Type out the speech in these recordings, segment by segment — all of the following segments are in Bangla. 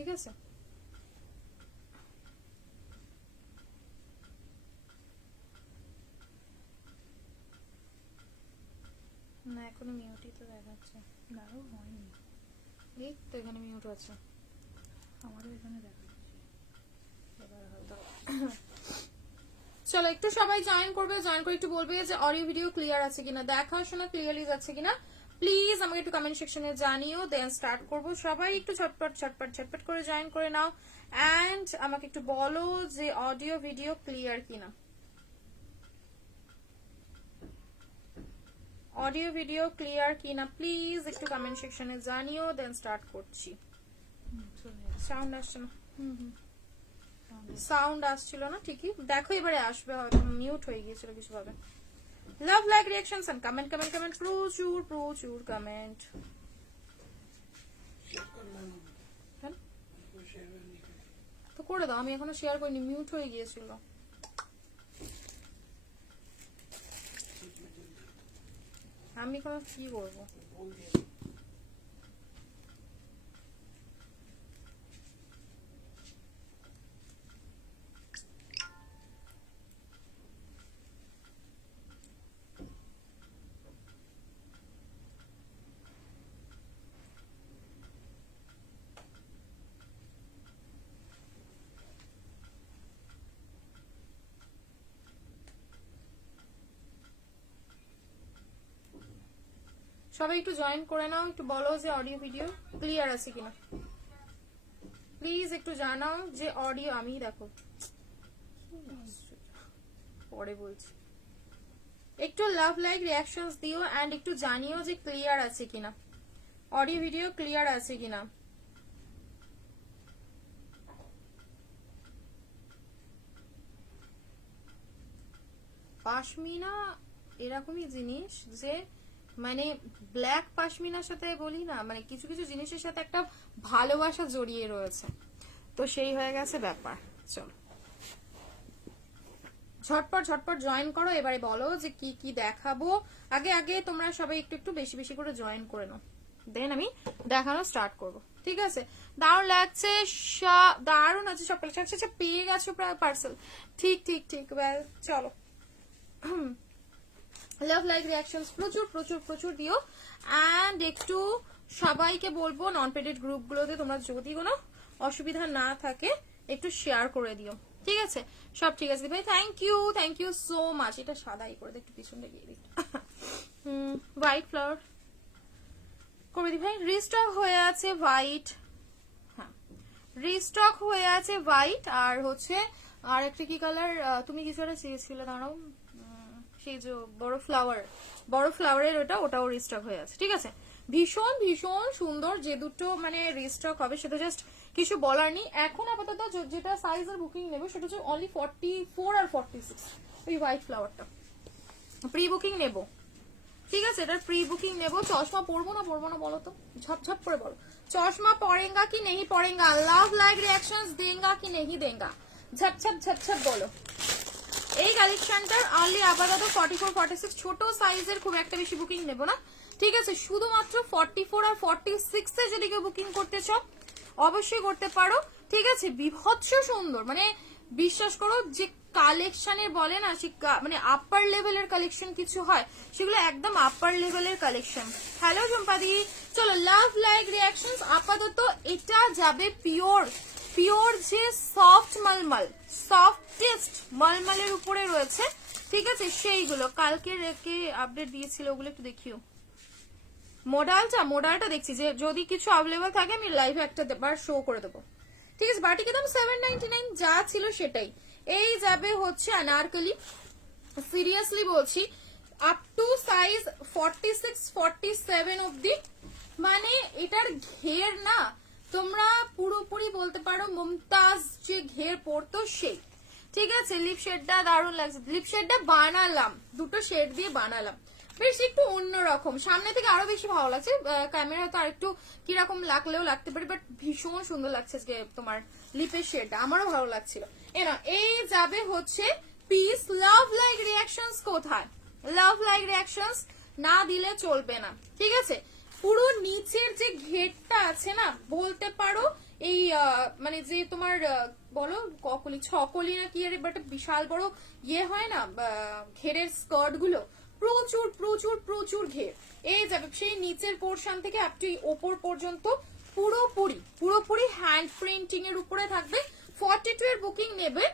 ঠিক আছে? না এখনো মিউটই তো দেখাচ্ছে। দাঁড়াও, হয়নি। এই তো এখানে মিউট আছে, আমারও এখানে দেখাচ্ছে। এবার হয়তো চলো একটু সবাই জয়েন করবে, জয়েন করে একটু বলবে যে অডিও ভিডিও ক্লিয়ার আছে কিনা, দেখাশোনা ক্লিয়ারলি যাচ্ছে কিনা প্লিজ আমাকে একটু কমেন্ট সেকশনে জানিও, দেন স্টার্ট করব। সবাই একটু ঝটপট ঝটপট ঝটপট করে জয়েন করে নাও এন্ড আমাকে একটু বলো যে অডিও ভিডিও ক্লিয়ার কিনা, অডিও ভিডিও ক্লিয়ার কিনা প্লিজ একটু কমেন্ট সেকশনে জানিও, দেন স্টার্ট করছি। সাউন্ড আসছে না, সাউন্ড আসছিল না ঠিকই, দেখো এবারে আসবে, হয়তো মিউট হয়ে গিয়েছিল কিছু ভাবে। Love like reactions and comment comment comment, প্রচুর প্রচুর কমেন্ট। তো করে দাও, আমি এখনো শেয়ার করিনি, মিউট হয়ে গিয়েছিল। আমি এখন কি করবো? সবাই একটু জয়েন করে নাও, একটু বলো যে অডিও ভিডিও ক্লিয়ার আছে কিনা প্লিজ একটু জানাও যে অডিও, আমি দেখো পরে বলছি। একটু লাভ লাইক রিঅ্যাকশনস দিও এন্ড একটু জানিও যে ক্লিয়ার আছে কিনা, অডিও ভিডিও ক্লিয়ার আছে কিনা। পাশমিনা এরকমই জিনিস যে মানে ব্ল্যাক পাশমিনার সাথে বলি না, মানে কিছু কিছু জিনিসের সাথে একটা ভালোবাসা জড়িয়ে রয়েছে, তো সেই হয়ে গেছে ব্যাপার। চলো ঝটপট ঝটপট জয়েন করো, এবারে বলো যে কি কি দেখাবো। আগে আগে তোমরা সবাই একটু একটু বেশি বেশি করে জয়েন করে নাও, দেন আমি দেখানো স্টার্ট করব। ঠিক আছে? দারুণ লাগছে, দারুণ আছে সব কালেকশন। আচ্ছা পেয়ে গেছো প্রায় পার্সেল, ঠিক ঠিক ঠিক, ওয়েল চলো লাভ লাইক রিঅ্যাকশনস প্রচুর প্রচুর প্রচুর দিও এন্ড একটু সবাইকে বলবো নন পেডেড গ্রুপগুলোতে তোমরা যদি কোনো অসুবিধা না থাকে একটু শেয়ার করে দিও। ঠিক আছে? সব ঠিক আছে ভাই, থ্যাংক ইউ সো মাচ। এটা সাদাই করে একটু পিছনটা গিয়ে দিই, হোয়াইট ফ্লাওয়ার করে দি ভাই। রিস্টক হয়ে আছে হোয়াইট, হ্যাঁ রিস্টক হয়ে আছে হোয়াইট, আর হচ্ছে আর একটা কি কালার তুমি কিছু একটা চেয়েছিলে, দাঁড়াও, সেই যে বড় ফ্লাওয়ারের ওটাও রিস্টক হয়ে আছে। ঠিক আছে? ভীষণ ভীষণ সুন্দর, যে দুটো মানে রিস্টক হবে সেটা জাস্ট কিছু বলার নেই। এখন আপাতত যেটা সাইজের বুকিং নেবে সেটা হচ্ছে অনলি 44 আর 46, ওই হোয়াইট ফ্লাওয়ারটা প্রি বুকিং নেব। ঠিক আছে? এটার প্রি বুকিং নেব। চশমা পরবো না বলো তো, ঝপঝপ করে বলো, চশমা পরেঙ্গা কি নেই পরেঙ্গা, লাভ লাইক রিঅ্যাকশনস দেঙ্গা কি নেই দেঙ্গা, ঝপঝপ ঝপঝপ বলো। এই কালেকশনটার অনলি আপাতত 44 46, ছোট সাইজের খুব একটা বেশি বুকিং নেব না। ঠিক আছে? শুধুমাত্র 44 আর 46 এ যদি কেউ বুকিং করতে চাও অবশ্যই করতে পারো। ঠিক আছে? বিভৎস সুন্দর, মানে বিশ্বাস করো যে কালেকশনে বলে না সে মানে আপার লেভেলের কালেকশন কিছু হয়, সেগুলো একদম আপার লেভেলের কালেকশন। হ্যালো ঝুম্পাদি, চলো লাভ লাইক রিঅ্যাকশনস। আপাতত এটা যাবে পিওর যে সফট মালমাল, সফটেস্ট মালমালের উপরে রয়েছে। ঠিক আছে? সেইগুলো কালকে রেখে আপডেট দিয়েছিল, ওগুলো একটু দেখিও। মোডালটা দেখছি যে যদি কিছু অ্যাভেলেবল থাকে আমি লাইভে একটা বার শো করে দেবো। ঠিক আছে? বাটিকে দাম 799, যা ছিল সেটাই। এই যাবে হচ্ছে আনারকলি, সিরিয়াসলি বলছি, আপ টু সাইজ 46 47 অব্দি, মানে এটার ঘের না তোমরা পুরোপুরি বলতে পারো মুমতাজ যে ঘের পড়তো সেই। ঠিক আছে? লিপ শেডটা দারুণ লাগছে, লিপ শেডটা বানালাম, দুটো শেড দিয়ে বানালাম, বেশ একটু অন্যরকম, সামনে থেকে আরো বেশি ভালো লাগছে, ক্যামেরা তো আরেকটু কিরকম লাগলেও লাগতে পারে, বাট ভীষণ সুন্দর লাগছে যে তোমার লিপের শেডটা, আমারও ভালো লাগছিল। এই যাবে হচ্ছে পিস। লাভ লাইক রিঅ্যাকশনস কোথায়? লাভ লাইক রিঅ্যাকশনস না দিলে চলবে না। ঠিক আছে? পুরো নিচের যে ঘেরটা আছে না, বলতে পারো এই মানে যে তোমার বলো ককলি ছকলি না কি আর একটা বিশাল বড় ইয়ে হয় না ঘেরের স্কার্ট গুলো, প্রচুর প্রচুর প্রচুর ঘের। এই যাবে সেই নিচের পোর্শন থেকে আপ টু ওপর পর্যন্ত পুরোপুরি পুরোপুরি হ্যান্ড প্রিন্টিং এর উপরে থাকবে। 42 এর বুকিং নেবে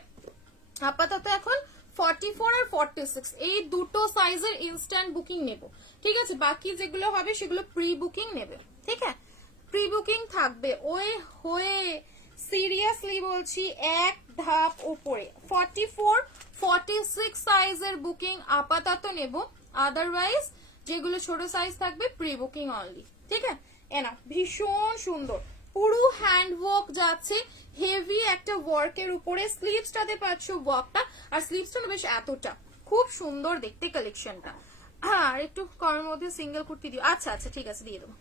আপাতত এখন 44 আর 46 এই দুটো সাইজের ইনস্ট্যান্ট বুকিং নেব, ঠিক আছে? বাকি যেগুলো হবে সেগুলো প্রি বুকিং নেবে, ঠিক আছে? প্রি বুকিং থাকবে। ওই হয়ে সিরিয়াসলি বলছি এক ধাপ উপরে 44 46 সাইজের বুকিং আপাতত নেব, আদারওয়াইজ যেগুলো ছোট সাইজ থাকবে প্রি বুকিং অনলি, ঠিক আছে? এনা ভীষণ সুন্দর পুরো হ্যান্ড ওয়ার্ক যাচ্ছে, হেভি একটা ওয়ার্কের উপরে। স্লিভসটাতে পাচ্ছ ওয়ার্কটা, আর স্লিভসটা বেশ এতটা খুব সুন্দর দেখতে কালেকশনটা। আর একটু কমের মধ্যে সিঙ্গেল কুর্তি দিও। আচ্ছা আচ্ছা ঠিক আছে, দিয়ে দেবো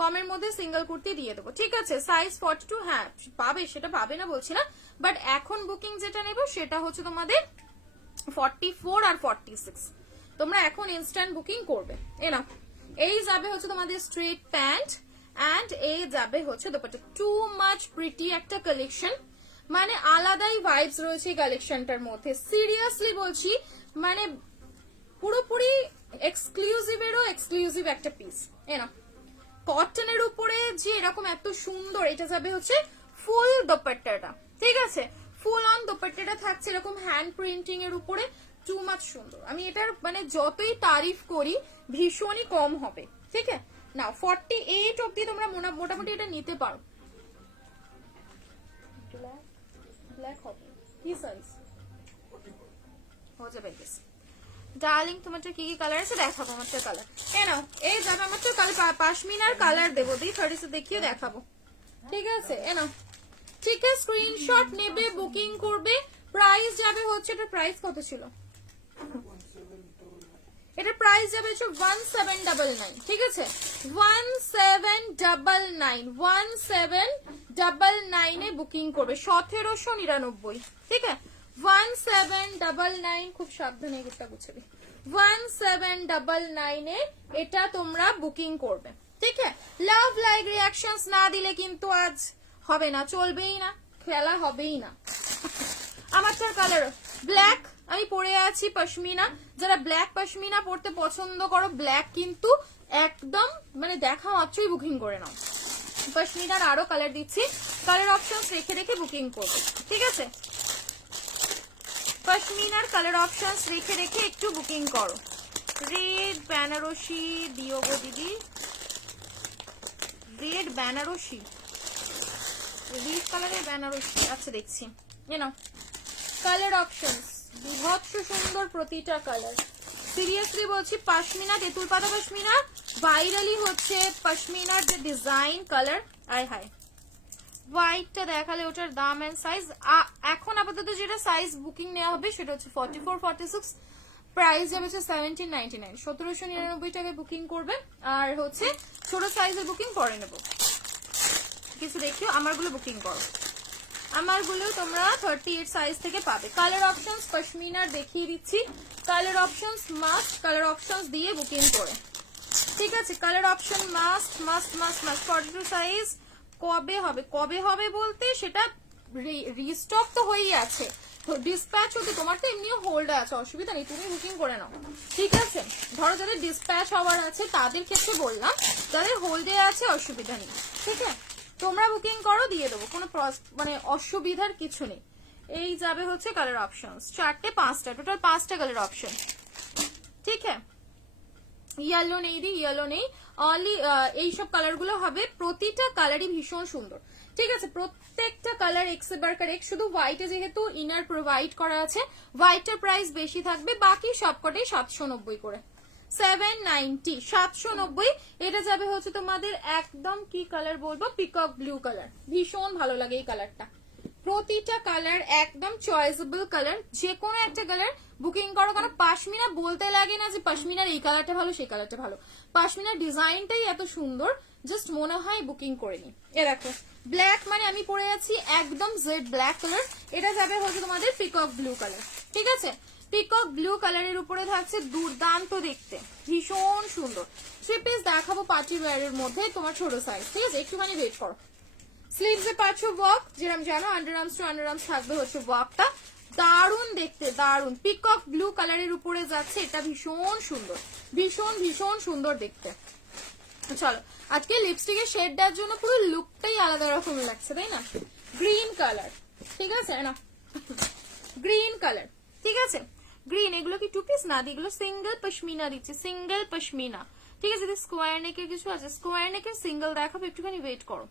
কমের মধ্যে সিঙ্গেল কুর্তি দিয়ে দেবো, ঠিক আছে? সাইজ 42 হ্যাঁ পাবে, সেটা পাবে না বলছি না, বাট এখন বুকিং যেটা নেব সেটা হচ্ছে তোমাদের 44 আর 46। তোমরা এখন ইনস্ট্যান্ট বুকিং করবে। এনা এই যাবে হচ্ছে তোমাদের স্ট্রেট প্যান্ট এন্ড এই যাবে হচ্ছে দোপাট্টা। টু মাচ প্রিটি একটা কালেকশন, মানে আলাদাই ভাইবস রয়েছে এই কালেকশনটার মধ্যে। সিরিয়াসলি বলছি, মানে পুরোপুরি এক্সক্লুসিভেরও এক্সক্লুসিভ একটা পিস। এনা কটনের উপরে যে এরকম এত সুন্দর, এটা যাবে হচ্ছে ফুল দোপাট্টাটা, ঠিক আছে? ফুল অন দোপাট্টাটা থাকছে এরকম হ্যান্ড প্রিন্টিং এর উপরে, টু মাচ সুন্দর। আমি এটার মানে যতই তারিফ করি ভীষণই কম হবে, ঠিক আছে? না 48 অব্দি তোমরা মোটামুটি এটা নিতে পারো। ব্ল্যাক হবে কি সাইজ হয়ে যাবে গেস ডার্লিং? তোমারটা কি কি কালার আছে দেখাবো, আমারটা কালার এ নাও। এই যাবে আমারটা কালার পাশমিনার কালার দেবো, দিই 30 দেখিয়ে দেখাবো, ঠিক আছে? এ নাও, ঠিক আছে? স্ক্রিনশট নেবে, বুকিং করবে। প্রাইস যাবে হচ্ছে, এটা প্রাইস কত ছিল? এটা প্রাইস যাবে হচ্ছে 1799, ঠিক আছে? 1799 1799 এ বুকিং করবে, 1799, ঠিক আছে? 1799, খুব সাবধানে এগুলো গুছাবি। 1799 এ এটা তোমরা বুকিং করবে, ঠিক আছে? লাভ লাইক রিঅ্যাকশনস না দিলে কিন্তু আজ হবে না, চলবেই না, খেলা হবেই না। আমারটার কালার ব্ল্যাক, আমি পরে আছি পশমিনা। যারা ব্ল্যাক পশমিনা পরতে পছন্দ করো, ব্ল্যাক কিন্তু একদম মানে দেখা মাত্রই বুকিং করে নাও। পশমিনার আরো কালার দিচ্ছি, কালার অপশনস রেখে রেখে বুকিং করবে, ঠিক আছে? পশমিনার কালার অপশনস রেখে রেখে একটু বুকিং করো। রেড বেনারসি দিও গো দিদি, রেড বেনারসি, রেড কালারের বেনারসি। আচ্ছা দেখছি, নাও কালার অপশনস বিভৎস সুন্দর প্রতিটা কালার। সিরিয়াসলি বলছি, পশমিনা তেঁতুল পাতা পশমিনা ভাইরালি হচ্ছে পশমিনার যে ডিজাইন কালার। আয় হায়, হোয়াইটটা দেখালে ওটার দাম এন্ড সাইজ। এখন আপাতত যেটা সাইজ বুকিং নেওয়া হবে সেটা হচ্ছে 44 46, প্রাইস যাবে হচ্ছে 1799, 1799 টাকায় বুকিং করবে। আর হচ্ছে ছোট সাইজের বুকিং পরে নেবো। কিছু দেখিও, আমারগুলো বুকিং করো, আমারগুলো তোমরা 38 সাইজ থেকে পাবে। কালার অপশনস পশমিনার দেখিয়ে দিচ্ছি, colour options must, colour options দিয়ে বুকিং করে, ঠিক আছে? Colour option must must must must. 42 size কবে হবে? কবে হবে বলতে সেটা রিস্টক তো হয়েই আছে, ডিসপ্যাচ হতে তোমার তো এমনিও হোল্ড আছে, অসুবিধা নেই, তুমি বুকিং করে নাও, ঠিক আছে? ধরো যাদের ডিসপ্যাচ হওয়ার আছে তাদের ক্ষেত্রে বললাম, যাদের হোল্ডে আছে অসুবিধা নেই, ঠিক আছে? তোমরা বুকিং করো, দিয়ে দেবো, কোনো মানে অসুবিধার কিছু নেই। এই যাবে হচ্ছে কালার অপশনস, 4টে 5টা, টোটাল 5টা কালার অপশন, ঠিক আছে? ইয়েলো নেই দি, ইয়েলো নেই, অনলি এইসব কালার গুলো হবে। প্রতিটা কালারই ভীষণ সুন্দর, ঠিক আছে? প্রত্যেকটা কালার এক্স বার্কার এক্স। শুধু হোয়াইটে যেহেতু ইনার প্রোভাইড করা আছে, হোয়াইটের প্রাইস বেশি থাকবে, বাকি সবকটাই 790 করে। 790 790। এটা যাবে হচ্ছে তোমাদের একদম কি কালার বলবো, পিকক ব্লু কালার। ভীষণ ভালো লাগে এই কালারটা, প্রতিটা কালার একদম চয়েসেবল কালার, যে কোনো একটা কালার বুকিং করো। কারণ পশমিনা বলতে লাগে না যে পশমিনার এই কালারটা ভালো সেই কালারটা ভালো, পশমিনার ডিজাইনটাই এত সুন্দর, জাস্ট মনে হয় বুকিং করে নি। এ দেখো ব্ল্যাক, মানে আমি পরে আছি একদম জেড ব্ল্যাক কালার। এটা যাবে হচ্ছে তোমাদের পিকক ব্লু কালার, ঠিক আছে? পিকক ব্লু কালারের উপরে থাকছে দুর্দান্ত দেখতে, ভীষণ সুন্দর। 3 পিস দেখাবো পার্টি ওয়্যারের মধ্যে, তোমার ছোট সাইজ, ঠিক আছে? একটুখানি ওয়েট করো, স্লিভসে পাচ্ছ ওয়ার্ক, যেরকম জানো under arms to under arms থাকবে হচ্ছে ওয়ার্কটা। দারুন দেখতে, দারুন পিকক ব্লু কালারের উপরে যাচ্ছে, এটা ভীষণ সুন্দর, ভীষণ ভীষণ সুন্দর দেখতে। চলো আজকে লিপস্টিকের শেডটার জন্য পুরো লুকটাই আলাদা রকম লাগছে, তাই না? গ্রিন কালার, ঠিক আছে না? গ্রিন কালার, ঠিক আছে। গ্রিন, এগুলো কি টু পিস না, এগুলো সিঙ্গেল পশমিনা দিচ্ছে, সিঙ্গেল পশমিনা, ঠিক আছে। স্কোয়ার নেকের কিছু আছে, স্কোয়ার নেকের সিঙ্গেল দেখাবো, একটুখানি ওয়েট করো।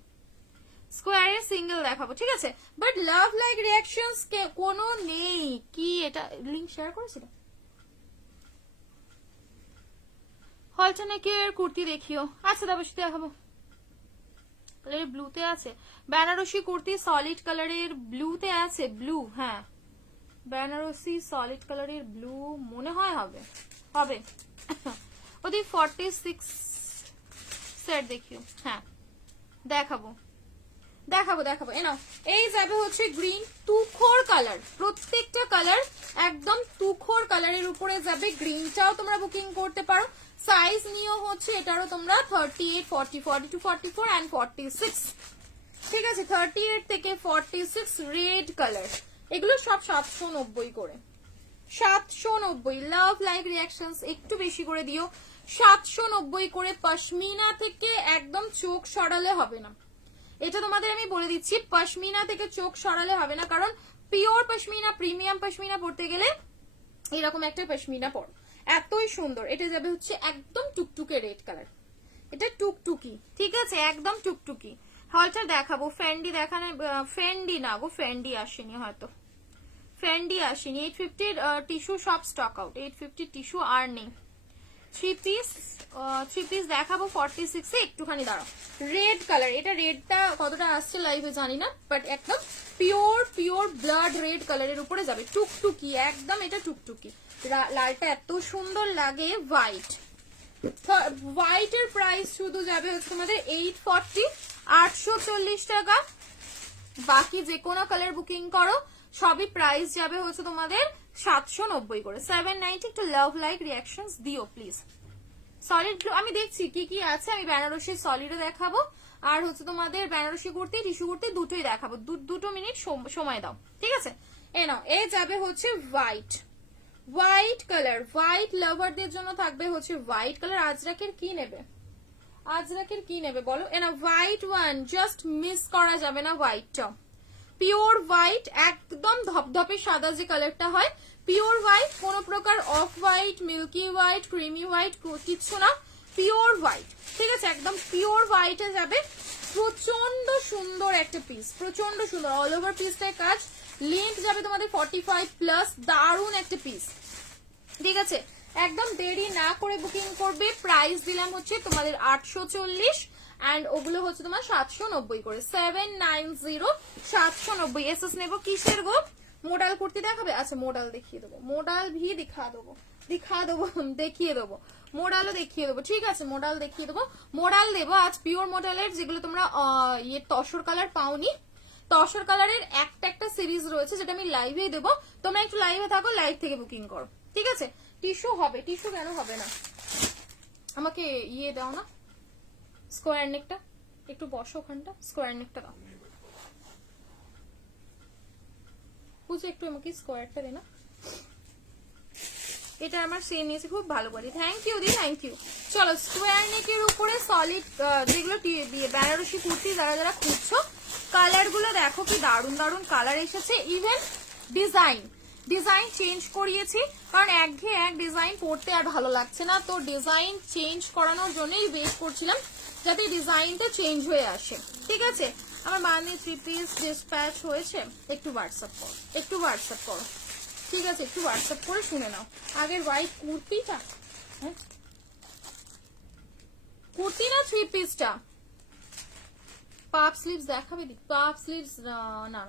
স্কোয়ারের সিঙ্গেল দেখাবো, ঠিক আছে। বাট লাভ লাইক রিয়াকশনস কোনো নেই কি? এটা লিংক শেয়ার করেছিল। হলটা নেকের কুর্তি দেখিও, আচ্ছা দাবাসি দেখাবো। ব্লুতে আছে বেনারসি কুর্তি, সলিড কালারের ব্লুতে আছে, ব্লু, হ্যাঁ বেনারসি সলিড কালারের ব্লু মনে হয় হবে, হবে ওদের 46 সেট দেখিও, হ্যাঁ দেখাবো দেখাবো দেখাবো। এ নাও, এই যাবে হচ্ছে গ্রিন তুখোর কালার, প্রত্যেকটা কালার একদম তুখোর কালারের উপরে যাবে। গ্রিনটাও তোমরা বুকিং করতে পারো, সাইজ নিয়েও হচ্ছে এটারও তোমরা 38, 40, 42, 44 এন্ড 46, ঠিক আছে। 38 থেকে 46 রেড কালার, এগুলো সব 790 করে, 790। লাভ লাইক রিয়াকশনস একটু বেশি করে দিও, 790 করে। পশমিনা থেকে একদম চোখ সরালে হবে না, এটা তোমাদের আমি বলে দিচ্ছি। পশমিনা থেকে চোখ সরালে হবে না, কারণ পিওর পশমিনা, প্রিমিয়াম পশমিনা পড়তে গেলে এরকম একটা পশমিনা পড়ো, এতই সুন্দর। এটা যাবে হচ্ছে একদম টুকটুকে রেড কালার, এটা টুকটুকি, ঠিক আছে, একদম টুকটুকি। হলটা দেখাবো, ফেন্ডি দেখানো, ফেন্ডি না গো, ফেন্ডি আসেনি হয়তো, ফেন্ডি আসেনি। 850 টিস্যু সব স্টক আউট, 850 টিস্যু আর নেই। থ্রি পিস দেখাবো 46 এ, একটুখানি দাঁড়াও। রেড কালার, এটা রেডটা কতটা আসছে লাইভে জানি না, বাট একদম পিওর পিওর ব্লাড রেড কালারের উপরে যাবে, টুকটুকি একদম, এটা টুকটুকি। লালটা এত সুন্দর লাগে। হোয়াইট, হোয়াইটের প্রাইস শুধু যাবে হচ্ছে তোমাদের 840, 840 টাকা। বাকি যে কোনো কালার বুকিং করো সবই প্রাইস যাবে হচ্ছে তোমাদের 790 করে, 790। একটু লাভ লাইক রিয়াকশনস দিও প্লিজ। সলিড ব্লু আমি দেখছি কি কি আছে, আমি বেনারসি সলিডও দেখাবো, আর হচ্ছে তোমাদের বেনারসি কুর্তি, টিস্যু কুর্তি দুটোই দেখাবো। 2 মিনিট সময় দাও, ঠিক আছে। এ নাও, এ যাবে হচ্ছে হোয়াইট, হোয়াইট কালার, হোয়াইট লাভারদের জন্য থাকবে হচ্ছে হোয়াইট কালার। আজরাকের কি নেবে, আজরাকের কি নেবে বলো? এ না হোয়াইট ওয়ান, জাস্ট মিস করা যাবে না হোয়াইটটা। পিওর হোয়াইট, একদম ধপধপে সাদা যে কালারটা হয়, পিওর হোয়াইট, কোন প্রকার off white, milky white, creamy white কিচ্ছু না, পিওর হোয়াইট, ঠিক আছে, একদম পিওর হোয়াইটে যাবে। প্রচন্ড সুন্দর একটা পিস, প্রচন্ড সুন্দর, অল ওভার পিসটায় কাজ, লেন্থ যাবে তোমাদের 45 প্লাস, দারুন একটা পিস, ঠিক আছে। একদম দেরি না করে বুকিং করবে। প্রাইস দিলাম হচ্ছে তোমাদের 840 এন্ড ওগুলো হচ্ছে তোমার 790 করে, 790, 790। এসএস নেবো কিসের গো? মোডাল কুর্তি দেখাবে, আচ্ছা মোডাল দেখিয়ে দেবো, মোডাল ভি দেখিয়ে দেবো, মোডালও দেখিয়ে দেবো, ঠিক আছে, মোডাল দেখিয়ে দেবো। মোডাল দেবো আজ পিওর মোডালের, যেগুলো তোমরা তসর কালার পাওনি, তসর কালারের একটা সিরিজ রয়েছে যেটা আমি লাইভেই দেবো, তোমরা একটু লাইভে থাকো, লাইভ থেকে বুকিং করো, ঠিক আছে। টিস্যু হবে, টিস্যু কেন হবে না? আমাকে দাও না, স্কোয়ার নেকটা একটু বসো, ওখানটা স্কোয়ার নেকটা দাও, বুঝে একটু আমাকে স্কোয়ারটা দে না। এটা আমার সে নিয়েছে, খুব ভালো করে, থ্যাংক ইউ দি, থ্যাংক ইউ। চলো স্কোয়ার নেকের উপরে সলিড যেগুলো বেনারসি কুর্তি যারা যারা খুঁজছো, কালার গুলো দেখো কি দারুন দারুন কালার এসেছে। ইভেন ডিজাইন চেঞ্জ করিয়েছি, কারণ একঘেয়ে এক ডিজাইন পড়তে আর ভালো লাগছে না, তো ডিজাইন চেঞ্জ করানোর জন্যই ওয়েট করছিলাম যাতে ডিজাইনটা চেঞ্জ হয়ে আসে, ঠিক আছে। আমার মানে 3 পিস ডিসপ্যাচ হয়েছে, একটু হোয়াটসঅ্যাপ করো, ঠিক আছে, একটু হোয়াটসঅ্যাপ করে শুনে নাও। আগের হোয়াইট কুর্তিটা, হ্যাঁ কুর্তি না 3 পিসটা, পাপ স্লিভস দেখাবে দি, পাপ স্লিভস না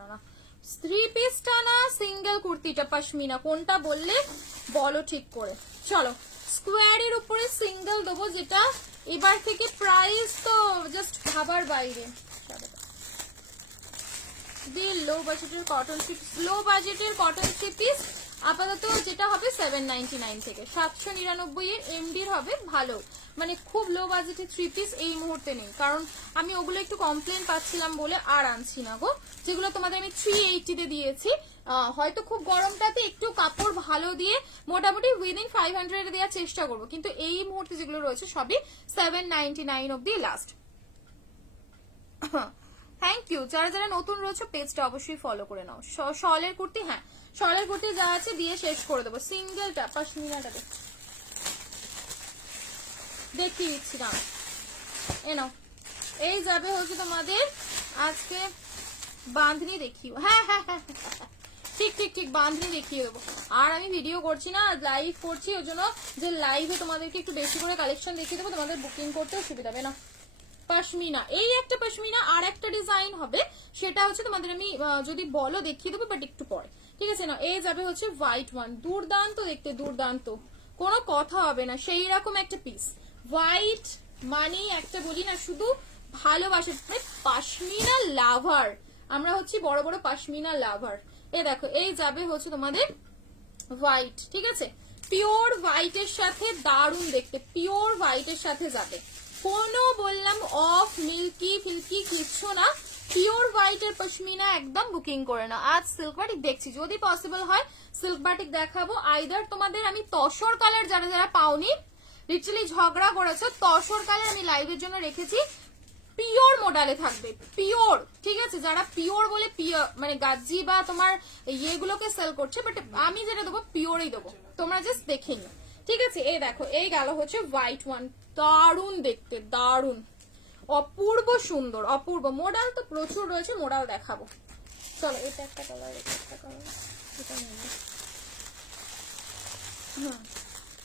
3 পিসটা না, সিঙ্গেল কুর্তিটা পশমিনা, কোনটা বললে বলো ঠিক করে। চলো স্কোয়ারের উপরে সিঙ্গেল দেবো, যেটা এবার থেকে প্রাইস তো জাস্ট ভাবার বাইরে। লো বাজেটের কটন থ্রি পিস আপাতত যেটা হবে 799 থেকে। 799 এর এমডির হবে ভালো, মানে খুব লো বাজেটে 3 পিস এই মুহূর্তে নেই, কারণ আমি ওগুলো একটু কমপ্লেন পাচ্ছিলাম বলে আর আনছি না গো। যেগুলো তোমাদের আমি 380 তে দিয়েছি, হয়তো খুব গরমটাতে একটু কাপড় ভালো দিয়ে মোটামুটি উইদিন 500 এ দেওয়ার চেষ্টা করবো, কিন্তু এই মুহূর্তে যেগুলো রয়েছে সবই 799 অব্দি লাস্ট। Thank you. যারা যারা নতুন রয়েছে পেজটা অবশ্যই ফলো করে নাও। শলের কুর্তি, হ্যাঁ শলের কুর্তি যা আছে দিয়ে শেষ করে দেবো। সিঙ্গেলটা পশমিনাটা দেখিয়ে দিচ্ছি না, এ নাও। এই যাবে হচ্ছে তোমাদের আজকে বাঁধনি দেখিও, হ্যাঁ হ্যাঁ হ্যাঁ ঠিক ঠিক ঠিক বাঁধনি দেখিয়ে দেবো। আর আমি ভিডিও করছি না, লাইভ করছি, ওই জন্য যে লাইভে তোমাদেরকে একটু বেশি করে কালেকশন দেখিয়ে দেবো, তোমাদের বুকিং করতেও সুবিধা হবে না। পশমিনা, এই একটা পশমিনা, আর একটা ডিজাইন হবে, সেটা হচ্ছে তোমাদের আমি যদি বলো দেখিয়ে দেবো, বাট একটু পরে, ঠিক আছে না। এই যাবে হচ্ছে হোয়াইট ওয়ান, দুর্দান্ত দেখতে, দুর্দান্ত, কোনো কথা হবে না, সেই রকম একটা পিস। হোয়াইট মানে একটা বলি না শুধু ভালোবাসে, মানে পশমিনা লাভার, আমরা হচ্ছে বড় বড় পশমিনা লাভার। এই দেখো, এই যাবে হচ্ছে তোমাদের হোয়াইট, ঠিক আছে, পিওর হোয়াইটের সাথে দারুণ দেখতে, পিওর হোয়াইটের সাথে যাবে, কোনো বললাম অফ মিল্কি ফিল্কি কিচ্ছু না, পিওর হোয়াইটের পশমিনা একদম বুকিং করে না। আজ সিল্ক বাটিক দেখছি, যদি পসিবল হয় সিল্ক বাটিক দেখাবো। আইদার তোমাদের আমি তসর কালার, যারা যারা পাওনি লিটারালি ঝগড়া করেছো, তসর কালার আমি লাইভের জন্য রেখেছি, পিওর মডেলে থাকবে, পিওর, ঠিক আছে, যারা পিওর বলে পিওর মানে গাজি বা তোমার ইয়েগুলোকে সেল করছে, বাট আমি যেটা দেবো পিওরই দেবো, তোমরা জাস্ট দেখে নিও, ঠিক আছে। এই দেখো, এই গেল হচ্ছে হোয়াইট ওয়ান, দারুণ দেখতে, দারুণ, অপূর্ব সুন্দর, অপূর্ব। মোডাল তো প্রচুর রয়েছে, মোডাল দেখাবো। চলো, এটা একটা কালার, এটা একটা কালার, এটা নেই।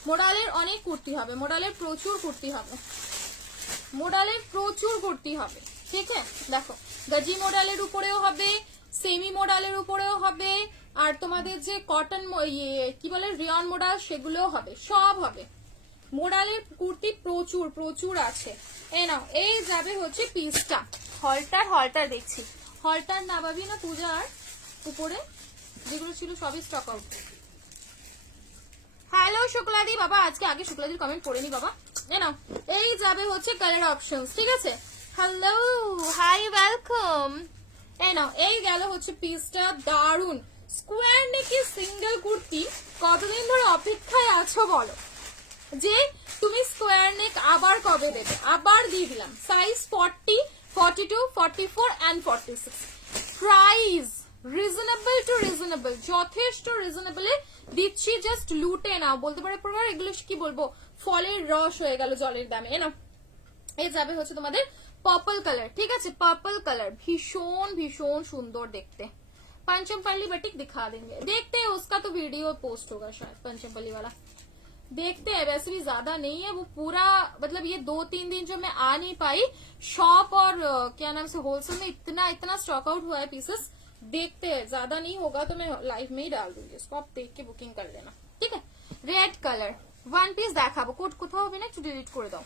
মোডালের অনেক কুর্তি হবে, মোডালের প্রচুর কুর্তি হবে, মোডালের প্রচুর কুর্তি হবে, ঠিক আছে। দেখো, গাজি মোডালের উপরেও হবে, সেমি মোডালের উপরেও হবে, আর তোমাদের যে কটন কি বলে রিয়ন মোডাল সেগুলোও হবে, সব হবে। মোডালের কুর্তি প্রচুর প্রচুর আছে। এই নাও, এই যাবে হচ্ছে পিসটা, হলটার দেখছি, হলটার না পাবি না পূজার উপরে যেগুলো ছিল সবই স্টক আউট। হ্যালো শুক্লাদি বাবা, আজকে আগে শুক্লাদির কমেন্ট পড়েনি বাবা। নাও, এই যাবে হচ্ছে কালার অপশনস, ঠিক আছে। Hello, hi, welcome. এই নাও, এই গেল হচ্ছে পিসটা, দারুন স্কোয়ার নেকি সিঙ্গেল কুর্তি। কতদিন ধরে অপেক্ষায় আছো বলো যে তুমি স্কোয়ার নেক আবার কবে দেবে, আবার দিয়ে দিলাম। Size 40, 42, 44 and 46। Price reasonable to reasonable, যথেষ্ট রিজনেবলে দিচ্ছি, জাস্ট লুটে নাও বলতে পারে প্রকার। এগুলো কি বলবো, ফলের রস হয়ে গেল জলের দামে। না, এই যাবে হচ্ছে তোমাদের পার্পল কালার, ঠিক আছে, পার্পল কালার ভীষণ ভীষণ সুন্দর দেখতে। पंचमपल्ली बटिक दिखा देंगे, देखते हैं उसका तो वीडियो पोस्ट होगा शायद, पंचमपल्ली वाला देखते हैं। वैसे भी ज्यादा नहीं है वो पूरा, मतलब ये 2-3 दिन जो मैं आ नहीं पाई, शॉप और क्या नाम से होलसेल में इतना स्टॉक आउट हुआ है पीसेस। देखते हैं, ज्यादा नहीं होगा तो मैं लाइव में ही डाल दूंगी उसको, आप देख के बुकिंग कर लेना, ठीक है। रेड कलर ওয়ান পিস দেখাবো, কোথাও হবে না, একটু ডিলিট করে দাও,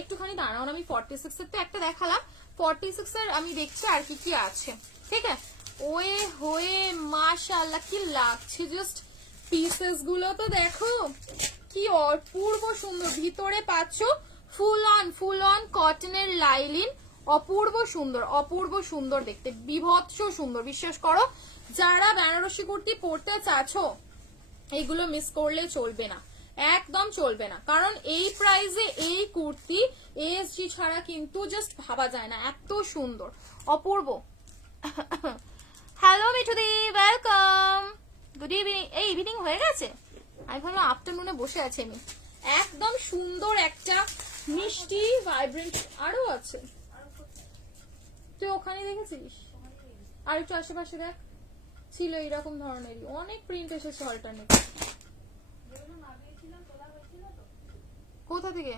একটুখানি দাঁড়াও। আমি 46 এর তো একটা দেখালাম, 46 এর আমি দেখছি আর কি কি আছে, ঠিক আছে। ওয়ে হয়ে মাশাআল্লাহ কি লাগছে, জাস্ট পিসেস গুলো তো দেখো কি অপূর্ব সুন্দর। ভিতরে পাচ্ছো ফুল অন কটনের লাইলিন, অপূর্ব সুন্দর, অপূর্ব সুন্দর দেখতে, বিভৎস সুন্দর। বিশ্বাস করো, যারা বেনারসি কুর্তি পরতে চাচ্ছো এইগুলো মিস করলে চলবে না, একদম চলবে না, কারণ এই প্রাইসে এই কুর্তি এএসজি ছাড়া কিন্তু জাস্ট ভাবা যায় না, এত সুন্দর, অপূর্ব। হ্যালো মিঠুদি, ওয়েলকাম, গুড ইভিনিং। এই ইভিনিং হয়ে গেছে, আমি ভাবলাম আফটারনুনে বসে আছি আমি। একদম সুন্দর একটা মিষ্টি ভাইব্রেন্ট, আরো আছে, তুই ওখানে দেখেছিস? আর একটু আশেপাশে দেখ, ছিল এইরকম ধরনেরই অনেক প্রিন্ট এসেছে অল্টারনেট। কোথা থেকে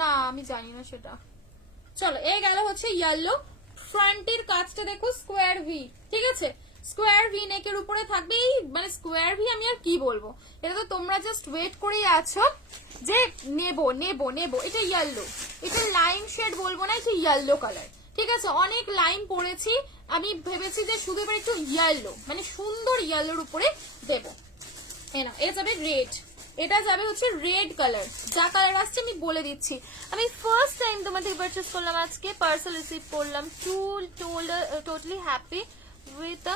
না আমি জানি না সেটা। চলো, এই গেল হচ্ছে ইয়েলো, ফ্রন্টের কাজটা দেখো স্কোয়ার ভি, ঠিক আছে, স্কোয়ার ভি নেকের উপরে থাকবে। এই মানে স্কোয়ার ভি আমি আর কি বলবো, এটা তো তোমরা জাস্ট ওয়েট করেই আছো যে নেবো নেবো নেবো। এটা ইয়েলো, এটা লাইম শেড বলবো না, এটা ইয়েলো কালার, ঠিক আছে, অনেক লাইন পড়েছি, আমি ভেবেছি যে শুধু এবার একটু ইয়েলো, মানে সুন্দর ইয়েলোর উপরে দেবো। না, এটা যাবে রেড, এটা যাবে হচ্ছে রেড কালার। যা কালার আসছে আমি বলে দিচ্ছি। আমি ফার্স্ট টাইম তোমাদের পারচেস করলাম আজকে, পার্সেল রিসিভ করলাম, totally happy with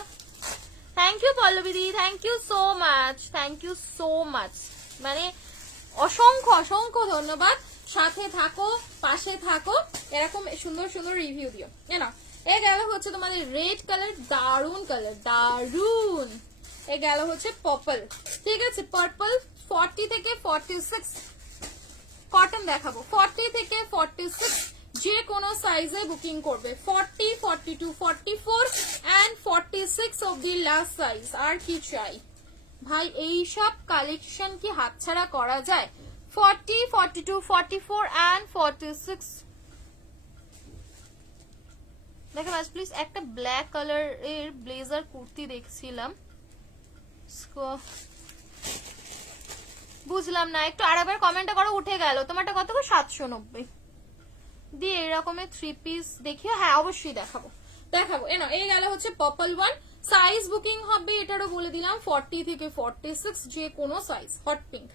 thank you Pallavi দি, thank you so much, thank you so much, মানে অসংখ্য অসংখ্য ধন্যবাদ। সাথে থাকো, পাশে থাকো, এরকম সুন্দর সুন্দর রিভিউ দিও। না, এ গেল হচ্ছে তোমাদের রেড কালার, দারুন কালার, দারুন। এ গেল হচ্ছে পার্পল, ঠিক আছে, পার্পল 40 থেকে 46 কটন দেখাবো, 40 থেকে 46 যে কোনো সাইজে বুকিং করবে, 40, 42, 44 and 46 অবধি লাস্ট সাইজ। আর কি চাই ভাই, এইসব কালেকশন কি হাতছাড়া করা যায়? 40, 42, 44 and 46 দেখো প্লিজ। একটা ব্ল্যাক কালার এর ব্লেজার কুর্তি দেখছিলাম, বুঝলাম না, একটু আরেকবার কমেন্টটা করো। উঠে গেল তোমারটা কত গো? 790 দিয়ে এরকমের 3 পিস দেখিও। হ্যাঁ অবশ্যই দেখাবো দেখাবো। এনো এই গেল হচ্ছে পার্পল ওয়ান। সাইজ বুকিং হবে এটারও বলে দিলাম, 40 থেকে 46 যে কোনো সাইজ। হট পিঙ্ক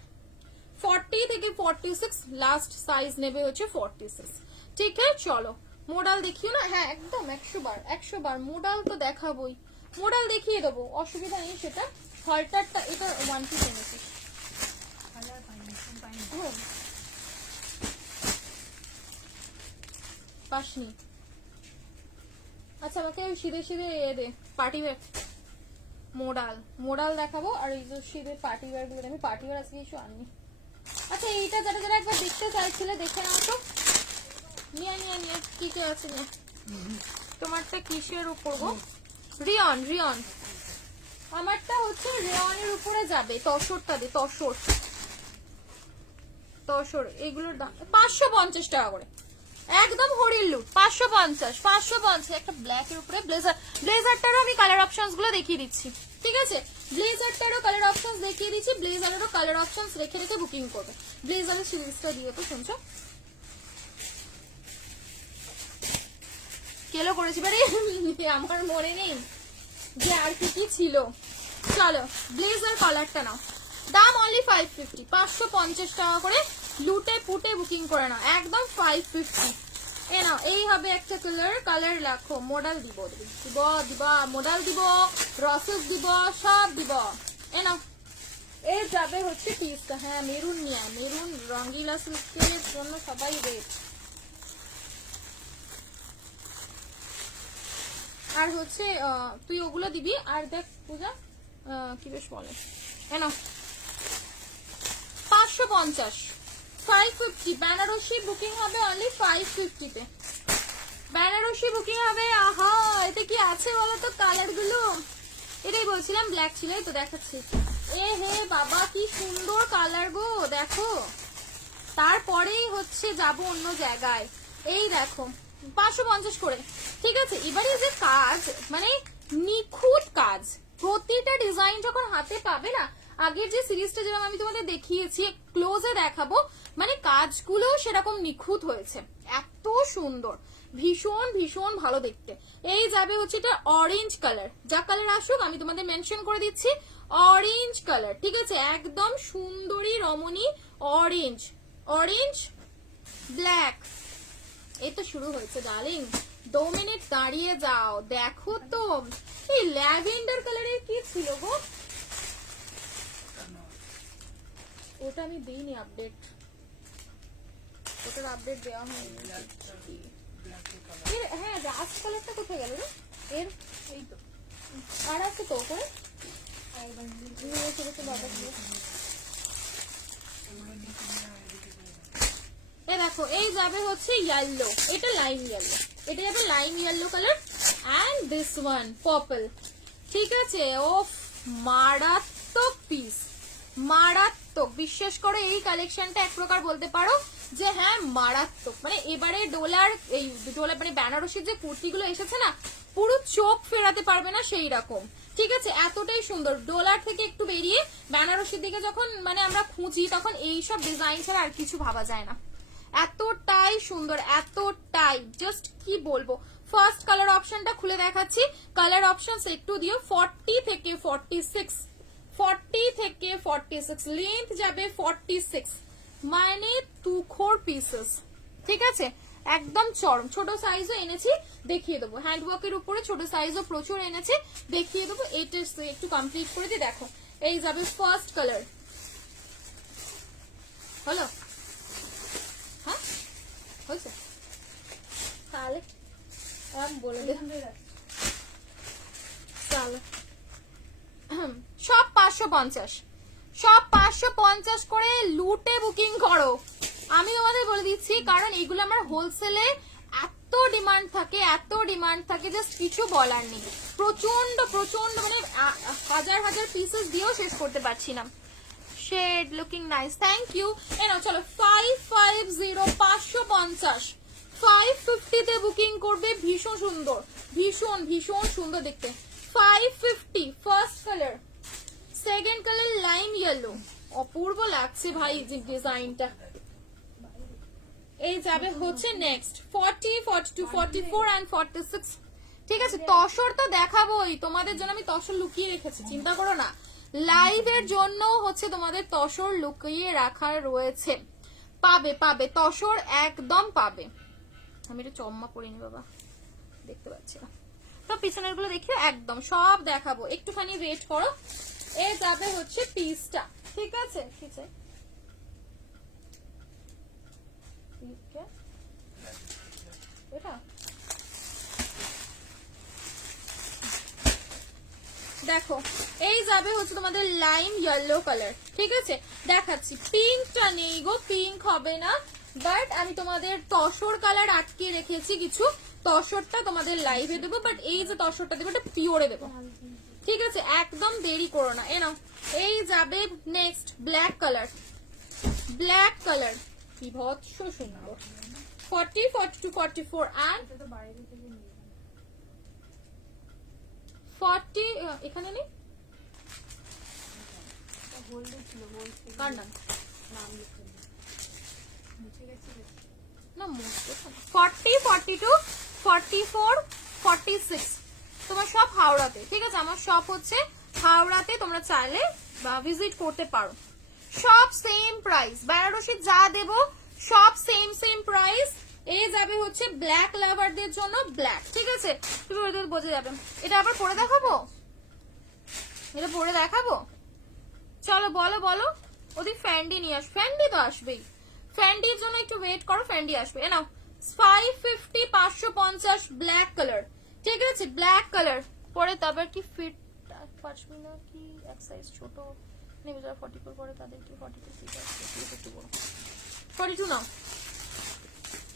40 থেকে 46 লাস্ট সাইজ নেবে হচ্ছে 46। ঠিক আছে, চলো মোডাল দেখিও না। হ্যাঁ একদম 100 বার মোডাল তো দেখাবোই, মোডাল দেখিয়ে দেবো, অসুবিধা নেই সেটা। হলটারটা এটা 1 পিস এনেছিস? কালার পাইনি, পাইনি। পাসনি? আচ্ছা আমাকে সিধে সিধে দে পার্টি ওয়্যার মোডাল দেখাবো। আর এই যে সিধে পার্টি ওয়্যার গুলো, আমি পার্টি ওয়্যার আজকে কিছু আননি। আচ্ছা এইটা যারা যারা একবার দেখতে চাইছিলে দেখে নাও তো, নিয়ে কি কি আছে নিয়ে। তোমারটা কিসের উপর গো? রিয়ন আমারটা হচ্ছে রেওয়ানের উপরে যাবে। তসরটা দে, তসর এগুলোর দাম 550 টাকা করে, একদম হরির লুট। 550 একটা ব্ল্যাক এর উপরে ব্লেজারটারও আমি কালার অপশনস গুলো দেখিয়ে দিচ্ছি, ঠিক আছে? ব্লেজারটারও কালার অপশনস দেখিয়ে দিচ্ছি, ব্লেজারেরও কালার অপশনস রেখে রেখে বুকিং করবে। ব্লেজারের সিরিজটা দিও তো, শুনছো কেলো করেছি বারে আমার মনে নেই যে আর কি কি ছিল। চলো ব্লেজার কালারটা নাও, দাম অনলি 550, 550 টাকা করে। লুটে পুটে বুকিং করে নাও, একদম 550। এ নাও, এই হবে একটা কালার রাখো। মডেল দিব মডেল দিব, রসেস দিব, সব দিব। এ নাও, এর যাবে হচ্ছে পিসটা। হ্যাঁ মেরুন নিয়ে, মেরুন রঙ্গিলা সিল্কের জন্য সবাই রেড। আর হচ্ছে তুই ওগুলো দিবি। আর দেখ পূজা কি বেশ বলে, এনো 550, 550 বেনারসি বুকিং হবে অনলি 550 তে। বেনারসি বুকিং হবে। আহা এতে কি আছে বলো তো কালার গুলো? এটাই বলছিলাম, ব্ল্যাক ছিল তো দেখাচ্ছি। এ হে বাবা কি সুন্দর কালার গো, দেখো। তারপরেই হচ্ছে যাব অন্য জায়গায়। এই দেখো 550 করে, ঠিক আছে? এবারে যে কাজ, মানে নিখুঁত কাজ, প্রতিটা ডিজাইন যখন হাতে পাবে না, আগের যে সিরিজটা যেরকম আমি তোমাদের দেখিয়েছি, ক্লোজে দেখাবো, মানে কাজগুলো সেরকম নিখুঁত হয়েছে, এত সুন্দর, ভীষণ ভীষণ ভালো দেখতে। এই যাবে হচ্ছে এটা অরেঞ্জ কালার, যা কালার আসুক আমি তোমাদের মেনশন করে দিচ্ছি, অরেঞ্জ কালার, ঠিক আছে? একদম সুন্দরী রমণী অরেঞ্জ ব্ল্যাক। এই তো শুরু হয়েছে ডার্লিং, 2 মিনিট দাঁড়িয়ে যাও। দেখো তো এই ল্যাভেন্ডার কালারের কি ছিল গো? ওটা আমি দিইনি আপডেট, ওটার আপডেট দেওয়া হয়নি। হ্যাঁ রাস্ট কালারটা কোথায় গেল রে? এর এই তো আর আছে তো করে নিয়ে চলেছে বাবা দিয়ে। দেখো এই যাবে হচ্ছে ইয়েলো, এটা লাইম ইয়েলো, এটা যাবে lime yellow colour. And this one purple, ঠিক আছে? ও মারাত্মক পিস, মারাত্মক। বিশ্বাস করো এই কালেকশনটা এক প্রকার বলতে পারো যে হ্যাঁ মারাত্মক। মানে এবারে ডোলার মানে বেনারসির যে কুর্তিগুলো এসেছে না, পুরো চোখ ফেরাতে পারবে না সেই রকম, ঠিক আছে? এতটাই সুন্দর। ডোলার থেকে একটু বেরিয়ে বেনারসির দিকে যখন মানে আমরা খুঁজি, তখন এইসব ডিজাইন ছাড়া আর কিছু ভাবা যায় না। এতটাই সুন্দর, এতটাই জাস্ট কি বলবো। ফার্স্ট কালার অপশনটা খুলে দেখাচ্ছি, কালার অপশন একটু দিও। 40 থেকে 46, 40 থেকে 46, লেন্থ যাবে 46, মানে তুখোর পিসেস, ঠিক আছে, একদম চরম। ছোট সাইজও এনেছি, দেখিয়ে দেবো। হ্যান্ডওয়ার্কের উপরে ছোট সাইজও প্রচুর এনেছি, দেখিয়ে দেবো। এটা একটু কমপ্লিট করে দিয়ে দেখো, এই যাবে ফার্স্ট কালার। হলো, হ্যাঁ হয়েছে, তাহলে বলে দে তাহলে। সব 550, সব 550 করে লুটে বুকিং করো। আমি তোমাদের বলে দিচ্ছি, কারণ এগুলো আমার হোলসেলে এত ডিমান্ড থাকে, এত ডিমান্ড থাকে, জাস্ট কিছু বলার নেই। প্রচন্ড প্রচন্ড মানে হাজার হাজার পিসেস দিয়েও শেষ করতে পারছি না। Shade looking nice, thank you. এনো চলো 550, 550, 550 তে বুকিং করবে। ভীষণ সুন্দর, ভীষণ ভীষণ সুন্দর দেখতে। 550 first colour, second colour lime yellow, অপূর্ব লাগছে ভাই যে ডিজাইনটা। এই যাবে হচ্ছে নেক্সট 40, 42, 44 এন্ড 46, ঠিক আছে। তসর তো দেখাবোই তোমাদের জন্য, আমি তসর লুকিয়ে রেখেছি, চিন্তা করো না। লাইভের জন্য হচ্ছে তোমাদের তসর লুকিয়ে রাখা রয়েছে, পাবে পাবে তসর, একদম পাবে। আমি এটা চম্মা পরিনি বাবা, দেখতে পাচ্ছি না তো, পিছনের গুলো দেখিও, একদম সব দেখাবো, একটুখানি ওয়েট করো। এ যাবে হচ্ছে পিসটা, ঠিক আছে, ঠিক আছে। এটা দেখো, এই যাবে হচ্ছে তোমাদের লাইম ইয়েলো কালার, ঠিক আছে। দেখাচ্ছি, পিঙ্কটা নেই গো, পিঙ্ক হবে না, বাট আমি তোমাদের তসর কালার আটকে রেখেছি কিছু, তসরটা তোমাদের লাইভে দেবো, বাট এই যে তসরটা দেবো এটা পিওরে দেবো, ঠিক আছে, একদম দেরি করো না। এনাও এই যাবে next black colour, black colour বিভৎস সুন্দর। 40, 42, 44 and 40 এখানে নেই, কার নাম না, 40, 42, 44, 46 তোমার সব হাওড়াতে, ঠিক আছে। আমার শপ হচ্ছে হাওড়াতে, তোমরা চাইলে ভিজিট করতে পারো। সব সেম প্রাইস, বেনারসি যা দেবো সব সেম সেম প্রাইস। এই যাবে হচ্ছে ব্ল্যাক লাভারদের জন্য ব্ল্যাক, ঠিক আছে, তুমি ওদের বোঝা যাবে। এটা আবার পরে দেখাবো, এটা পরে দেখাবো, চলো বলো বলো। ওদের ফ্যান্ডি নিয়ে আস, ফ্যান্ডি তো আসবেই, ফ্যান্ডির জন্য একটু ওয়েট করো, ফ্যান্ডি আসবে। নাও 550, 550 ব্ল্যাক কালার, ঠিক আছে, ব্ল্যাক কালার। পরে তারপর কি ফিট পারছি না, কি এক সাইজ ছোট নেবে, যারা 44 পরে তাদের কি 42 ফিট আসবে, একটু বড় 42 নাও,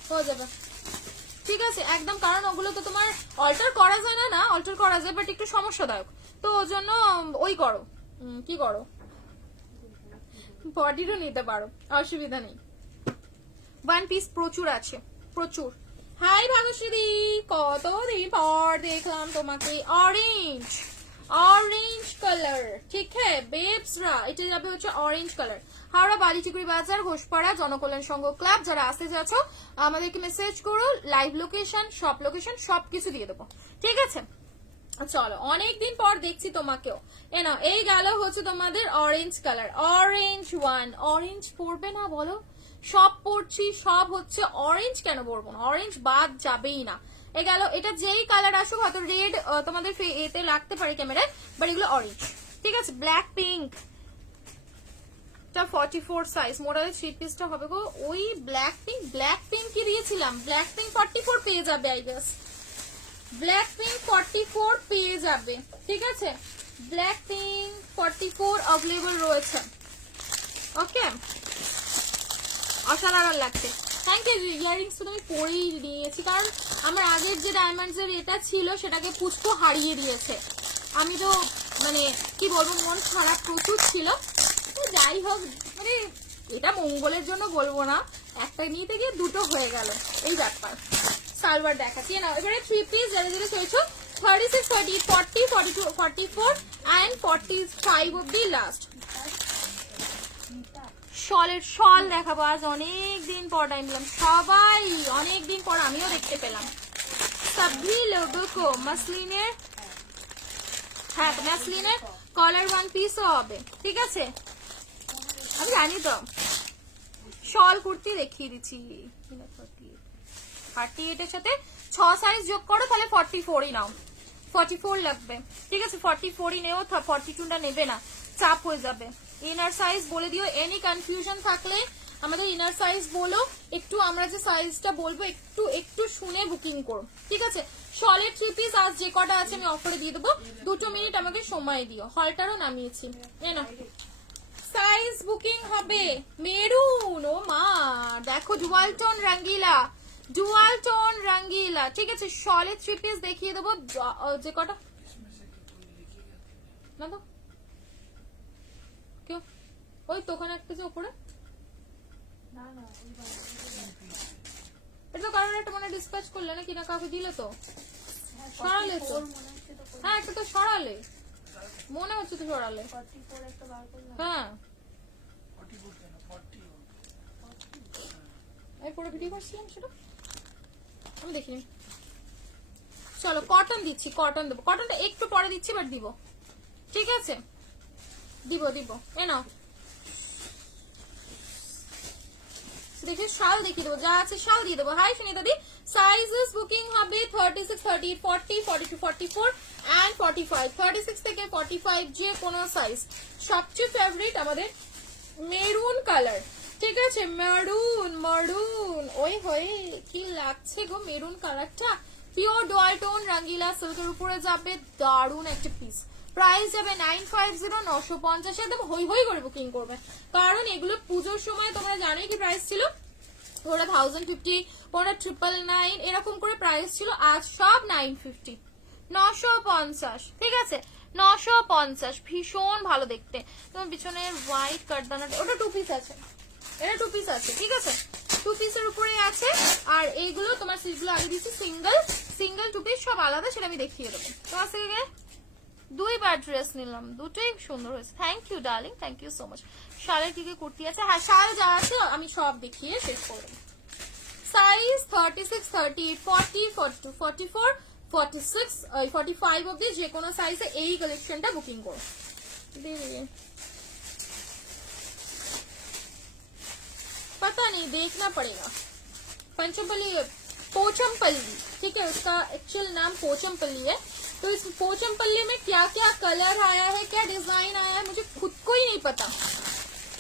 হয়ে যাবে, ঠিক আছে একদম। কারণ ওগুলো তো তোমার অল্টার করা যায় না, না অল্টার করা যায় বাট একটু সমস্যাদায়ক, তো ওর জন্য ওই করো, কি করো, বডিরও নিতে পারো, অসুবিধা নেই। ওয়ান পিস প্রচুর আছে, প্রচুর। হাই ভাগশ্রী, কতদিন পর দেখলাম তোমাকে। অরেঞ্জ, অরেঞ্জ কালার, ঠিক হ্যাঁ বেবসরা, এটা যাবে হচ্ছে অরেঞ্জ কালার। হাওড়া বালিচুকুরি বাজার, ঘোষপাড়া, জনকল্যাণ সংঘ ক্লাব। যারা আসতে যাচ্ছ আমাদেরকে মেসেজ করো, লাইভ লোকেশন, শপ লোকেশন সবকিছু দিয়ে দেবো, ঠিক আছে। চলো অনেকদিন পর দেখছি তোমাকেও। এনাও এই গেল হচ্ছে তোমাদের orange colour, orange one. Orange পরবে না বলো, সব পরছি, সব হচ্ছে অরেঞ্জ, কেন পরবো না, অরেঞ্জ বাদ যাবেই না। এ গেল, এটা যেই কালার আসুক, হয়তো রেড তোমাদের এতে লাগতে পারে ক্যামেরায়, বাট এগুলো অরেঞ্জ, ঠিক আছে। ব্ল্যাক পিঙ্ক 44 সাইজ, মোটালে 3 পিসটা হবে গো। ওই ব্ল্যাক পিঙ্ক, ব্ল্যাক পিঙ্ক কি দিয়েছিলাম, ব্ল্যাক পিঙ্ক 44 পেয়ে যাবে আই গেস, ব্ল্যাক পিঙ্ক 44 পেয়ে যাবে, ঠিক আছে। ব্ল্যাক পিঙ্ক 44 অ্যাভেলেবল রয়েছে, ওকে। অসাধারণ লাগছে, থ্যাংক ইউ। ইয়াররিংস তো আমি পরেই নিয়েছি, কারণ আমার আগের যে ডায়মন্ডস এর এটা ছিল সেটাকে পুষ্প হারিয়ে দিয়েছে। আমি তো মানে কি বলবো, মন খারাপ প্রচুর ছিল। যাই হোক, মানে এটা মঙ্গলের জন্য বলবো না, একটা নিতে গিয়ে দুটো হয়ে গেল, এই ব্যাপার। সালোয়ার দেখাচ্ছি না, এবারে 3 পিস যারা যারা চলছো 36, 40, 40, 42, 44 and 45 অব্দি লাস্ট। শলের শল দেখাবো আজ অনেক দিন পর টাইম দিলাম, সবাই অনেক দিন পর আমিও দেখতে পেলাম। সবই লোগো কো মাসলিনের, হ্যাঁ মাসলিনের কলার ওয়ান পিসও হবে, ঠিক আছে আমি জানি তো। শল কুর্তি দেখিয়ে দিচ্ছি 38 এর সাথে 6 সাইজ যোগ করো তাহলে 44ই নাও, 44 লাগবে, ঠিক আছে 44ই নেও, 42টা নেবে না, চাপ হয়ে যাবে। ইনার সাইজ বলে দিও, এনি কনফিউশন থাকলে আমাদের ইনার সাইজ বলো, একটু আমরা যে সাইজটা বলবো একটু একটু শুনে বুকিং করো, ঠিক আছে। শলের 3 পিস আজ যে কটা আছে আমি অফারে দিয়ে দেবো, 2 মিনিট আমাকে সময় দিও, হলটারও নামিয়েছি। না সাইজ বুকিং হবে মেরুন, ও মা দেখো ডুয়াল টোন রঙ্গিলা, ডুয়াল টোন রঙ্গিলা, ঠিক আছে। শলের 3 পিস দেখিয়ে দেবো যে কটা না তো কেউ ওই তো ওখানে একটা যে উপরে, না না ওই বাড়ি এটা তো কারণ একটা মানে ডিসপ্যাচ করলে না কিনা কাউকে দিলে তো সরালে তো, মনে হচ্ছে তো হ্যাঁ একটা তো সরালে মনে হচ্ছে তো সরালে, 44 একটা বার করলাম। হ্যাঁ আমি পুরো ভিডিও করছিলাম সেটা আমি দেখিনি। চলো কটন দিচ্ছি, কটন দেবো, কটনটা একটু পরে দিচ্ছি বাট দিব, ঠিক আছে দিব দিব। এ নাও দেখে শাল দেখিয়ে দেবো, যা আছে শাল দিয়ে দেবো। হাই সুনিতা দি, সাইজেস বুকিং হবে 36, 38, 40, 42, 44 এন্ড 45, 36 থেকে 45 যে কোনো সাইজ। সবচেয়ে ফেভারিট আমাদের মেরুন কালার, ঠিক আছে মেরুন মারুন, ওই হয়ে কি লাগছে গো মেরুন কালারটা, পিওর ডুয়াল টোন রঙ্গিলা সিল্কের উপরে যাবে, দারুন একটা পিস। প্রাইস যাবে 950, 950, একদম হই হই করে বুকিং করবে, কারণ এগুলো পুজোর সময় তোমরা জানোই কি প্রাইস ছিল, ওরা 1050, ওরা 999 এরকম করে প্রাইস ছিল, আজ সব 950, 950, ঠিক আছে 950, ভীষণ ভালো দেখতে। তোমার পিছনে হোয়াইট কাটদানাটা ওটা 2 পিস আছে, এটা 2 পিস আছে, ঠিক আছে 2 পিসের উপরে আছে। আর এইগুলো তোমার সিটগুলো আগে দিচ্ছি, সিঙ্গেল সিঙ্গেল 2 পিস সব আলাদা, সেটা আমি দেখিয়ে দেবো। তোমার থেকে 2বার ড্রেস নিলাম, দুটোই সুন্দর হয়েছে, thank you darling, thank you so much. শালের কি কি কুর্তি আছে, হ্যাঁ শাল যা আছে আমি সব দেখিয়ে শেষ করব। সাইজ 36, 38, 40, 42, 44, 46, 45 অব্দি যে কোনো সাইজে এই কালেকশনটা বুকিং করো। पता नहीं देखना पड़ेगा। पंचमपल्ली पोचमपल्ली, ठीक है उसका एक्चुअल नाम पोचमपल्ली है। तो इस पोचमपल्ली में क्या क्या कलर आया है, क्या डिजाइन आया है, मुझे खुद को ही नहीं पता,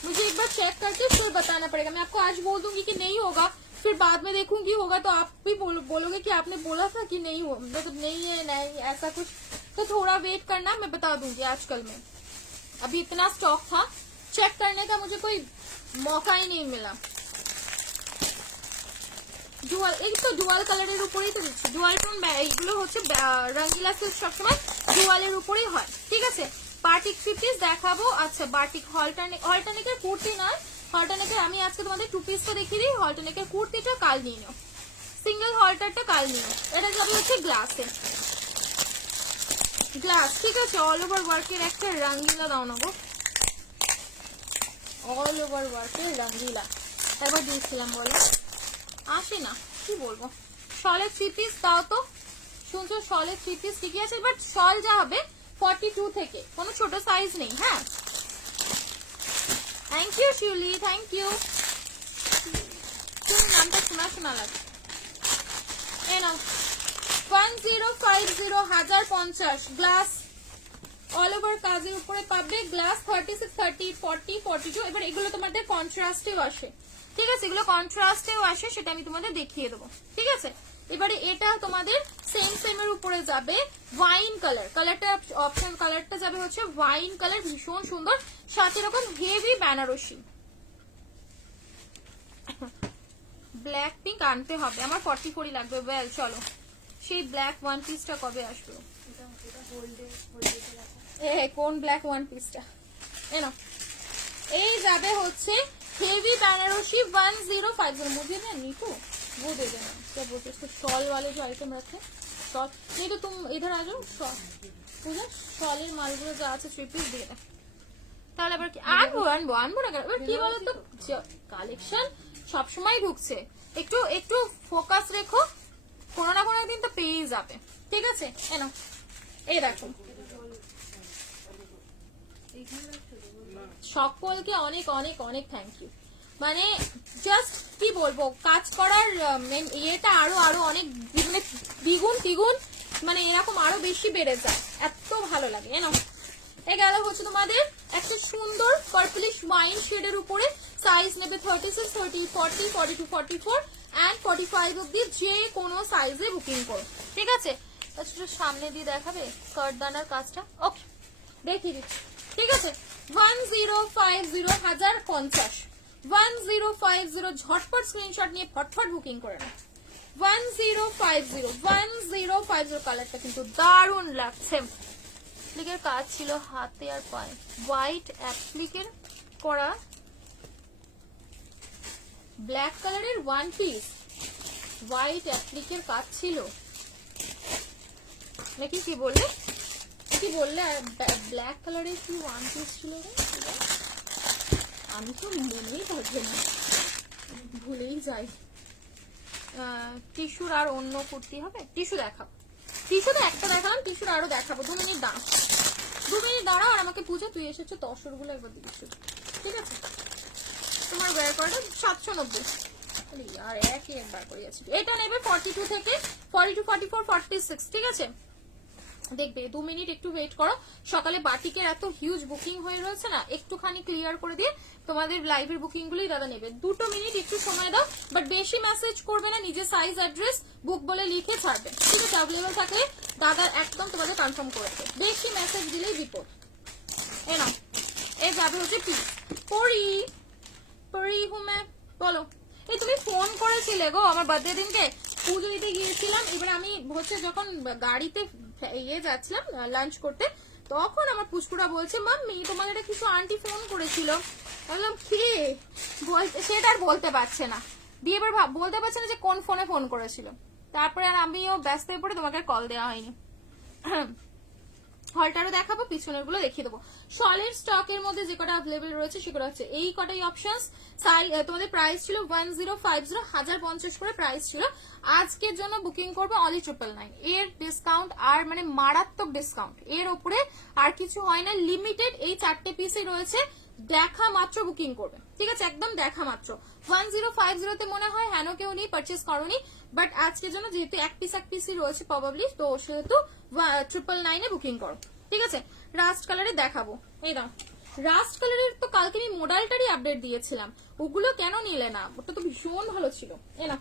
मुझे एक बार चेक करके फिर बताना पड़ेगा। मैं आपको आज बोल दूंगी कि नहीं होगा, फिर बाद में देखूंगी होगा, तो आप भी बोलोगे कि आपने बोला था कि नहीं हो, मतलब नहीं है नहीं ऐसा कुछ, तो थोड़ा वेट करना, मैं बता दूंगी आजकल में। अभी इतना स्टॉक था, चेक करने का मुझे कोई मौका ही नहीं मिला। ডুয়াল, এই তো ডুয়াল কালারের উপরেই তো দিচ্ছি, ডুয়াল টোন, এইগুলো হচ্ছে রঙ্গিলা সিল্ক সবসময় ডুয়ালের উপরেই হয়, ঠিক আছে। বাটিক 3 পিস দেখাবো, আচ্ছা বাটিক হলটানেকের কুর্তি নয়, হলটানেকের আমি আজকে তোমাদের 2 পিসটা দেখিয়ে দিই, হলটানেকের কুর্তিটা কাল নিয়ে নাও, সিঙ্গেল হলটারটা কাল নিয়ে নাও। এটা যাবে হচ্ছে গ্লাসে, গ্লাস, ঠিক আছে। অল ওভার ওয়ার্কের একটা রঙ্গিলা দাও না গো, অল ওভার ওয়ার্কের রঙ্গিলা একবার দিয়েছিলাম বলো, আসে না কি বলবো। শলের 3 পিস দাও তো, শুনছো শলের 3 পিস ঠিকই আছে, বাট শল যা হবে 42 থেকে, কোনো ছোট সাইজ নেই, হ্যাঁ। Thank you Shiuli, thank you, তুমি নামটা শোনা শোনা লাগে। এ নাও 1050, 1050 গ্লাস অল ওভার কাজের উপরে পাবে, গ্লাস 36, 38, 40, 42। এবার এগুলো তোমাদের কন্ট্রাস্টেও আসে, ঠিক আছে, এগুলো কন্ট্রাস্টেও আসে, সেটা আমি তোমাদের দেখিয়ে দেবো, ঠিক আছে। এবারে এটা তোমাদের সেম এর উপরে যাবে ওয়াইন কালার, কালারটা অপশন কালারটা যাবে হচ্ছে ওয়াইন কালার, ভীষণ সুন্দর, সাথে এরকম হেভি বেনারসি। ব্ল্যাক পিঙ্ক আনতে হবে আমার, 44 লাগবে। ওয়েল চলো, সেই ব্ল্যাক ওয়ান পিসটা কবে আসবে, কোন ব্ল্যাক ওয়ান পিসটা, এনো এই যাবে হচ্ছে हेवी बनारसी 1050। मुझे ना नीतू वो दे देना, क्या बोलते हैं उसको, शॉल वाले जो आइटम रखे शॉल, नहीं तो तुम इधर आ जाओ, शॉल पूजा शॉलेर मालगुलो जा আছে 3 পিস দিয়ে দে, তাহলে আবার কি আনবো আনবো আনবো না কেন? এবার কি বলতো, কালেকশন সবসময় ঢুকছে, একটু একটু ফোকাস রেখো, কোনো না কোনো একদিন তো পেয়ে যাবে। ঠিক আছে, এনো এই দেখো, সকলকে অনেক অনেক অনেক থ্যাংক ইউ। মানে জাস্ট কি বলবো, কাজ করার ইয়েটা আরো আরো অনেক মানে দ্বিগুণ তিগুণ, মানে এরকম আরো বেশি বেড়ে যায়, এত ভালো লাগে। এনো এ গেল হচ্ছে তোমাদের একটা সুন্দর পার্পলিশ ওয়াইন শেডের উপরে, সাইজ নেবে 36, 30, 40, 42, 44 এন্ড 45 অব্দি, যে কোনো সাইজে বুকিং করো। ঠিক আছে, একটু সামনে দিয়ে দেখাবে কার্ডদানার কাজটা, ওকে দেখিয়ে দিচ্ছি। ঠিক আছে, 1050 1050 1050, ঝটপট স্ক্রিনশট নিয়ে ফটফট বুকিং করে নাও। 1050 কালারটা কিন্তু দারুণ লাগছে। অ্যাপ্লিকের কাজ ছিল হাতে আর পায়ে, হোয়াইট অ্যাপ্লিকের করা ব্ল্যাক কালারের ওয়ান পিস, হোয়াইট অ্যাপ্লিকের কাজ ছিল নাকি, কি বললে কি বললে? ব্ল্যাক কালারের কি ওয়ান পিস ছিল রে? আমি তো মনেই থাকবে না, ভুলেই যাই। টিস্যুর আর অন্য কুর্তি হবে? টিস্যু দেখাবো, টিস্যু তো একটা দেখালাম, টিস্যুর আরো দেখাবো। 2 মিনিট দাঁড়া, 2 মিনিট দাঁড়া, আর আমাকে পুজো তুই এসেছো তসর গুলো একবার দিচ্ছ। ঠিক আছে, তোমার বের করাটা 790, আর একই একবার করে যাচ্ছি। এটা নেবে 42 থেকে 42, 44, 46। ঠিক আছে, দেখবে 2 মিনিট একটু ওয়েট করো। সকালে বাটিকের এত হিউজ বুকিং হয়ে রয়েছে না, একটুখানি ক্লিয়ার করে দিয়ে তোমাদের লাইভের বুকিং গুলোই দাদা নেবে। 2 মিনিট একটু সময় দাও, বাট বেশি মেসেজ করবে না, নিজের সাইজ অ্যাড্রেস বুক বলে লিখে ছাড়বে। ঠিক আছে, অ্যাভেলেবল থাকলে দাদা একদম তোমাদের কনফার্ম করেছে, বেশি মেসেজ দিলেই বিপদ। এ না, এ যাবে হচ্ছে পি পরি পরি হুমে, বলো। এই তুমি ফোন করেছিলে গো আমার বার্থডে দিনকে, পুজো দিতে গিয়েছিলাম। এবার আমি হচ্ছে যখন গাড়িতে যাচ্ছিলাম লাঞ্চ করতে, তখন আমার পুষ্পুরা বলছে মাম্মি তোমাদের কিছু আন্টি ফোন করেছিল। বললাম কি বলতে, সেটা আর বলতে পারছে না, দিয়ে এবার বলতে পারছে না যে কোন ফোনে ফোন করেছিল। তারপরে আর আমিও ব্যস্ত হয়ে পড়ে তোমাকে কল দেওয়া হয়নি। হলটারও দেখাবো, পিছনের গুলো দেখিয়ে দেবো। সলিড স্টকের মধ্যে যে কটা अवेलेबल রয়েছে সেগুলো হচ্ছে এই কটাই অপশনস। তোমাদের প্রাইস ছিল 1050, 1050 করে প্রাইস ছিল। আজকের জন্য বুকিং করবে অনলি 999, এর ডিসকাউন্ট আর মানে মারাত্মক ডিসকাউন্ট, এর উপরে আর কিছু হয় না। লিমিটেড এই 4টে পিসই রয়েছে, দেখা মাত্র বুকিং করবে। ঠিক আছে, একদম দেখা মাত্র। 1050 তে মনে হয় হ্যানো কেউ নেই, পারচেস করোনি, বাট আজকের জন্য যেহেতু এক পিসই রয়েছে প্রবাবলি, তো সেহেতু 999 এ বুকিং করো। ঠিক আছে, রাস্ট কালারে দেখাবো, এই দাও। রাস্ট কালারের তো কালকে আমি মোডালটারই আপডেট দিয়েছিলাম, ওগুলো কেন নিলে না? ওটা তো ভীষণ ভালো ছিল। এ না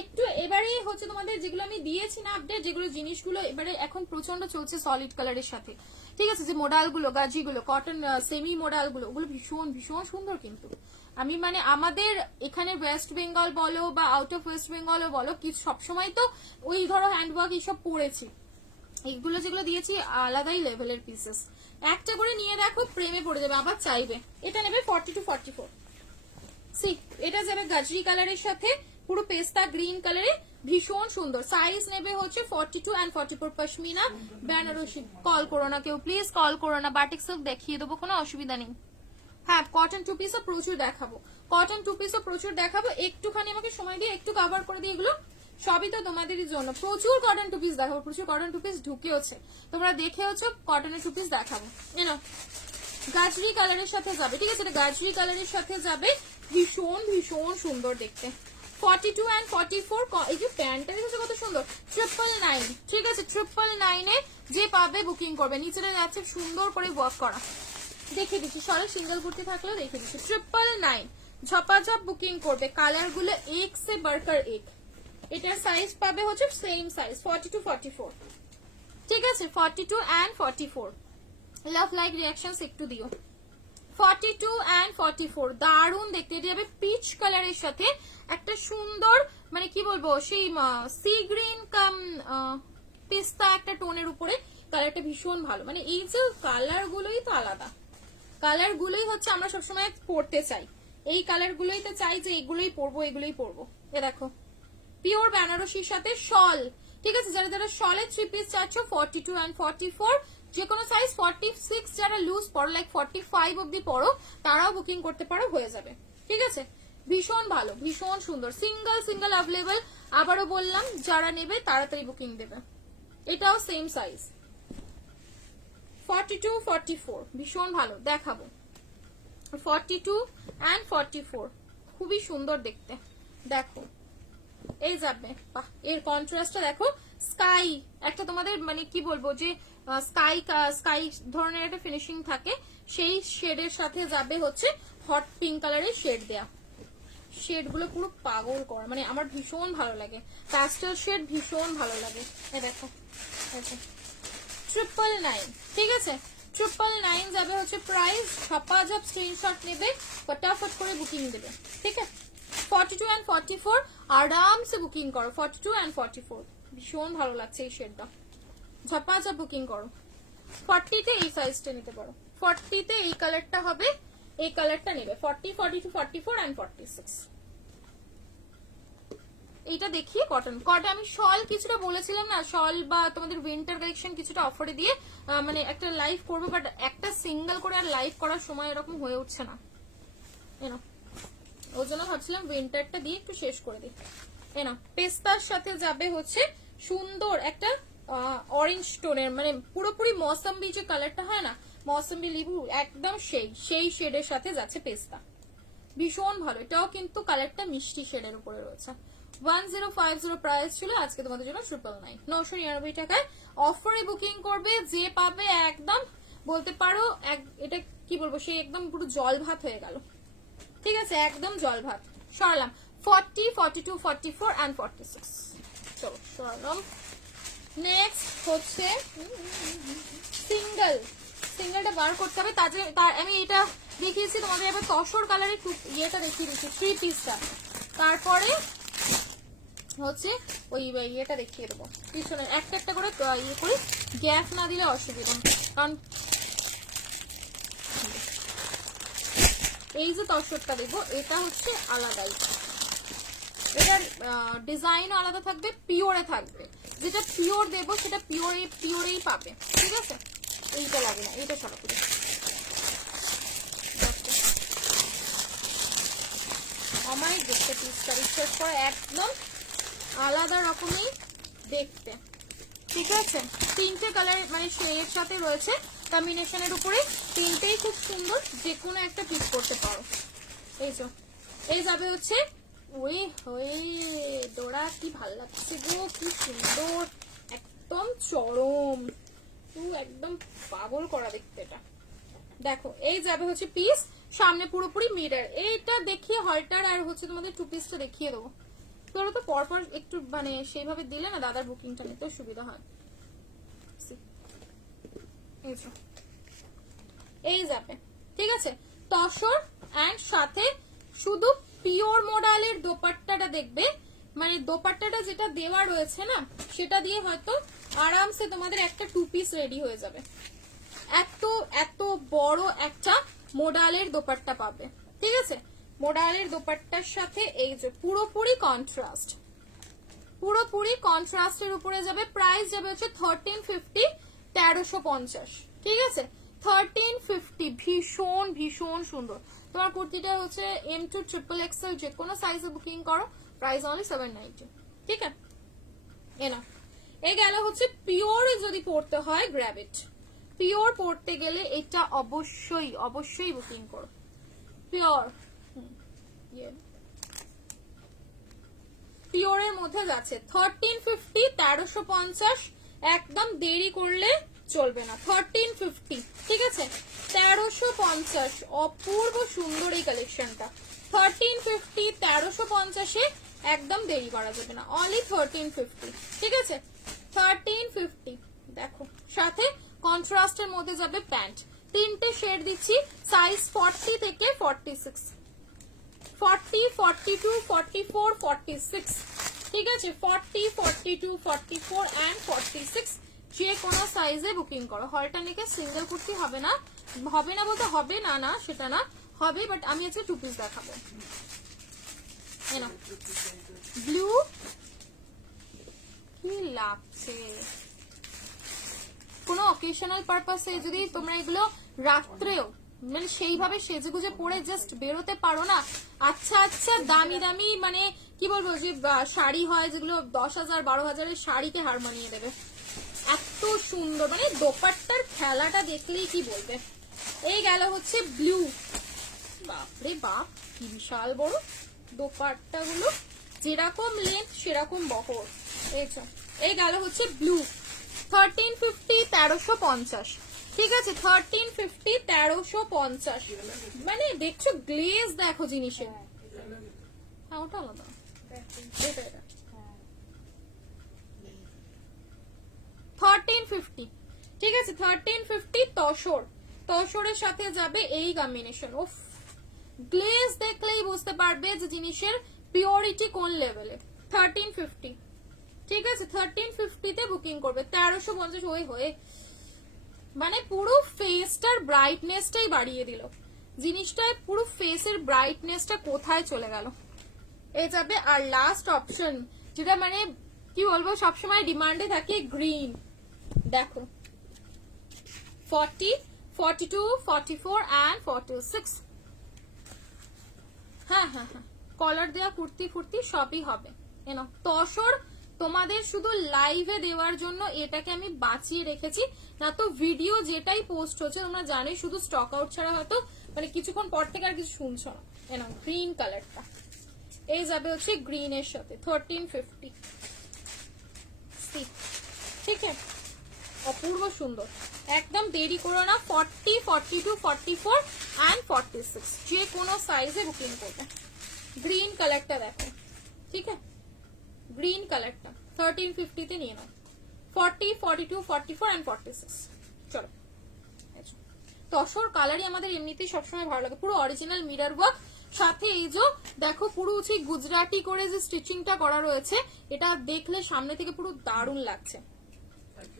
একটু এবারে হচ্ছে তোমাদের যেগুলো আমি দিয়েছি না আপডেট, যেগুলো জিনিসগুলো এবারে এখন প্রচন্ড চলছে সলিড কালারের সাথে। ঠিক আছে, যে মোডাল গুলো, গাজি গুলো, কটন সেমি মোডাল গুলো, ওগুলো ভীষণ ভীষণ সুন্দর। কিন্তু আমি মানে আমাদের এখানে ওয়েস্ট বেঙ্গল বলো বা আউট অফ ওয়েস্ট বেঙ্গলও বলো, কি সবসময় তো ওই ধরো হ্যান্ডওয়ার্ক এইসব পড়েছি, এইগুলো যেগুলো দিয়েছি আলাদাই লেভেলের পিসেস। একটা করে নিয়ে দেখো, প্রেমে পড়ে যাবে, আবার চাইবে। এটা নেবে 42, 44। সি এটা যাবে গাজরি কালারের সাথে, পুরো পেস্তা গ্রিন কালারে, ভীষণ সুন্দর। সাইজ নেবে হচ্ছে 42 and 44 পশমিনা বেনারসি। কল করো না কেউ, প্লিজ কল করো না, বাটিক সিল্ক দেখিয়ে দেবো, কোনো অসুবিধা নেই। হ্যাঁ, কটন 2 পিসও প্রচুর দেখাবো, কটন 2 পিসও প্রচুর দেখাবো। একটুখানি আমাকে সময় দিয়ে একটু কভার করে দিই, এগুলো সবই তো তোমাদেরই জন্য। প্রচুর কটন 2 পিস দেখাবো, প্রচুর কটন 2 পিস ঢুকেওছে, তোমরা দেখেওছো। কটনের 2 পিস দেখাবো, এনো গাজরি কালারের সাথে যাবে। ঠিক আছে, এটা গাজরি কালারের সাথে যাবে, ভীষণ ভীষণ সুন্দর দেখতে। 42 and 44, এই যে প্যান্টটা দেখেছো কত সুন্দর, 999। ঠিক আছে, 999 এ যে পাবে বুকিং করবে। নিচেটা যাচ্ছে সুন্দর করে ওয়ার্ক করা, দেখে দিচ্ছি, সরে সিঙ্গেল কুর্তি থাকলেও দেখে দিচ্ছি। 999 ঝপাঝপ বুকিং করবে। কালার গুলো এক সে বাড়কর এক। এটার সাইজ পাবে হচ্ছে সেম সাইজ 42, 44। ঠিক আছে, 42 and 44। লাভ লাইক রিয়াকশনস একটু দিও। 42 and 44 দারুণ দেখতে। এটা যাবে পিচ কালারের সাথে, একটা সুন্দর মানে কি বলবো, সেই সি গ্রিন কাম পিস্তা একটা টোনের উপরে। কালারটা ভীষণ ভালো, মানে এই যে কালার গুলোই তো আলাদা, কালার গুলোই হচ্ছে আমরা সবসময় পরতে চাই, এই কালার গুলোই তো চাই যে এগুলোই পরবো, এগুলোই পরবো। এ দেখো পিওর বেনারসির সাথে শল, ঠিক আছে, যারা যারা সলিড 3 পিস চাচ্ছ 42 and 44, যে কোনো সাইজ 46 যারা লুজ পড়ো লাইক 45 অবধি পড়ো তারাও বুকিং করতে পারো, হয়ে যাবে। ঠিক আছে, ভীষণ ভালো, ভীষণ সুন্দর, সিঙ্গেল অ্যাভেলেবল। আবারও বললাম যারা নেবে তাড়াতাড়ি বুকিং দেবে। এটাও সেম সাইজ 42 44, ভীষণ ভালো দেখাবো। 42 and 44 খুবই সুন্দর দেখতে, দেখো এই যাবে। বাহ, এর কন্ট্রাস্টটা দেখো, স্কাই একটা তোমাদের মানে কি বলবো যে স্কাই ধরনের একটা ফিনিশিং থাকে, সেই শেডের সাথে যাবে হচ্ছে হট পিঙ্ক কালারের শেড দেয়া। শেড গুলো পুরো পাগল করা, মানে আমার ভীষণ ভালো লাগে, প্যাস্টেল শেড ভীষণ ভালো লাগে। এই দেখো 999, ঠিক আছে 999 যাবে হচ্ছে প্রাইস। ঝপাঝপ স্ক্রিনশট নেবে, ফটাফট করে বুকিং দেবে। ঠিক আছে, 42 and 44 আরামসে বুকিং করো। 42 and 44 ভীষণ ভালো লাগছে এই শেডটা, ঝপাঝপ বুকিং করো। 40 তে এই সাইজটা নিতে পারো, 40 তে এই কালারটা হবে, এই কালারটা নেবে। 40 42 44 and 46 এইটা দেখিয়ে কটন আমি শল কিছুটা বলেছিলাম না, শল বা তোমাদের উইন্টার কালেকশন কিছুটা অফারে দিয়ে মানে একটা লাইভ করবো, বাট একটা সিঙ্গেল করে আর লাইভ করার সময় এরকম হয়ে উঠছে না, ওর জন্য ভাবছিলাম উইন্টারটা দিয়ে একটু শেষ করে দিই। পেস্তার সাথে যাবে হচ্ছে সুন্দর একটা অরেঞ্জ টোনের, মানে পুরোপুরি মৌসম্বি যে কালারটা হয় না, মৌসম্বি লেবু একদম সেই শেডের সাথে যাচ্ছে পেস্তা, ভীষণ ভালো। এটাও কিন্তু কালারটা মিষ্টি শেডের উপরে রয়েছে। 1050 প্রাইস ছিল, আজকে তোমাদের জন্য 999, 999 টাকায় অফারে বুকিং করবে যে পাবে একদম বলতে পারো এটা কি বলবো, সে একদম পুরো জল ভাত হয়ে গেল। ঠিক আছে, একদম জল ভাত। সরালাম 40 42 44 and 46, চলো সরালাম। নেক্সট হচ্ছে সিঙ্গেলটা বার করতে হবে, তার আমি এটা দেখিয়েছি তোমাদের, এবার তসর কালারের ইয়েটা দেখিয়ে দিচ্ছি 3 পিসটা, তারপরে হচ্ছে ওই ইয়েটা দেখিয়ে দেবো পিছনে একটা একটা করে ইয়ে করি, গ্যাপ না দিলে অসুবিধা, কারণ এই যে তসরটা দেবো এটা হচ্ছে আলাদাই, এটার ডিজাইন আলাদা থাকবে, পিওরে থাকবে, যেটা পিওর দেবো সেটা পিওরেই পাবে। ঠিক আছে, এইটা লাগে না, এইটা সরা করে আমায় দেখতে পিসটা বিশ্বাস করে একদম আলাদা রকমই দেখতে। ঠিক আছে, 3টে কালার মানে এর সাথে রয়েছে কম্বিনেশনের উপরে, 3টেই খুব সুন্দর, যে কোনো একটা পিক করতে পারো। এই যাবে হচ্ছে ওই হয়ে ডোরা, কি ভাল লাগছে গো, কি সুন্দর, একদম চরম, একদম পাগল করা দেখতে এটা। দেখো এই যাবে হচ্ছে পিস, সামনে পুরোপুরি মিরর, এইটা দেখিয়ে হলটার আর হচ্ছে তোমাদের 2 পিসটা দেখিয়ে দেবো। তোরা তো পরপর একটু মানে সেইভাবে দিলে না দাদার বুকিংটা নিতে সুবিধা হয়। এই যাবে, ঠিক আছে, তসর এন্ড সাথে শুধু পিওর মডেলের দোপাট্টাটা দেখবে, মানে দোপাট্টাটা যেটা দেওয়া রয়েছে না সেটা দিয়ে হয়তো আরামসে তোমাদের একটা 2 পিস রেডি হয়ে যাবে। এত বড় একটা মডেলের দোপাট্টা পাবে। ঠিক আছে, মডেলের দোপাট্টার সাথে এই যে পুরোপুরি কন্ট্রাস্টের উপরে যাবে। প্রাইস যাবে হচ্ছে 1350, 1350। ঠিক আছে, 1350, ভীষণ ভীষণ সুন্দর। তোমার কুর্তিটা হচ্ছে M2 XXL, যে কোনো সাইজে বুকিং করো, প্রাইস অনলি 790। ঠিক আছে, এই গেল হচ্ছে পিওর যদি পড়তে হয় গ্র্যাভিট, পিওর পড়তে গেলে এটা অবশ্যই বুকিং করো। পিওরের মধ্যে যাচ্ছে 1350, 1350, একদম দেরি করলে চলবে না। 1350, ঠিক আছে, 1350, অপূর্ব সুন্দর এই কালেকশনটা। 1350, 1350-এ একদম দেরি করা যাবে না, অনলি 1350। ঠিক আছে, 1350। দেখো সাথে কন্ট্রাস্টের মধ্যে যাবে প্যান্ট, 3টে শেড দিচ্ছি, সাইজ 40 থেকে 46, 40 42 44 46। ঠিক আছে, 40 42 44 and 46, যে কোনো সাইজে বুকিং করো। হলটানিকে সিঙ্গেল কুর্তি হবে না বলতে হবে না সেটা না, হবে, বাট আমি আজকে 2 পিস দেখাবো। ব্লু কি লাগছে, কোনো অকেশনাল পারপাসে যদি তোমরা এগুলো রাত্রেও মানে সেইভাবে সেজেগুজে পরে জাস্ট বেরোতে পারো না, আচ্ছা আচ্ছা দামি দামি মানে কি বলবো যে শাড়ি হয় যেগুলো 10,000 12,000-এর শাড়িকে হার মানিয়ে দেবে, এত সুন্দর, মানে দোপাট্টার খেলাটা দেখলেই কি বলবে। এই গেল হচ্ছে ব্লু, বাপরে বাপ কি বিশাল বড় দোপাট্টা গুলো, যেরকম লেন্থ সেরকম বহর। এই গেল হচ্ছে ব্লু, 1350 1350, ঠিক আছে 1350 1350, মানে দেখছো গ্লেজ দেখো জিনিসের, হ্যাঁ ওটা আলাদা, এটা এটা 1350, ঠিক আছে 1350 তসরের সাথে যাবে এই কম্বিনেশন। উফ, গ্লেজ দেখলেই বুঝতে পারবে যে জিনিসের পিওরিটি কোন লেভেলে। 1350, ঠিক আছে 1350 তে বুকিং করবে। 1350 ওই হয়ে মানে পুরো ফেসটার ব্রাইটনেসটাই বাড়িয়ে দিল, জিনিসটায় পুরো ফেসের ব্রাইটনেসটা কোথায় চলে গেল। এই যাবে আর লাস্ট অপশন যেটা মানে কি বলবো সবসময় ডিমান্ডে থাকে, গ্রিন। দেখো 40 42 44 and 46, হ্যাঁ হ্যাঁ হ্যাঁ কলার দেওয়া কুর্তি ফুর্তি সবই হবে। এনো তসর তোমাদের শুধু লাইভে দেওয়ার জন্য এটাকে আমি বাঁচিয়ে রেখেছি, না তো ভিডিও যেটাই পোস্ট হচ্ছে তোমরা জানোই শুধু স্টক আউট ছাড়া হয়তো মানে কিছুক্ষণ পর থেকে আর কিছু শুনছো না। এনো গ্রিন কালারটা, এই যাবে হচ্ছে গ্রিনের সাথে 1350, ঠিক আছে অপূর্ব সুন্দর, একদম দেরি করো না। 40 42 44 and 46 যে কোনো সাইজে বুকিং করবে। গ্রিন কালারটা দেখো, ঠিক আছে গ্রিন কালারটা 1350 তে নিয়ে নাও। 40 42 44 and 46, চলো। তসর কালারই আমাদের এমনিতেই সবসময় ভালো লাগে, পুরো অরিজিনাল মিরর ওয়ার্ক, সাথে এই যে দেখো পুরো হচ্ছে গুজরাটি করে যে স্টিচিংটা করা রয়েছে, এটা দেখলে সামনে থেকে পুরো দারুণ লাগছে,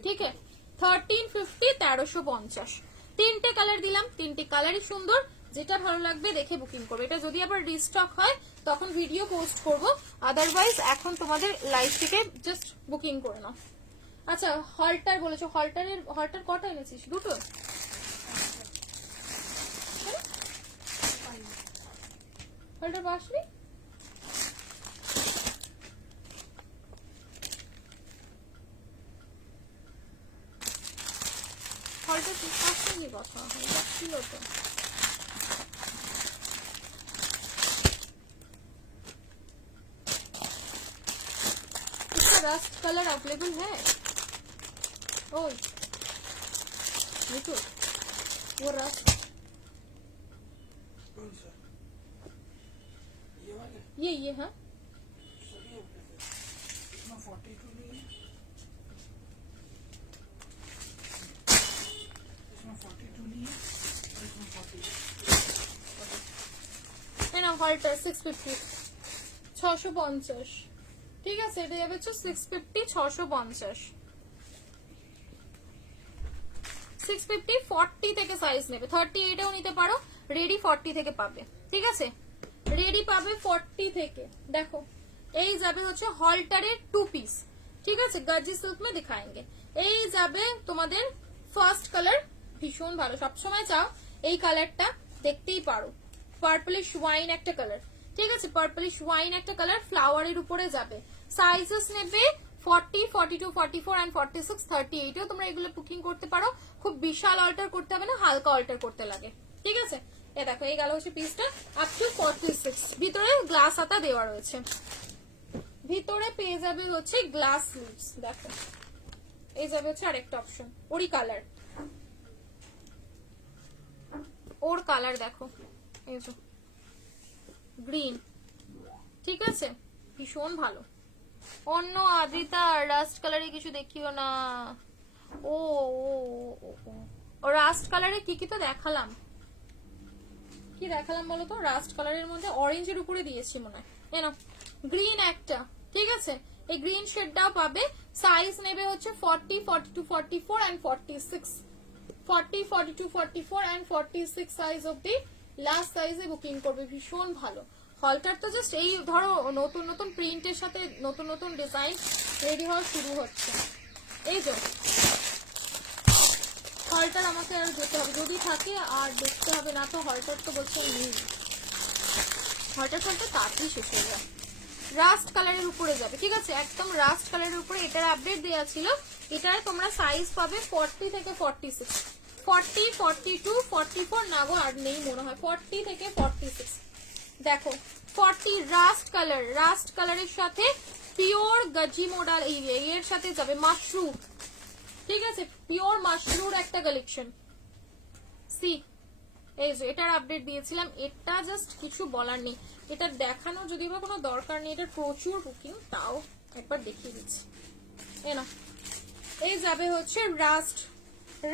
ঠিক আছে 1350 1350, তিনটে কালার দিলাম, তিনটে কালারই সুন্দর, যেটা ভালো লাগবে দেখে বুকিং করবে। এটা যদি আবার রিস্টক হয় তখন ভিডিও পোস্ট করব, আদারওয়াইজ এখন তোমাদের লাইভ থেকে জাস্ট বুকিং করে নাও। আচ্ছা হলটার বলেছো, হলটার কটা এনেছিস? দুটো? হলটার বাসনি হলটা ঠিক আসেনি, কথা হলটা ছিল তো। रस्ट कलर अवेलेबल है? ओए वो रस्ट ये हाँ हॉल्टर 650 650, ঠিক আছে এটা যাবে 650 650 650 40 থেকে সাইজ নেবে, 38 এও নিতে পারো, রেডি 40 থেকে পাবে, ঠিক আছে রেডি পাবে 40 থেকে। দেখো এই যাবে হচ্ছে হলটারের 2 পিস, ঠিক আছে গার্জি সিল্ক মে দেখাएंगे। এই যাবে তোমাদের ফার্স্ট কালার, ভীষণ ভালো, সবসময় চাও এই কালারটা দেখতেই পারো, পার্পলিশ ওয়াইন একটা কালার, ঠিক আছে পার্পলিশ ওয়াইন একটা কালার, ফ্লাওয়ারের উপরে যাবে। সাইজেস নেবে 40 42 44 and 46 38 এও তোমরা এগুলো বুকিং করতে পারো, খুব বিশাল অল্টার করতে হবে না, হালকা অল্টার করতে লাগে, ঠিক আছে। এই দেখো এই গেল হচ্ছে পিসটা আপ টু 46, ভিতরে গ্লাস হাতা দেওয়া রয়েছে, ভিতরে পেয়ে যাবে হচ্ছে গ্লাস স্লিভস। দেখো এই যাবে হচ্ছে আরেকটা অপশন, ওরই কালার, ওর কালার দেখো এই যে গ্রিন, ঠিক আছে ভীষণ ভালো। অন্য আদ্রিতা রাস্ট কালারে কিছু দেখিও না, ও রাস্ট কালারে কি কি তো দেখালাম, কি দেখালাম বলো তো, রাস্ট কালারের মধ্যে অরেঞ্জের উপরে দিয়েছি মনে হয়, এনো গ্রিন একটা, ঠিক আছে এই গ্রিন শেডটাও পাবে। সাইজ নেবে হচ্ছে 40 42 44 and 46, 40 42 44 and 46 সাইজ অবধি লাস্ট সাইজে বুকিং করবে, ভীষণ ভালো। হলটার তো জাস্ট এই ধরো নতুন নতুন প্রিন্টের সাথে নতুন নতুন ডিজাইন রেডি হওয়া শুরু হচ্ছে। এই তো হলটার আমাকে আর যেতে হবে, যদি থাকে আর দেখতে হবে, না তো হলটার তো বলছে নেই। হলটার ফলটা তাড়াতাড়ি শেষ হয়ে যায়। রাস্ট কালারের উপরে যাবে, ঠিক আছে, একদম রাস্ট কালারের উপরে। এটার আপডেট দেওয়া ছিল, এটার তোমরা সাইজ পাবে 40 থেকে 46, 40, 42, 44 না গো আর নেই মনে হয়, 40 থেকে 46। দেখো 40 রাস্ট কালার, রাস্ট কালারের সাথে পিওর গাজি মডেল, এর সাথে যাবে মাশরুম, ঠিক আছে, পিওর মাশরুম একটা কালেকশন। সি এই যে এটার আপডেট দিয়েছিলাম, এটা জাস্ট কিছু বলার নেই, এটা দেখানো যদি বা কোনো দরকার নেই, এটা প্রচুর বুকিং, তাও একবার দেখিয়ে দিচ্ছি। এ না, এই যাবে হচ্ছে রাস্ট,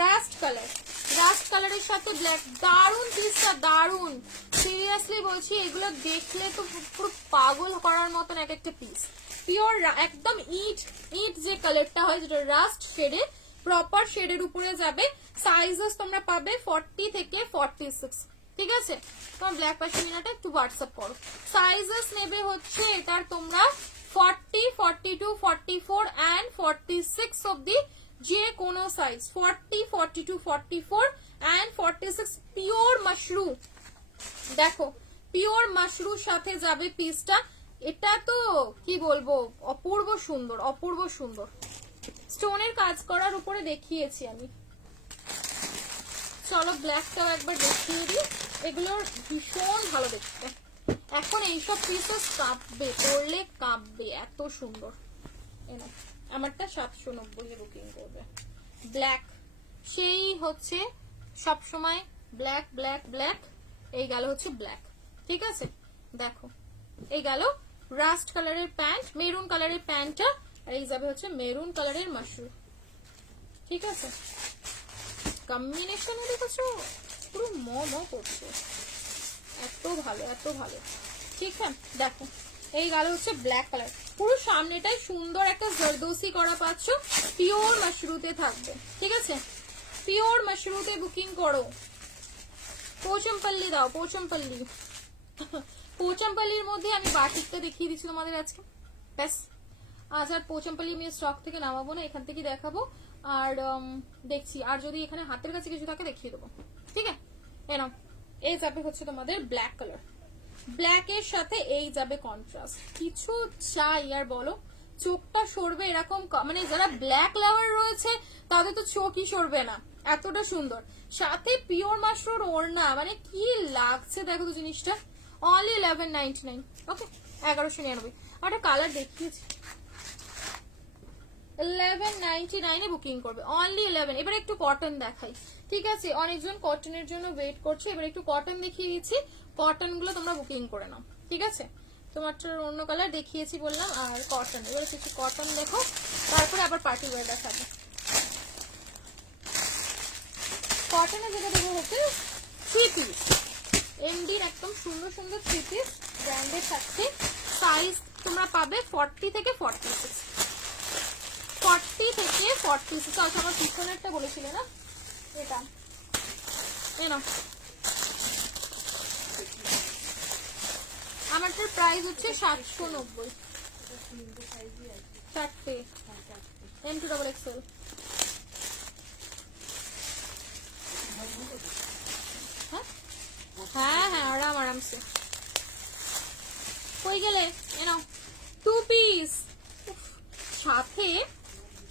রাস্ট কালার, রাস্ট কালারের সাথে ব্ল্যাক, দারুন পিসটা, দারুন, সিরিয়াসলি বলছি, এগুলো দেখলে তো পুরো পাগল করার মতন এক একটা পিস। পিওর একদম ইট ইট যে কালারটা হয়, যেটা রাস্ট শেডে, প্রপার শেডের উপরে যাবে। সাইজেস তোমরা পাবে 40 থেকে 46, ঠিক আছে। তোমার ব্ল্যাক পাশমিনাটা একটু হোয়াটসঅ্যাপ করো। সাইজেস নেবে হচ্ছে এটার তোমরা 40, 42, 44 and 46 অবধি, যে কোনো সাইজ 40, 42, 44 and 46 পিওর মাশরুম। দেখো পিওর মাশরুম সাথে যাবে পিসটা, এটা তো কি বলবো, অপূর্ব সুন্দর, অপূর্ব সুন্দর। স্টোনের কাজ করার উপরে দেখিয়েছি আমি, চলো ব্ল্যাকটাও একবার দেখিয়ে দিই, এগুলোর ভীষণ ভালো দেখতে। এখন এইসব পিসেস কাঁপবে, পরলে কাঁপবে, এত সুন্দর। এনা আমারটা 790 এ বুকিং করবে। ব্ল্যাক সেই হচ্ছে সব সময় ব্ল্যাক ব্ল্যাক ব্ল্যাক, এই গেল হচ্ছে ব্ল্যাক, ঠিক আছে। দেখো এই গেল রাস্ট কালারের প্যান্ট, মেরুন কালারের প্যান্টটা, আর এই যাবে হচ্ছে মেরুন কালারের মাশরুম, ঠিক আছে। কম্বিনেশন দেখছো পুরো ম করছে, এত ভালো, এত ভালো, ঠিক আছে। দেখো এই গেল হচ্ছে ব্ল্যাক কালার, পুরো সামনেটাই সুন্দর একটা জরদোসি করা পাচ্ছ, পিওর মাশরুতে থাকবে, ঠিক আছে। পিওর মাশরুতে বুকিং করো। পোচমপল্লি দাও, পোচমপল্লি। পোচমপল্লির মধ্যে আমি বাটিকটা দেখিয়ে দিচ্ছি তোমাদের আজকে, ব্যাস। আজ আর পোচমপল্লি আমি স্টক থেকে নামাবো না, এখান থেকে দেখাবো। আর দেখছি, আর যদি এখানে হাতের কাছে কিছু থাকে দেখিয়ে দেবো, ঠিক আছে। এনাও এই যাবে হচ্ছে তোমাদের ব্ল্যাক কালার, ব্ল্যাক এর সাথে এই যাবে কন্ট্রাস্ট, কিছু চাই আর বলো, চোখটা সরবে এরকম, মানে যারা ব্ল্যাক লাভার রয়েছে তাদের তো চোখই সরবে না, এতটা সুন্দর। সাথে পিওর মাশরুম ওড়না, মানে কি লাগছে দেখো তো জিনিসটা। অনলি 1199, ওকে, 1199। আর একটা কালার দেখিয়েছি, 1199 এ বুকিং করবে, অনলি 11। এবার একটু কটন দেখাই, ঠিক আছে, অনেকজন কটনের জন্য ওয়েট করছে, এবার একটু কটন দেখিয়ে দিচ্ছি, কটন গুলো তোমরা বুকিং করে নাও, ঠিক আছে। তোমারটা অন্য কালার দেখিয়েছি বললাম, আর কটন, এবার কিছু কটন দেখো, তারপরে আবার পার্টি ওয়্যার দেখাবো। কটনে যেটা দেবো হচ্ছে 3 পিস, এমডির একদম সুন্দর সুন্দর 3 পিস ব্র্যান্ডের থাকছে। সাইজ তোমরা পাবে 40 থেকে 46, 40 থেকে 46। আচ্ছা আমার পিছনেরটা বলেছিলে না, এটা এনো, আমারটার প্রাইস হচ্ছে 790, 4টে M2XXL। হ্যাঁ হ্যাঁ আরাম আরামসে। কই গেলে, এনো 2 পিস। সাথে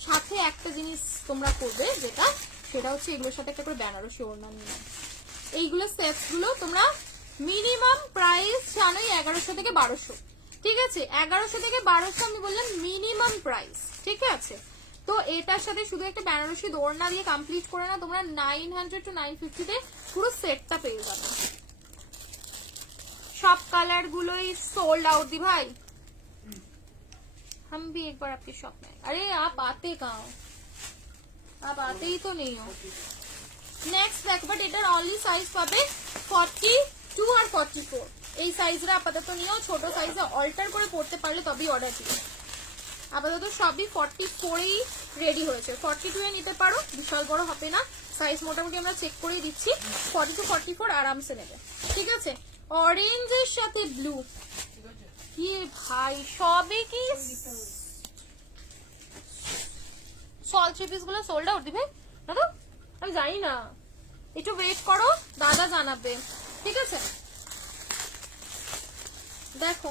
সাথে একটা জিনিস তোমরা করবে, যেটা সেটা হচ্ছে এগুলোর সাথে একটা করে বেনারসি ওড়না নিয়ে, এইগুলো সেটস গুলো তোমরা মিনিমাম প্রাইস জানোই 1100 থেকে 1200, ঠিক আছে। 1100 থেকে 1200 আমি বললাম মিনিমাম প্রাইস, ঠিক আছে। তো এটার সাথে শুধু একটা বেনারসি ওড়না দিয়ে কমপ্লিট করে না, তোমরা 900 to 950 তে পুরো সেটটা পেয়ে যাবে। सब colour Gulo sold out the भाई, हम भी एक बार आपके शॉप में। अरे आप आते कहाँ हो, आप आते ही तो नहीं हो। नेक्स्ट देखो, बट एटार অনলি সাইজ পাবে 42 আর 44, এই সাইজরা আপাতত নিও, ছোট সাইজে অল্টার করে পড়তে পারলে তবেই অর্ডার দিও। আপাতত সবই 44 এই রেডি হয়েছে, 42 এ নিতে পারো, বিশাল বড় হবে না, সাইজ মোটামুটি আমরা চেক করে দিচ্ছি, 42 44 আরামসে নেবে, ঠিক আছে। অরেঞ্জের সাথে ব্লু, কি ভাই সবই কি সল থ্রি পিস গুলো সোল্ড আউট দিবে দাদা, আমি জানি না, একটু ওয়েট করো, দাদা জানাবে, ঠিক আছে? দেখো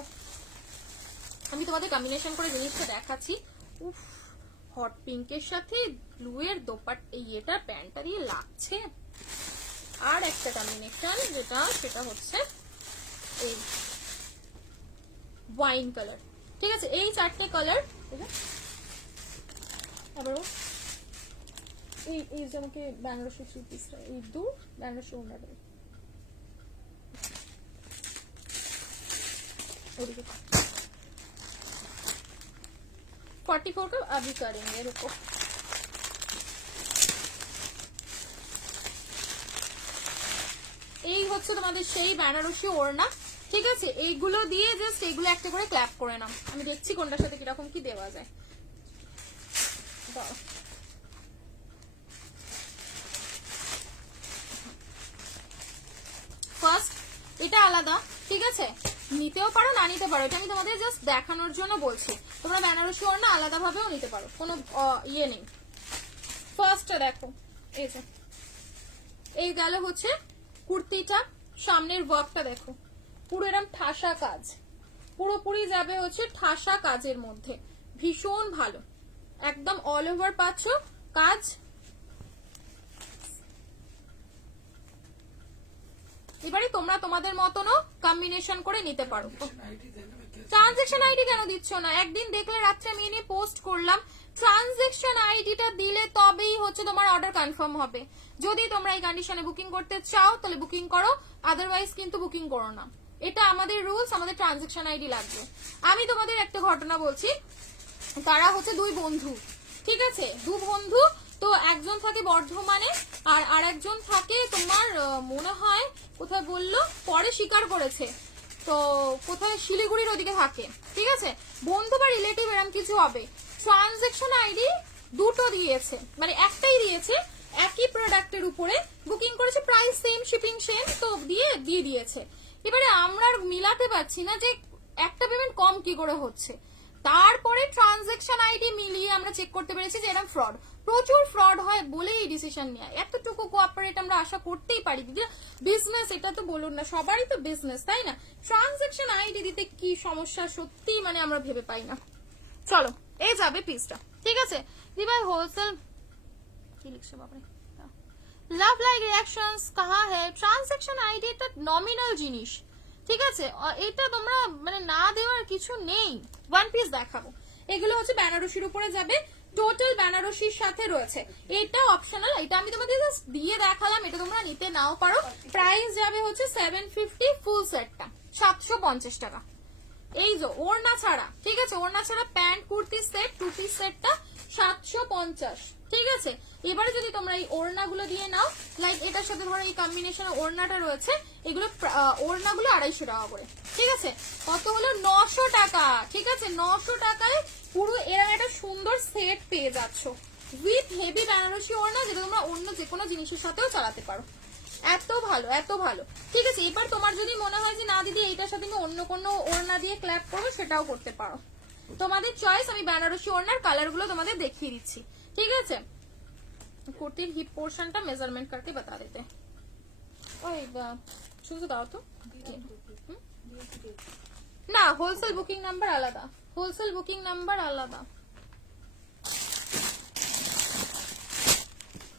আমি তোমাদের কম্বিনেশন করে জিনিসটা দেখাচ্ছি। উফ, হট পিঙ্কের সাথে ব্লু এর দোপাট এটা প্যান্টটা দিয়ে লাগছে। আর একটা কম্বিনেশন যেটা সেটা হচ্ছে এই ওয়াইন কালার, ঠিক আছে? এই চারটে কালার। আবার এই যে আমাকে বেনারসি থ্রি পিসটা, এই দু বেনারসি ওড়না দেবে ওদিকে 44 का अभी करेंगे, रुको। এই হচ্ছে তোমাদের সেই বেনারসি ওড়না, ঠিক আছে? এইগুলো দিয়ে জাস্ট এইগুলো একটা করে ক্ল্যাপ করে নাও। আমি দেখছি কোনটার সাথে কিরকম কি দেওয়া যায়। ফার্স্ট এটা আলাদা, ঠিক আছে? নিতেও পারো না নিতে পারো, এটা আমি তোমাদের জাস্ট দেখানোর জন্য বলছি। তোমরা বেনারসি ওড়না আলাদা ভাবেও নিতে পারো, কোনো ইয়ে নেই। ফার্স্টটা দেখো, এই যে এই গেল হচ্ছে কুর্তিটা, সামনের ওয়ার্কটা দেখো পুরো এরকম ঠাসা কাজ, পুরোপুরি যাবে হচ্ছে ঠাসা কাজের মধ্যে, ভীষণ ভালো, একদম অল ওভার পাচ্ছ কাজ। এবারে তোমরা তোমাদের মতনও কম্বিনেশন করে নিতে পারো। ট্রানজেকশন আইডি কেন দিচ্ছ না? একদিন দেখলে রাত্রে আমি নিয়ে পোস্ট করলাম, ট্রানজেকশন আইডিটা দিলে তবেই হচ্ছে তোমার অর্ডার কনফার্ম হবে। যদি তোমরা এই কন্ডিশনে বুকিং করতে চাও তাহলে বুকিং করো, আদারওয়াইজ কিন্তু বুকিং করো না। এটা আমাদের রুলস, আমাদের ট্রানজেকশন আইডি লাগবে। আমি তোমাদের একটা ঘটনা বলছি, তারা হচ্ছে দুই বন্ধু, ঠিক আছে? দু বন্ধু, তো একজন থাকে বর্ধমানে আর আরেকজন থাকে তোমার মনে হয় কোথায় বললো, পরে স্বীকার করেছে, তো কোথায় শিলিগুড়ির ওদিকে থাকে, ঠিক আছে? বন্ধু বা রিলেটিভ এরকম কিছু হবে। ট্রানজেকশন আইডি দুটো দিয়েছে, মানে একটাই দিয়েছে, একই প্রোডাক্টের উপরে বুকিং করেছে, প্রাইস সেম, শিপিং সেম, তো দিয়ে দিয়েছে। এবারে আমরা মিলাতে পারছি না যে একটা পেমেন্ট কম কি করে হচ্ছে। তারপরে ট্রানজেকশন আইডি মিলিয়ে আমরা চেক করতে পেরেছি যে এরকম ফ্রড, প্রচুর ফ্রড হয় বলেই এই ডিসিশন নেয়। এতটুকু কোঅপারেট আমরা আশা করতেই পারি, বিজনেস এটা তো বলুন না, সবারই তো বিজনেস, তাই না? ট্রানজেকশন আইডি দিতে কি সমস্যা সত্যি মানে আমরা ভেবে পাই না। চলো এই যাবে পিসটা, ঠিক আছে? দিবাই হোলসেল কি লিখছে বাবারে, লাভ লাইক রিঅ্যাকশনস কাহা হে? ট্রানজেকশন আইডি এটা নমিনাল জিনিস, ঠিক আছে? এটা তোমরা মানে না দেওয়ার কিছু নেই। ওয়ান পিস দেখাবো, এগুলো হচ্ছে বেনারসির উপরে যাবে, টোটাল বেনারসির সাথে রয়েছে, এটা অপশনাল, এটা আমি তোমাদের জাস্ট দিয়ে দেখালাম, এটা তোমরা নিতে নাও পারো। প্রাইস যাবে হচ্ছে 750, ফুল সেটটা 750 টাকা। এই যে ওড়না ছাড়া, ঠিক আছে? ওড়না ছাড়া pant kurti set, two piece সেটটা 750, ঠিক আছে? এবারে যদি তোমরা এই ওড়নাগুলো দিয়ে নাও, লাইক এটার সাথে ধরো এই কম্বিনেশন ওড়নাটা রয়েছে, এগুলো ওড়নাগুলো 250 টাকা করে, ঠিক আছে? কত হলো? 900 টাকা, ঠিক আছে? 900 টাকায় পুরো এরকম একটা সুন্দর সেট পেয়ে যাচ্ছ উইথ হেভি বেনারসি ওড়না, যেটা তোমরা অন্য যে কোনো জিনিসের সাথেও চালাতে পারো। এত ভালো, এত ভালো, ঠিক আছে? এবার তোমার যদি মনে হয় যে না দিদি এইটার সাথে আমি অন্য কোনো ওড়না দিয়ে ক্ল্যাপ করবো, সেটাও করতে পারো, তোমাদের চয়েস। আমি বেনারসি ওড়নার কালার গুলো তোমাদের দেখিয়ে দিচ্ছি, ঠিক আছে? কুর্তির হিপ পোর্শনটা মেজারমেন্ট करके बता देते हैं। ওই শুধু দাও তো, না হোলসেল বুকিং নাম্বার আলাদা, হোলসেল বুকিং নাম্বার আলাদা,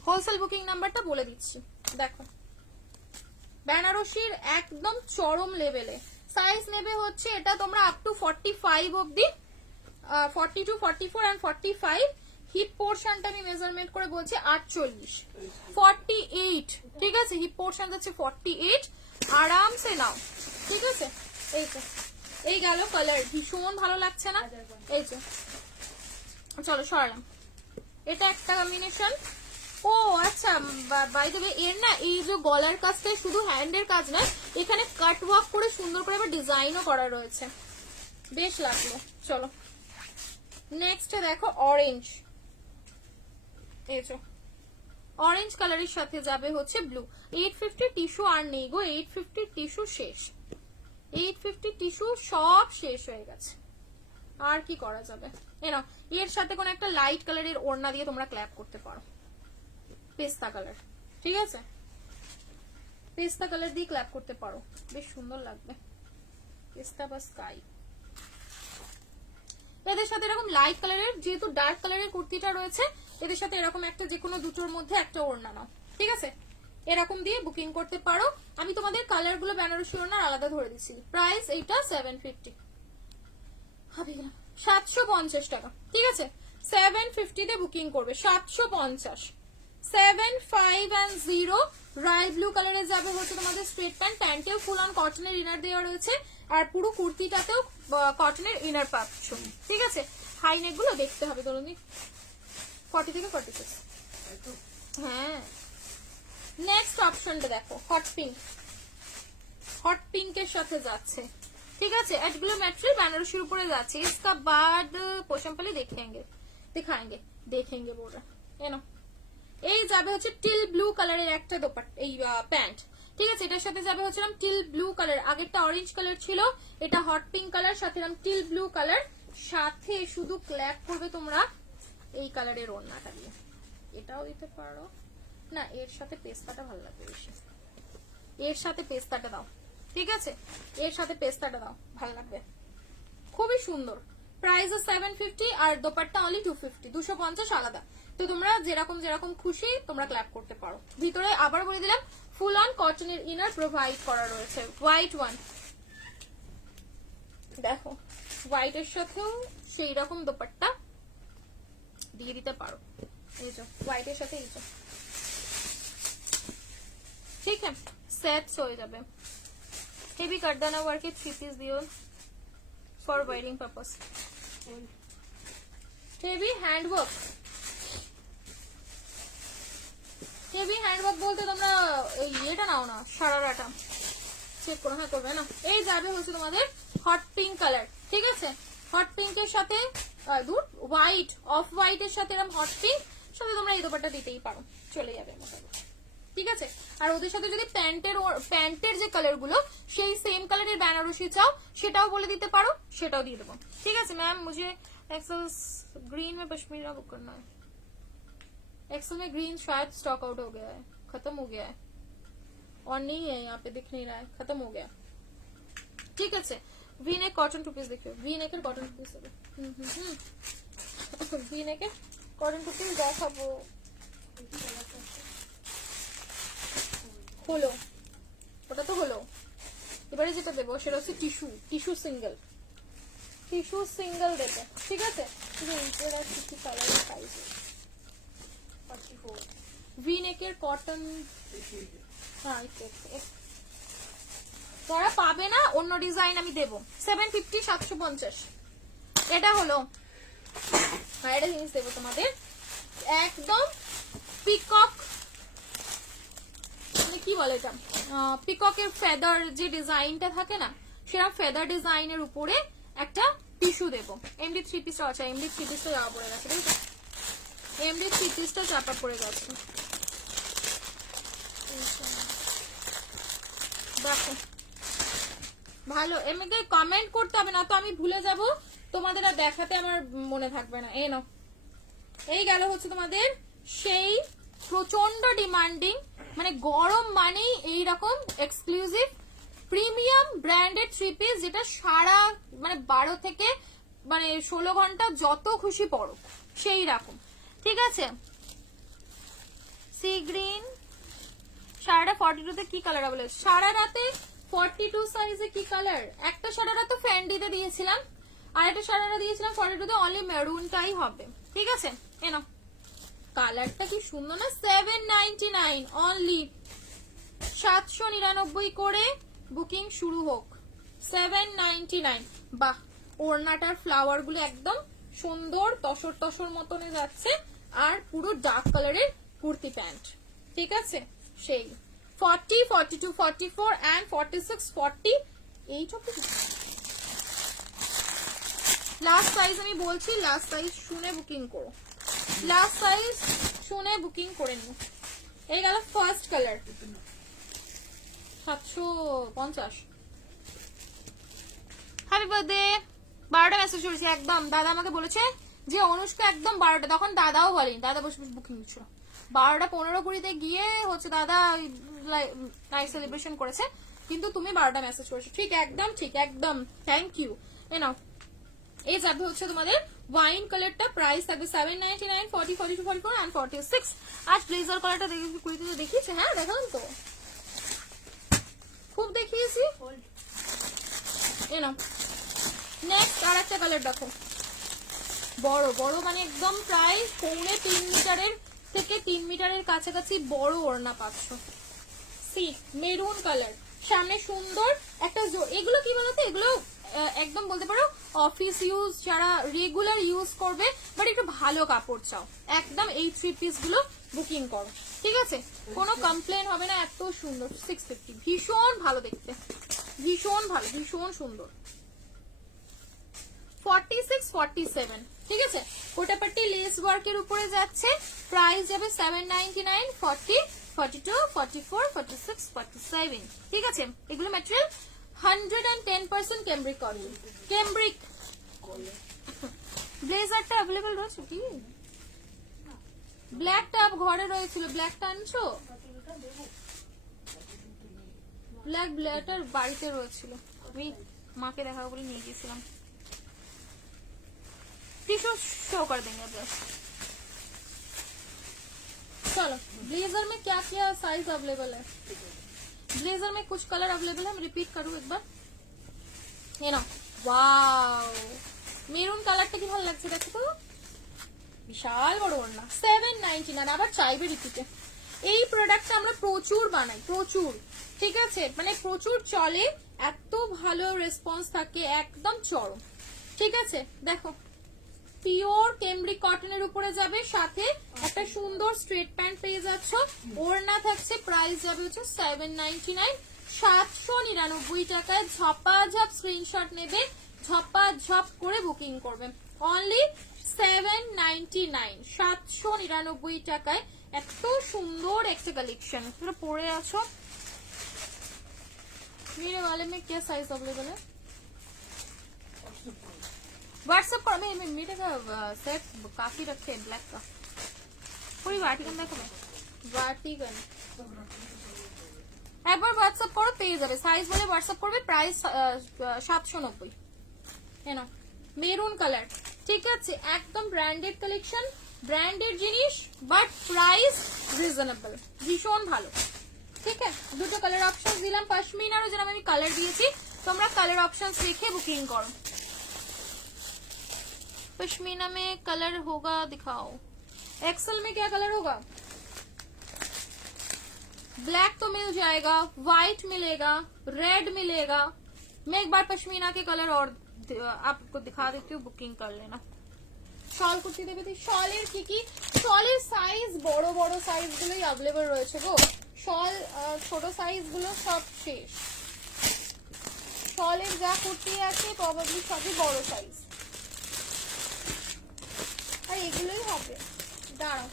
হোলসেল বুকিং নাম্বারটা বলে দিচ্ছি। দেখো বেনারসির একদম চরম লেভেলে সাইজ নেবে হচ্ছে এটা তোমরা আপ টু 45 অবধি, 42, 44 এন্ড 45। হিপ পোর্শনটা আমি মেজারমেন্ট করে বলছি 48, 48, ঠিক আছে? হিপ পোর্শন যাচ্ছে 48, আরামসে নাও, ঠিক আছে? এই তো এই গেল কালার, ভীষণ ভালো লাগছে না? এই যে চলো সরালাম, এটা একটা কম্বিনেশন। ও আচ্ছা, বাই দ্য ওয়ে এর না এই যে গলার কাজটা শুধু হ্যান্ডের কাজ না, এখানে কাট ওয়ার্ক করে সুন্দর করে আবার ডিজাইনও করা রয়েছে, বেশ লাগলো। চলো নেক্সট দেখো অরেঞ্জ, এই যে অরেঞ্জ কালারের সাথে যাবে হচ্ছে ব্লু। 850 টিস্যু আর নেই গো, 850 টিস্যু শেষ, 850 টিস্যু সব শেষ হয়ে গেছে। আর কি করা যাবে, এনো এর সাথে কোনো একটা লাইট কালারের ওড়না দিয়ে তোমরা ক্ল্যাপ করতে পারো, পেস্তা কালার, ঠিক আছে, পেস্তা কালার দিয়ে ক্ল্যাপ করতে পারো, বেশ সুন্দর লাগবে, পেস্তা বা স্কাই। এদের সাথে এরকম লাইট কালারের, যেহেতু ডার্ক কালারের কুর্তিটা রয়েছে, এদের সাথে এরকম একটা যে কোনো দুটোর মধ্যে একটা ওড়না নাও, ঠিক আছে, এরকম দিয়ে বুকিং করতে পারো। আমি তোমাদের কালার গুলো বেনারসি ওড়নার আলাদা ধরে দিচ্ছি। প্রাইস এইটা 750, 750 টাকা, ঠিক আছে, 750 তে বুকিং করবে, 750, 750। রাই ব্লু কালারে যাবে হচ্ছে তোমাদের স্ট্রেট প্যান্ট, প্যান্টেও ফুল অন কটনের ইনার দেওয়া রয়েছে, আর পুরো কুর্তিটাতেও কটনের ইনার পাচ্ছ, ঠিক আছে। হাই নেক গুলো দেখতে হবে, ধরুন 40 থেকে 46। হ্যাঁ, নেক্সট অপশনটা দেখো, হট পিঙ্ক, হট পিঙ্কের সাথে যাচ্ছে, ঠিক আছে, এগুলো ম্যাটেরিয়াল বেনারসির উপরে যাচ্ছে। इसका बाद पोशमपल्ली देखेंगे बोल रहा है ना। এই যাবে হচ্ছে টিল ব্লু কালারের একটা দোপাট্টা, এই প্যান্ট, ঠিক আছে, এটার সাথে যাবে হচ্ছে টিল ব্লু কালার, আগেরটা অরেঞ্জ কালার ছিল, এটা হট পিঙ্ক কালার, সাথে টিল ব্লু কালার, সাথে শুধু ক্ল্যাপ করবে তোমরা এই কালারের ওড়নাটা দিয়ে, এটাও দিতে পারো না, এর সাথে পেস্তাটা ভালো লাগবে বেশি, এর সাথে পেস্তাটা দাও, ঠিক আছে, এর সাথে পেস্তাটা দাও, ভালো লাগবে, খুবই সুন্দর। প্রাইস 750 আর দোপাট্টা অনলি 250, 250 আলাদা। তো তোমরা যেরকম যেরকম খুশি তোমরা ক্ল্যাপ করতে পারো। ভিতরে আবার বলে দিলাম ফুল অন কটনের ইনার প্রোভাইড করা রয়েছে, হোয়াইট ওয়ান, দেখো হোয়াইটের সাথেও সেই রকম দোপাট্টা দিয়ে দিতে পারো, এই যে হোয়াইটের সাথে এই যে, ঠিক আছে, সেটস হয়ে যাবে। হেভি কাটদানা ওয়ার্কের 3 পিস দিও for wedding purpose, heavy handwork, heavy handwork বলতে তোমরা এই এটা নাও না, সারারাটা চেক করো, হ্যাঁ করবে না। এই যাবে হচ্ছে তোমাদের হট পিঙ্ক কালার, ঠিক আছে, হট পিঙ্কের সাথে হোয়াইট, অফ হোয়াইটের সাথে এরকম হট পিঙ্ক, সাথে তোমরা এই দোপাট্টা দিতেই পারো, চলে যাবে মোটামুটি, ঠিক আছে। আর ওদের সাথে যদি প্যান্টের যে কালার গুলো সেই সেম কালারের বেনারসি চাও সেটাও বলে দিতে পারো, সেটাও দিয়ে দেবো, ঠিক আছে। मैम मुझे एक्सेल ग्रीन में पश्मीना बुक करना है, एक्सेल में ग्रीन शायद स्टॉक आउट हो गया है, खत्म हो गया है, और नहीं है यहाँ पे, दिख नहीं रहा है, खत्म हो गया, ठीक है। वी नेक कॉटन 2 পিস देखियो, वी नेक कॉटन 2 পিস হবে, वी नेक कॉटन 2 পিস দেখাবো, হলো ওটা তো হলো, এবারে যেটা দেবো সেটা হচ্ছে টিস্যু সিঙ্গেল দেবো, ঠিক আছে। ভি নেকের কটন, হ্যাঁ যারা পাবে না অন্য ডিজাইন আমি দেবো, 750, 750, এটা হলো। আর একটা জিনিস দেবো তোমাদের, একদম পিকক, কি বলে এটা, পিককের ফেদার যে ডিজাইনটা থাকে না, সেরকম ফেদার ডিজাইনের উপরে একটা টিস্যু দেবো। এমডি 3 পিসটা আছে, এমডি 3 পিসটা চাপা পড়ে গেছে, ঠিক আছে, এমডি 3 পিসটা চাপা পড়ে গেছে, দেখো ভালো, এমনিতে কমেন্ট করতে হবে না তো, আমি ভুলে যাব, তোমাদের আর দেখাতে আমার মনে থাকবে না। এই নাও, এই গেল হচ্ছে তোমাদের সেই প্রচন্ড ডিমান্ডিং, মানে গরম মানেই এইরকম এক্সক্লুসিভ প্রিমিয়াম ব্র্যান্ডেড 3 পিস, যেটা সারা মানে 12 থেকে মানে 16 ঘন্টা যত খুশি পরো সেই রকম, ঠিক আছে। সি গ্রিন সারাটা 42 তে কি কালার বলে, সারা রাতে 42 সাইজে কি কালার, একটা সারারা তো ফ্যান্ডিতে দিয়েছিলাম, আর একটা সারারা দিয়েছিলাম 42 তে, অনলি মেরুনটাই হবে, ঠিক আছে। এনো কালারটা কি সুন্দর না, 799 অনলি, 799 করে বুকিং শুরু হোক, 799। বাহ, ওড়নাটার ফ্লাওয়ার গুলো একদম সুন্দর তসর তসর মতনে যাচ্ছে, আর পুরো ডার্ক কালারের কুর্তি প্যান্ট, ঠিক আছে। সেই 40, 42, 44 and 46, 40, এই সব লাস্ট সাইজ আমি বলছি, লাস্ট সাইজ শুনে বুকিং করো, লাস্ট সাইজ শুনে বুকিং করে নিও। এই গেল ফার্স্ট কালার, 750। হ্যাপি বার্থডে 12টা মেসেজ করেছি একদম। দাদা আমাকে বলেছে যে অনুষ্কা একদম 12টা, তখন দাদাও বলেনি, দাদা বসে বসে বুকিং দিচ্ছিল। 12টা 15-20 গিয়ে হচ্ছে দাদা নাইট সেলিব্রেশন করেছে, কিন্তু তুমি 12টা মেসেজ করেছো। ঠিক একদম, ঠিক একদম, থ্যাংক ইউ। এ নাও, এই যাবে হচ্ছে তোমাদের ওয়াইন কালারটা, প্রাইস থাকবে 799, 40, 42, 44 and 46। আর ব্লেজার কালারটা দেখি কুড়িতে দেখিয়েছে, হ্যাঁ দেখালাম তো, খুব দেখিয়েছি। এ নাও নেক্সট আর একটা কালার দেখো, বড় বড় মানে একদম প্রায় 3.5 মিটারের থেকে 3 মিটারের কাছাকাছি বড় ওড়না পাচ্ছ। সি মেরুন কালার, সামনে সুন্দর একটা এগুলো কি বলতো, এগুলো একদম বলতে পারো অফিস ইউজ, যারা রেগুলার ইউজ করবে বাট একটু ভালো কাপড় চাও, একদম এই 3 পিস গুলো বুকিং করো, ঠিক আছে? কোনো কমপ্লেন হবে না, এত সুন্দর। 650, ভীষণ ভালো দেখতে, ভীষণ ভালো, ভীষণ সুন্দর। 46, 47, ঠিক আছে? কোটাপাট্টি লেস ওয়ার্কের উপরে যাচ্ছে, প্রাইস যাবে 799, 40, 42, 44, 46, 47, ঠিক আছে? এগুলো ম্যাটেরিয়াল 110% ক্যামব্রিক কটন, ক্যামব্রিক। ব্লেজারটা অ্যাভেলেবল রয়েছে কি? ব্ল্যাকটা ঘরে রয়েছিল, ব্ল্যাকটা আনছো? ব্ল্যাক ব্লেটার বাড়িতে রয়েছিল, আমি মাকে দেখাবো বলে নিয়ে গেছিলাম। टिश्यू शो कर देंगे अब। चलो ब्लेजर में क्या क्या साइज अवेलेबल है, ब्लेजर में कुछ कलर अवेलेबल है, मैं रिपीट करूँ एक बार। ये ना, वाओ মেরুন কালারটা কি ভালো লাগছে দেখো তো, বিশাল বড় ওড়না, 799। আবার চাইবে রিপিটে। এই প্রোডাক্টটা আমরা প্রচুর বানাই, প্রচুর, ঠিক আছে? মানে প্রচুর চলে, এত ভালো রেসপন্স থাকে, একদম চরম, ঠিক আছে? দেখো পিওর ক্যামব্রিক কটনের উপরে যাবে, সাথে একটা সুন্দর স্ট্রেট প্যান্ট পেয়ে যাচ্ছ, ওড়না থাকছে, প্রাইস যাবে হচ্ছে 799, 799 টাকায়। ঝপাঝপ স্ক্রিনশট নেবে, ঝপাঝপ করে বুকিং করবে, অনলি 799, 799 টাকায়। এত সুন্দর একটা কালেকশন, পুরো পরে আছো। मेरे वाले में क्या साइज अवेलेबल है? व्हाट्सएप पर मैं मीटर का सेट काफी रखे हैं, ब्लैक का। पूरी वाटिकन देखो, मैं वाटिकन एक बार व्हाट्सएप करो পেয়ে যাবে, সাইজ বলে হোয়াটসঅ্যাপ করবে, প্রাইস 790। है ना, মেরুন কালার, ঠিক আছে? একদম ব্র্যান্ডেড কালেকশন, ব্র্যান্ডেড জিনিস, বাট প্রাইস রিজনেবল, ভীষণ ভালো, ঠিক আছে? দুটো কালার অপশন দিলাম, পশমিনারও যেরকম আমি কালার দিয়েছি, তোমরা কালার অপশন দেখে বুকিং করো। पश्मीना में कलर होगा, दिखाओ। एक्सेल में क्या कलर होगा? ब्लैक तो मिल जाएगा, व्हाइट मिलेगा, रेड मिलेगा। मैं एक बार पश्मीना के कलर और आपको दिखा देती हूँ, बुकिंग कर लेना। शॉल कुर्ती देবে, শলের কি শলের সাইজ বড় বড় সাইজ গুলোই अवेलेबल রয়েছে গো, শল ছোট সাইজ গুলো সব শেষ। শলের যা কুর্তি আছে প্রবাবলি সবই বড় সাইজ, আর এগুলোই হবে। দাঁড়াও,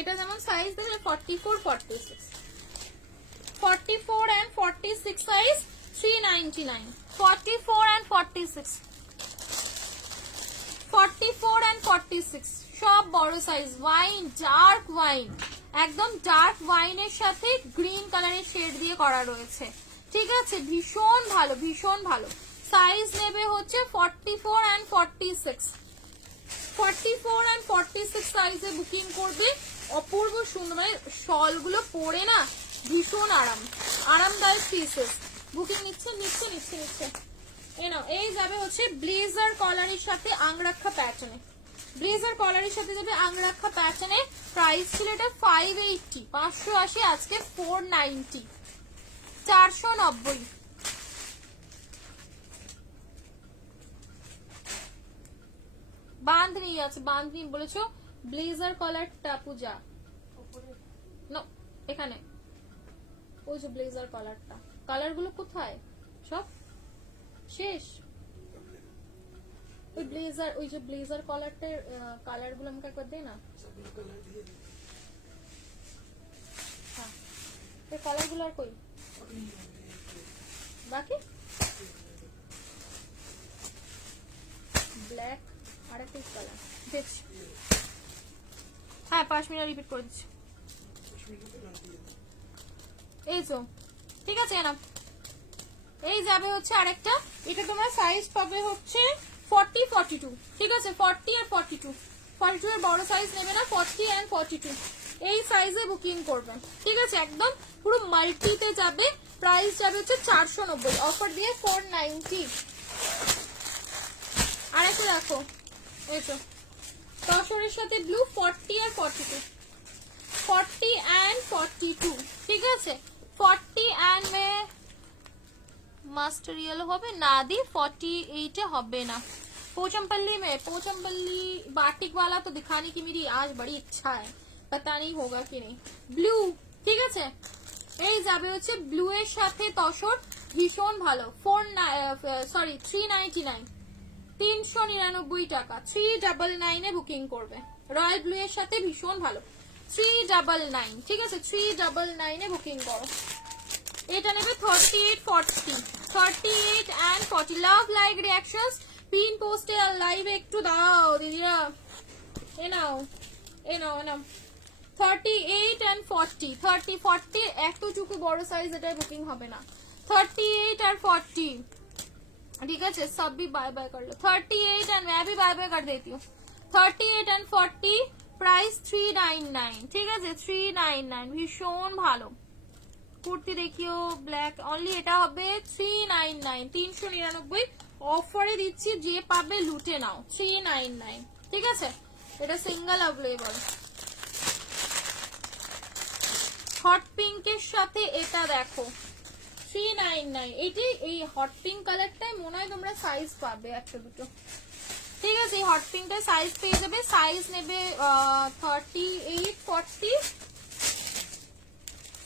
এটা যেমন সাইজ দেখলে 44, 46, 44 and 46 সাইজ 399, 44 and 46, 44 and 46 সব বড় সাইজ। ওয়াইন, ডার্ক ওয়াইন, একদম ডার্ক ওয়াইনের সাথে গ্রিন কালারের শেড দিয়ে করা রয়েছে, ঠিক আছে? ভীষণ ভালো, ভীষণ ভালো। সাইজ নেবে হচ্ছে 44 and 46, 44 and 46 সাইজে বুকিং করবে। অপূর্ব সুন্দর, মানে শলগুলো পরে না ভীষণ আরামদায়ক পিসেস। বুকিং নিচ্ছে নিচ্ছে নিচ্ছে নিচ্ছে। এই নাও, এই যাবে হচ্ছে ব্লেজার কলারের সাথে আংরাক্ষা প্যাটার্নে, ব্লেজার কলারের সাথে যাবে আংরাক্ষা প্যাটার্নে। প্রাইস ছিল এটা 580, 580, আজকে 490, 490। বাঁধনি আছে, বাঁধনি বলেছো, ব্লেজার কলারটা পূজা নো, এখানে ওই যে ব্লেজার কলারটা, কালার গুলো কোথায়? সব শেষ। ওই ওই ব্লেজার, ওই যে ব্লেজার কলারটার কালার গুলো আমাকে একবার দে না। হ্যাঁ, এই কালার গুলো আর কই বাকি? ব্ল্যাক আর একটা কালার দেখছি। হ্যাঁ, পাশমিনা রিপিট করে দিচ্ছি। এই তো ঠিক আছে না। এই যাবে হচ্ছে আরেকটা, এটা তোমরা সাইজ পাবে হচ্ছে 40 42, ঠিক আছে? 40 আর 42, 42 এর বড় সাইজ নেবে না, 40 এন্ড 42 এই সাইজে বুকিং করবে, ঠিক আছে? একদম পুরো মাল্টিতে যাবে। প্রাইস যাবে হচ্ছে 490, অফার দিয়ে 490। আর একটা দেখো, এই তো তসরের সাথে ব্লু 40 আর 42, 40 and 42, ঠিক আছে? 40 and মে मास्टर येलो হবে না দি, 48 হবে না। पोचमपल्ली में, पोचमपल्ली बाटिक वाला तो दिखाने की मेरी आज बड़ी इच्छा है, पता नहीं होगा कि नहीं। ब्लू, ঠিক আছে? এই যাবে হচ্ছে ব্লু এর সাথে তসর, ভীষণ ভালো। 399, 399 টাকা, 399 এ বুকিং করবে। রয়্যাল ব্লু এর সাথে ভীষণ ভালো, 399, ঠিক আছে? 399 এ বুকিং করো। এটা নেবে 38 40, 38 and 40। Love like reactions, pin পোস্টে আর লাইভে একটু দাও দিদিরা। এ নাও, এ নাও, এ নাও। 38 and 40, 30 40 এতটুকু বড় সাইজ এটাই বুকিং হবে না। 38 আর 40, ठीक है? सब भी बाय बाय कर लो। 38 एंड मैं भी बाय बाय कर देती हूँ। 38 एंड 40 प्राइस 399, ঠিক আছে? 399 ভীষণ ভালো কুর্তি দেখিও ব্ল্যাক অনলি। এটা হবে 399, 399 অফারে দিচ্ছি, যে পাবে লুটে নাও। 399, ঠিক আছে? এটা সিঙ্গেল অ্যাভেলেবল। হট পিঙ্কের সাথে এটা দেখো 399, এটি এই হট পিঙ্ক কালারটাই মনে হয় তোমরা সাইজ পাবে একটা দুটো, ঠিক আছে? এই হট পিঙ্কটা সাইজ পেয়ে যাবে। সাইজ নেবে 38 40,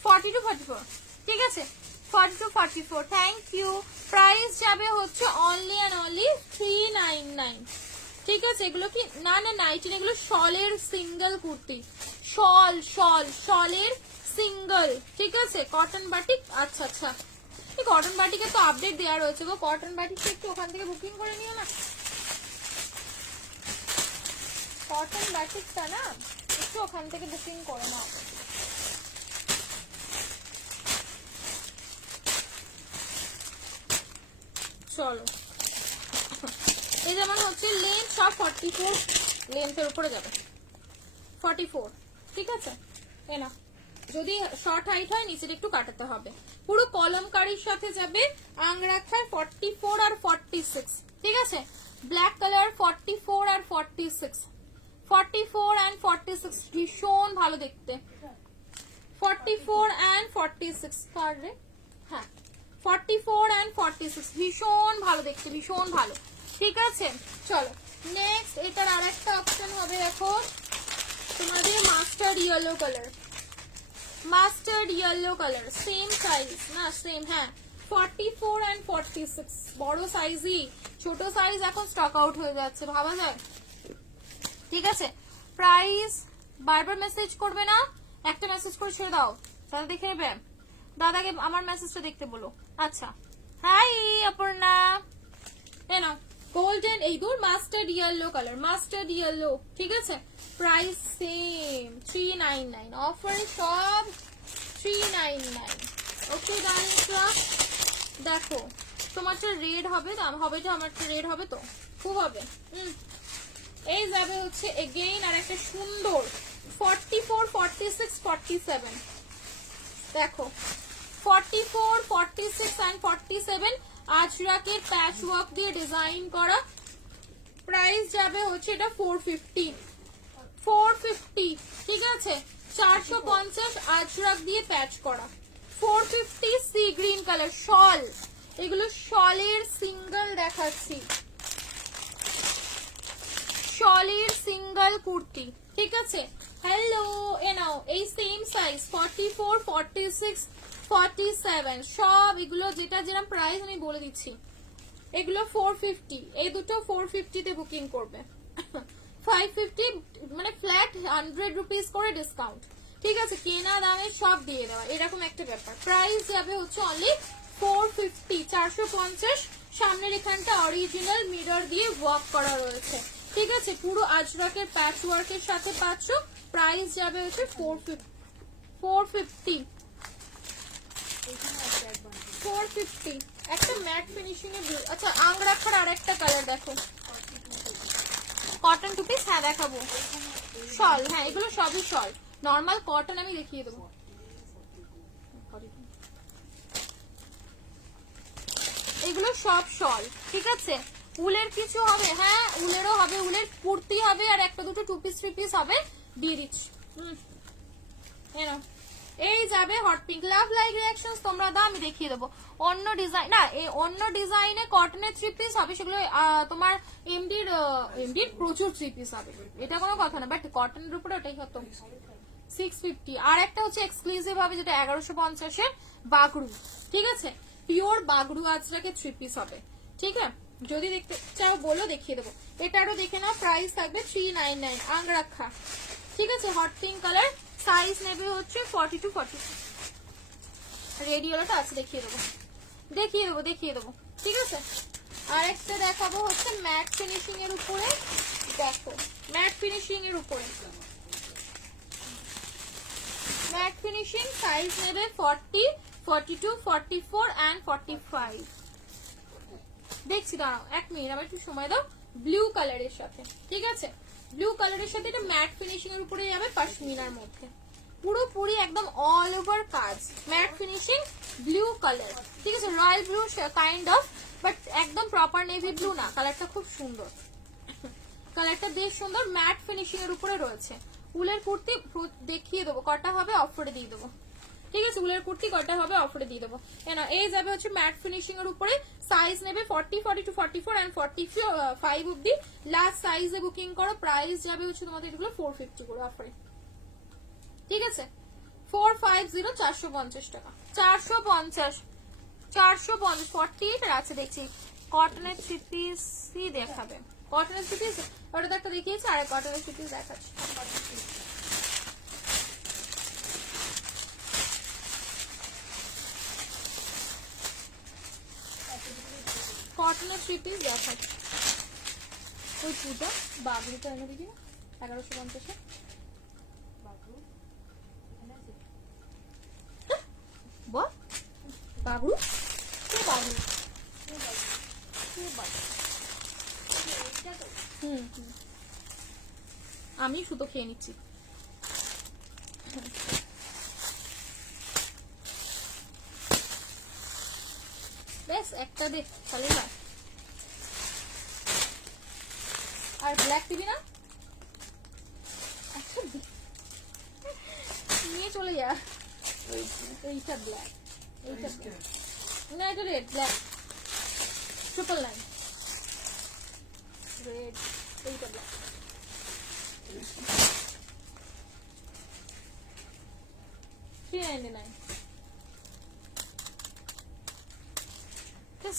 42 44, ঠিক আছে? 42 44, থ্যাংক ইউ। প্রাইস যাবে হচ্ছে অনলি এন্ড অনলি 399, ঠিক আছে? এগুলো কি না না নাইটি, এগুলো শলের সিঙ্গেল কুর্তি, শল শল শলের সিঙ্গেল, ঠিক আছে? Cotton batik. আচ্ছা আচ্ছা, এই কটন বাটিকে তো আপডেট দেওয়া রয়েছে গো। কটন বাটিকটা একটু ওখান থেকে বুকিং করে নিও না। কটন বাটিকটা না একটু ওখান থেকে বুকিং করে নাও। চলো, এই যেমন হচ্ছে লেন্থ সব 44 লেন্থের উপরে যাবে, 44, ঠিক আছে? এ না, যদি শর্ট হাইট হয় নিচের একটু কাটাতে হবে। পুরো কলমকারীর সাথে যাবে, আংরাখার 44 আর 46, ঠিক আছে? ব্ল্যাক কালার 44 আর 46, 44 and 46 ভীষণ ভালো দেখতে। 44 and 46 কার রে? হ্যাঁ, 44 and 46 ভীষণ ভালো দেখতে, ভীষণ ভালো, ঠিক আছে? চলো নেক্সট, এটার আরেকটা অপশন হবে এখন তোমাদের mustard yellow colour. Mustard yellow colour same size না, সেম, হ্যাঁ 44 and 46 বড় সাইজই, ছোট সাইজ এখন স্টক আউট হয়ে যাচ্ছে, ভাবা যায়, ঠিক আছে? প্রাইস বারবার মেসেজ করবে না, একটা মেসেজ করে ছেড়ে দাও, দাদা দেখে নেবে। দাদাকে আমার মেসেজটা দেখতে বলো। আচ্ছা, হাই অপর্ণা, এ নাও গোল্ডেন, এই দূর mustard yellow colour, mustard yellow, ঠিক আছে? প্রাইস সেম 399, অফারে সব 399। ওকে গাইসরা, দেখো তোমারটা রেড হবে, হবে তো আমারটা রেড হবে তো, খুব হবে। এই যাবে হচ্ছে এগেইন আর একটা সুন্দর 44 46 47, দেখো 44 46 and 47 আজরাকের প্যাচ ওয়ার্ক দিয়ে ডিজাইন করা। প্রাইস যাবে হচ্ছে এটা 450, 450, ঠিক আছে? 450 আজরাক দিয়ে প্যাচ করা, 450। সি গ্রিন কালার শল, এগুলো শলের সিঙ্গেল দেখাচ্ছি, শলের সিঙ্গেল কুর্তি, ঠিক আছে? হ্যালো, এ নাও এই সেম সাইজ 44 46 47 সব এগুলো যেটা যেরকম প্রাইস আমি বলে দিচ্ছি। এগুলো 450, এই দুটো 450 তে বুকিং করবে। 550 মানে ফ্ল্যাট 100 রুপিস করে ডিসকাউন্ট, ঠিক আছে, কেনা দামে সব দিয়ে দেওয়া, এরকম একটা ব্যাপার। প্রাইস যাবে হচ্ছে অনলি 450, 450। সামনের এখানটা অরিজিনাল মিরর দিয়ে ওয়ার্ক করা রয়েছে, ঠিক আছে, পুরো আজরাকের প্যাচ ওয়ার্কের সাথে পাচ্ছ। প্রাইস যাবে হচ্ছে 450। 450 একটা ম্যাট ফিনিশিং এ। আচ্ছা আংরাখার আরেকটা কালার দেখো, কটন টু পিস, হ্যাঁ দেখাবো। শল, হ্যাঁ এগুলো সবই শল, নর্মাল কটন আমি দেখিয়ে দেবো। এগুলো সব শল, ঠিক আছে, উলের কিছু হবে, হ্যাঁ উলেরও হবে, উলের কুর্তি হবে আর একটা দুটো টু পিস থ্রি পিস হবে, দিয়ে দিচ্ছি। এই যাবে হট পিঙ্ক। লাভ লাইক রিঅ্যাকশনস তোমরা দাও, আমি দেখিয়ে দেবো। অন্য ডিজাইন না, এই অন্য ডিজাইনে কটনের থ্রি পিস হবে, সেগুলো তোমার এমডির প্রচুর থ্রি পিস হবে, এটা কোনো কথা না, বাট কটনের উপরে ওটাই হতো 650। আর একটা হচ্ছে এক্সক্লুসিভ হবে যেটা 1150 এর বাগড়ু, ঠিক আছে, পিওর বাগড়ু আজরাকে থ্রি পিস হবে, ঠিক আছে। যদি দেখতে চাও বলো, দেখিয়ে দেবো। এটারও দেখে নাও, প্রাইস থাকবে 399 আংরাখা, ঠিক আছে, হট পিঙ্ক কালার। সাইজ নেবে হচ্ছে 40 to 42। রেডিওটা আছে, দেখিয়ে দেবো, দেখিয়ে দেবো, ঠিক আছে। আরেকটা দেখাবো হচ্ছে ম্যাট ফিনিশিং এর উপরে, দেখো ম্যাট ফিনিশিং এর উপরে, ম্যাট ফিনিশিং। সাইজ নেবে 40, 42, 44 and 45। দেখছি, দাঁড়াও 1 মিনিট, আমার একটু সময় দাও। ব্লু কালারের সাথে, ঠিক আছে, ব্লু কালারের সাথে এটা ম্যাট ফিনিশিং এর উপরে যাবে, পশমিনার মধ্যে পুরোপুরি একদম অল ওভার কাজ, ম্যাট ফিনিশিং, ব্লু কালার, ঠিক আছে, royal blue kind of, but একদম প্রপার নেভি ব্লু না, কালারটা খুব সুন্দর, কালারটা বেশ সুন্দর, ম্যাট ফিনিশিং এর উপরে রয়েছে। উলের কুর্তি দেখিয়ে দেবো কটা হবে, অফারে দিয়ে দেবো, ঠিক আছে, উলের কুর্তি কটা হবে অফারে দিয়ে দেবো। এই যাবে হচ্ছে ম্যাট ফিনিশিং এর উপরে। সাইজ নেবে 40, 42, 44 and 45 অব্দি। লাস্ট সাইজে বুকিং করো। প্রাইস যাবে হচ্ছে তোমাদের এগুলো 450 করে অফারে, ঠিক আছে, 450, 450 টাকা, 450, 48 আছে দেখছি। কটনের থ্রি পিসই দেখাবে, কটনের থ্রি পিস ওটা তো একটা দেখিয়েছি, আর কটনের থ্রি পিস দেখাচ্ছি। কটনের থ্রি পিস দেখাচ্ছি। ওই পূজা বাগড়িটা এনে দিবি 1150-এ। বল বাগড়ু, কে বাগড়ু? আমি সুতো খেয়ে নিচ্ছি। বেশ একটা দে তাহলে হয়। আর ব্ল্যাক দিবি না? আচ্ছা নিয়ে চলে যা। এইটা ব্ল্যাক, এইটা ব্ল্যাক না, এটা রেড, ব্ল্যাক 999 রেড, এইটা ব্ল্যাক।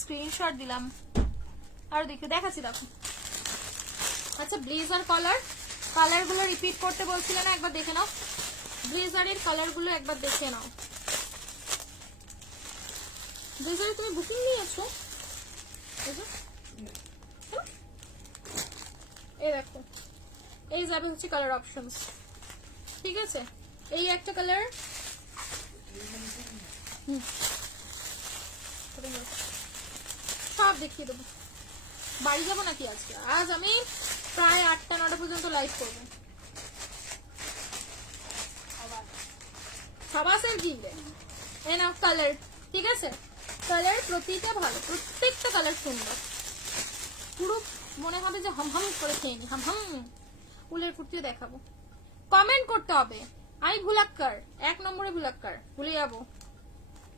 স্ক্রিনশট দিলাম আর দেখাচ্ছি দেখো। আচ্ছা ব্লেজার কালার গুলো রিপিট করতে বলছিল না, একবার দেখে নাও। ব্লেজারের কালার গুলো একবার দেখে নাও। ব্লেজারে তুমি বুকিং নিয়েছো? এই দেখো, এই যাবে হচ্ছে কালার অপশনস, ঠিক আছে। এই একটা কালার, সব দেখিয়ে দেবো। বাড়ি যাবো নাকি আজকে? আজ আমি প্রায় 8টা-9টা পর্যন্ত লাইভ করবো। সবাসের ঘিরে এনাফ কালার, ঠিক আছে, কালার প্রতিটা ভালো, প্রত্যেকটা কালার সুন্দর, পুরো মনে হবে যে হাম করে খেয়ে নি, হাম। উলের কুর্তিও দেখাবো, কমেন্ট করতে হবে। আমি ভুলাক্কার, 1 নম্বরে ভুলাক্কার, ভুলে যাবো,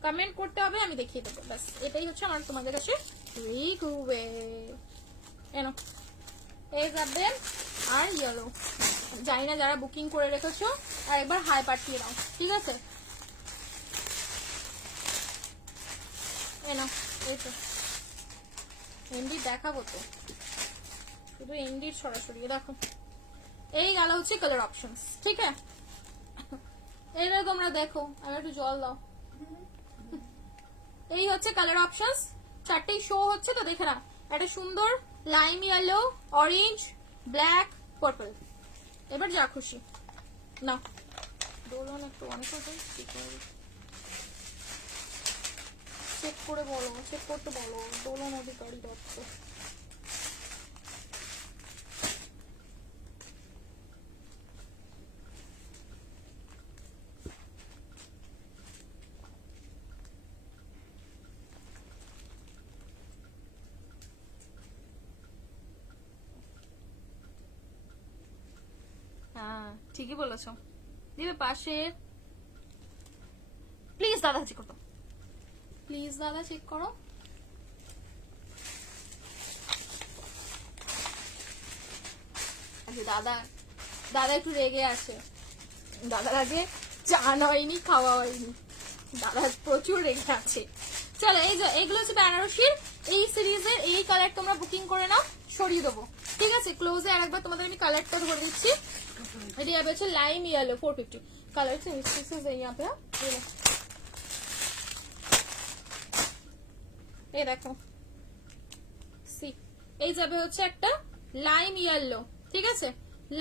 কমেন্ট করতে হবে, আমি দেখিয়ে দেবো, ব্যাস এটাই হচ্ছে আমার তোমাদের কাছে এই যাবে। আর ইয়েলো জানি না, যারা বুকিং করে রেখেছো আর একবার হাই পাঠিয়ে দাও, ঠিক আছে। এই তো এন্ডি দেখাবো তো, শুধু এন্ডির সরাসরি দেখো। এই গেল হচ্ছে কালার অপশনস, ঠিক আছে? এইটা তোমরা দেখো, আমি একটু জল দাও। এই হচ্ছে কালার অপশনস, চারটেই শো হচ্ছে তো দেখে না। একটা সুন্দর lime yellow, orange, black, purple. এবার যা খুশি না, দোলন একটু অনেক চেক করে বলো, চেক করতে বলো দোলন অধিকারী দত্ত। হ্যাঁ ঠিকই বলেছ। দিবে পাশে প্লিজ দাদা চেক করো, প্লিজ দাদা চেক করো। আচ্ছা দাদা, দাদা একটু রেগে আছে, দাদার আগে চান হয়নি, খাওয়া হয়নি, দাদা প্রচুর রেগে আছে। চলো এই যে এইগুলো হচ্ছে বেনারসির এই সিরিজের এই কালার, তোমরা বুকিং করে নাও, সরিয়ে দেবো, ঠিক আছে? ক্লোজে আরেকবার তোমাদের আমি কালারটা ধরে দিচ্ছি। এটা যাবে হচ্ছে লাইম ইয়েলো 450 কালার। এই দেখো সি, এই যাবে হচ্ছে একটা লাইম ইয়েলো, ঠিক আছে?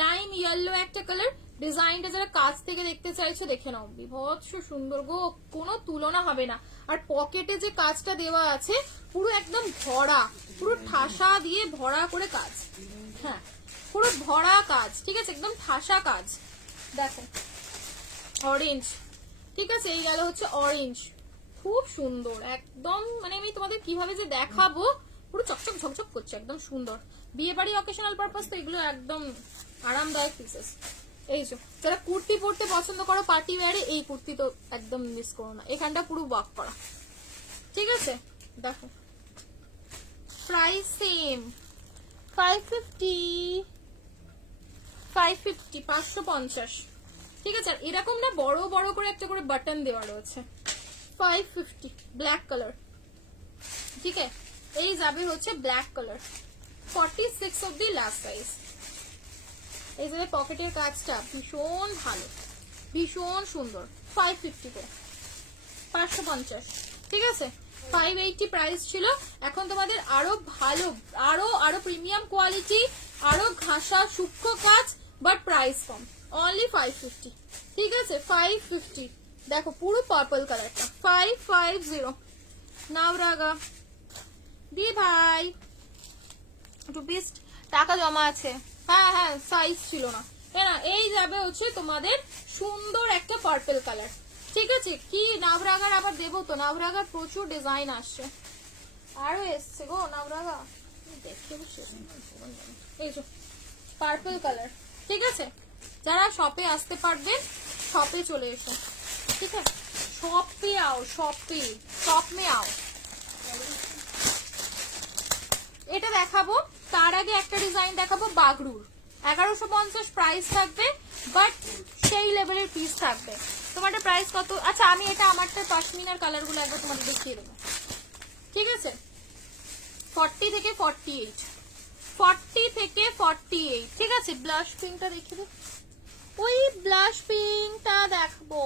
লাইম ইয়েলো একটা কালার। ডিজাইনটা যারা কাছ থেকে দেখতে চাইছো দেখে নাও, বিভৎস সুন্দর গো, কোনো তুলনা হবে না। আর পকেটে যে কাজটা দেওয়া আছে পুরো একদম ভরা, পুরো ঠাসা দিয়ে ভরা করে কাজ, হ্যাঁ পুরো ভরা কাজ, ঠিক আছে? একদম ঠাসা কাজ। দেখো অরেঞ্জ, ঠিক আছে? এই গেল হচ্ছে অরেঞ্জ, খুব সুন্দর একদম, মানে আমি তোমাদের কিভাবে যে দেখাবো, পুরো চকচক ঝকঝক করছে, একদম সুন্দর। বিয়ে বাড়ি অকেশনাল পারপাস তো এগুলো একদম আরামদায়ক পিসেস। এই যে যারা কুর্তি পরতে পছন্দ করো পার্টি ওয়্যারে, এই কুর্তি তো একদম মিস করো না, এখানটা পুরো ওয়ার্ক করা, ঠিক আছে? দেখো প্রাইস সেম 550 550, ঠিক আছে? আর এরকম না বড় বড় করে একটা করে বাটন দেওয়া রয়েছে। 550 ব্ল্যাক কালার, ঠিক আছে? এই যাবে হচ্ছে ব্ল্যাক কালার, 46 অব্দি লাস্ট সাইজ। এই যে পকেটের কাজটা ভীষণ ভালো, ভীষণ সুন্দর। 550 করে 550, ঠিক আছে? 580 প্রাইস ছিল, এখন তোমাদের আরো ভালো, আরো আরো প্রিমিয়াম কোয়ালিটি, আরো ঘাসা সূক্ষ্ম কাজ, বাট প্রাইস কম, অনলি 550, ঠিক আছে? 550 দেখো পুরো পার্পল কালারটা 550। নাওরাগা দি ভাই একটু বিশ টাকা জমা আছে, হ্যাঁ হ্যাঁ সাইজ ছিল না, না এই যাবে হচ্ছে তোমাদের সুন্দর একটা পার্পল কালার, ঠিক আছে? কি নাওরাগার আবার দেবো তো, নাওরাগার প্রচুর ডিজাইন আসছে, আরো এসছে গো নাওরাগা, দেখে এই যে পার্পল কালার, ঠিক আছে? যারা শপে আসতে পারবে শপে চলে এসো, ঠিক আছে? শপে আও, শপে, শপ মে আও। এটা দেখাবো, তার আগে একটা ডিজাইন দেখাবো বাগরুর, 1150 প্রাইস থাকবে, বাট সেই লেভেলের পিস থাকবে। তোমারটা প্রাইস কত? আচ্ছা আমি এটা আমারটা পশমিনার কালার গুলো একবার তোমাদের দেখিয়ে দেবো, ঠিক আছে? 40 থেকে 48, 40 থেকে 48, ঠিক আছে? ব্লাশ পিঙ্কটা দেখিয়ে দে, ওই ব্লাশ পিঙ্কটা দেখবো,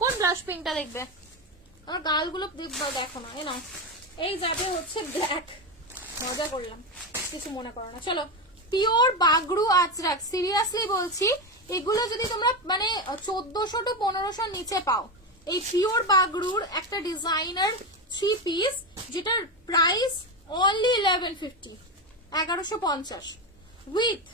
কোন ব্লাশ পিঙ্কটা দেখবে? আমার গালগুলো দেখো না, এ না এই যাবে হচ্ছে ব্ল্যাক, মজা করলাম, কিছু মনে করো না। চলো পিওর বাগরু আজরাক, সিরিয়াসলি বলছি এগুলো যদি তোমরা মানে 1400 to 1500 নিচে পাও, এই পিওর বাগরুর একটা ডিজাইনার 3 পিস যেটার প্রাইস অনলি 1150, 1150 উইথ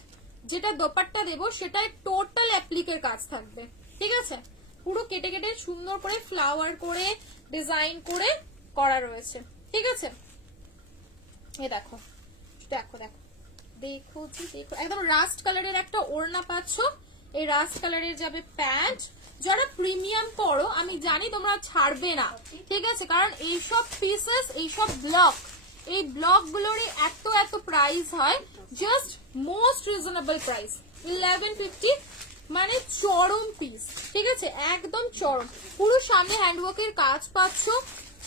যেটা দোপাট্টা দেবো সেটাই টোটাল অ্যাপ্লিকের কাজ থাকবে, ঠিক আছে? পুরো কেটে কেটে সুন্দর করে ফ্লাওয়ার করে ডিজাইন করে করা রয়েছে, ঠিক আছে? এই দেখো দেখো দেখো দেখো দেখো, একদম রাস্ট কালারের একটা ওড়না পাচ্ছ, এই রাস্ট কালারের যাবে প্যান্ট। যারা প্রিমিয়াম পরো আমি জানি তোমরা ছাড়বে না, ঠিক আছে? কারণ এইসব পিসেস, এইসব ব্লক, এই ব্লক গুলোরই এত এত প্রাইস হয়, জাস্ট মোস্ট রিজনেবল প্রাইস 1150, মানে চরম পিস, ঠিক আছে? একদম চরম, পুরো সামনে হ্যান্ডওয়ার্কের কাজ পাচ্ছ,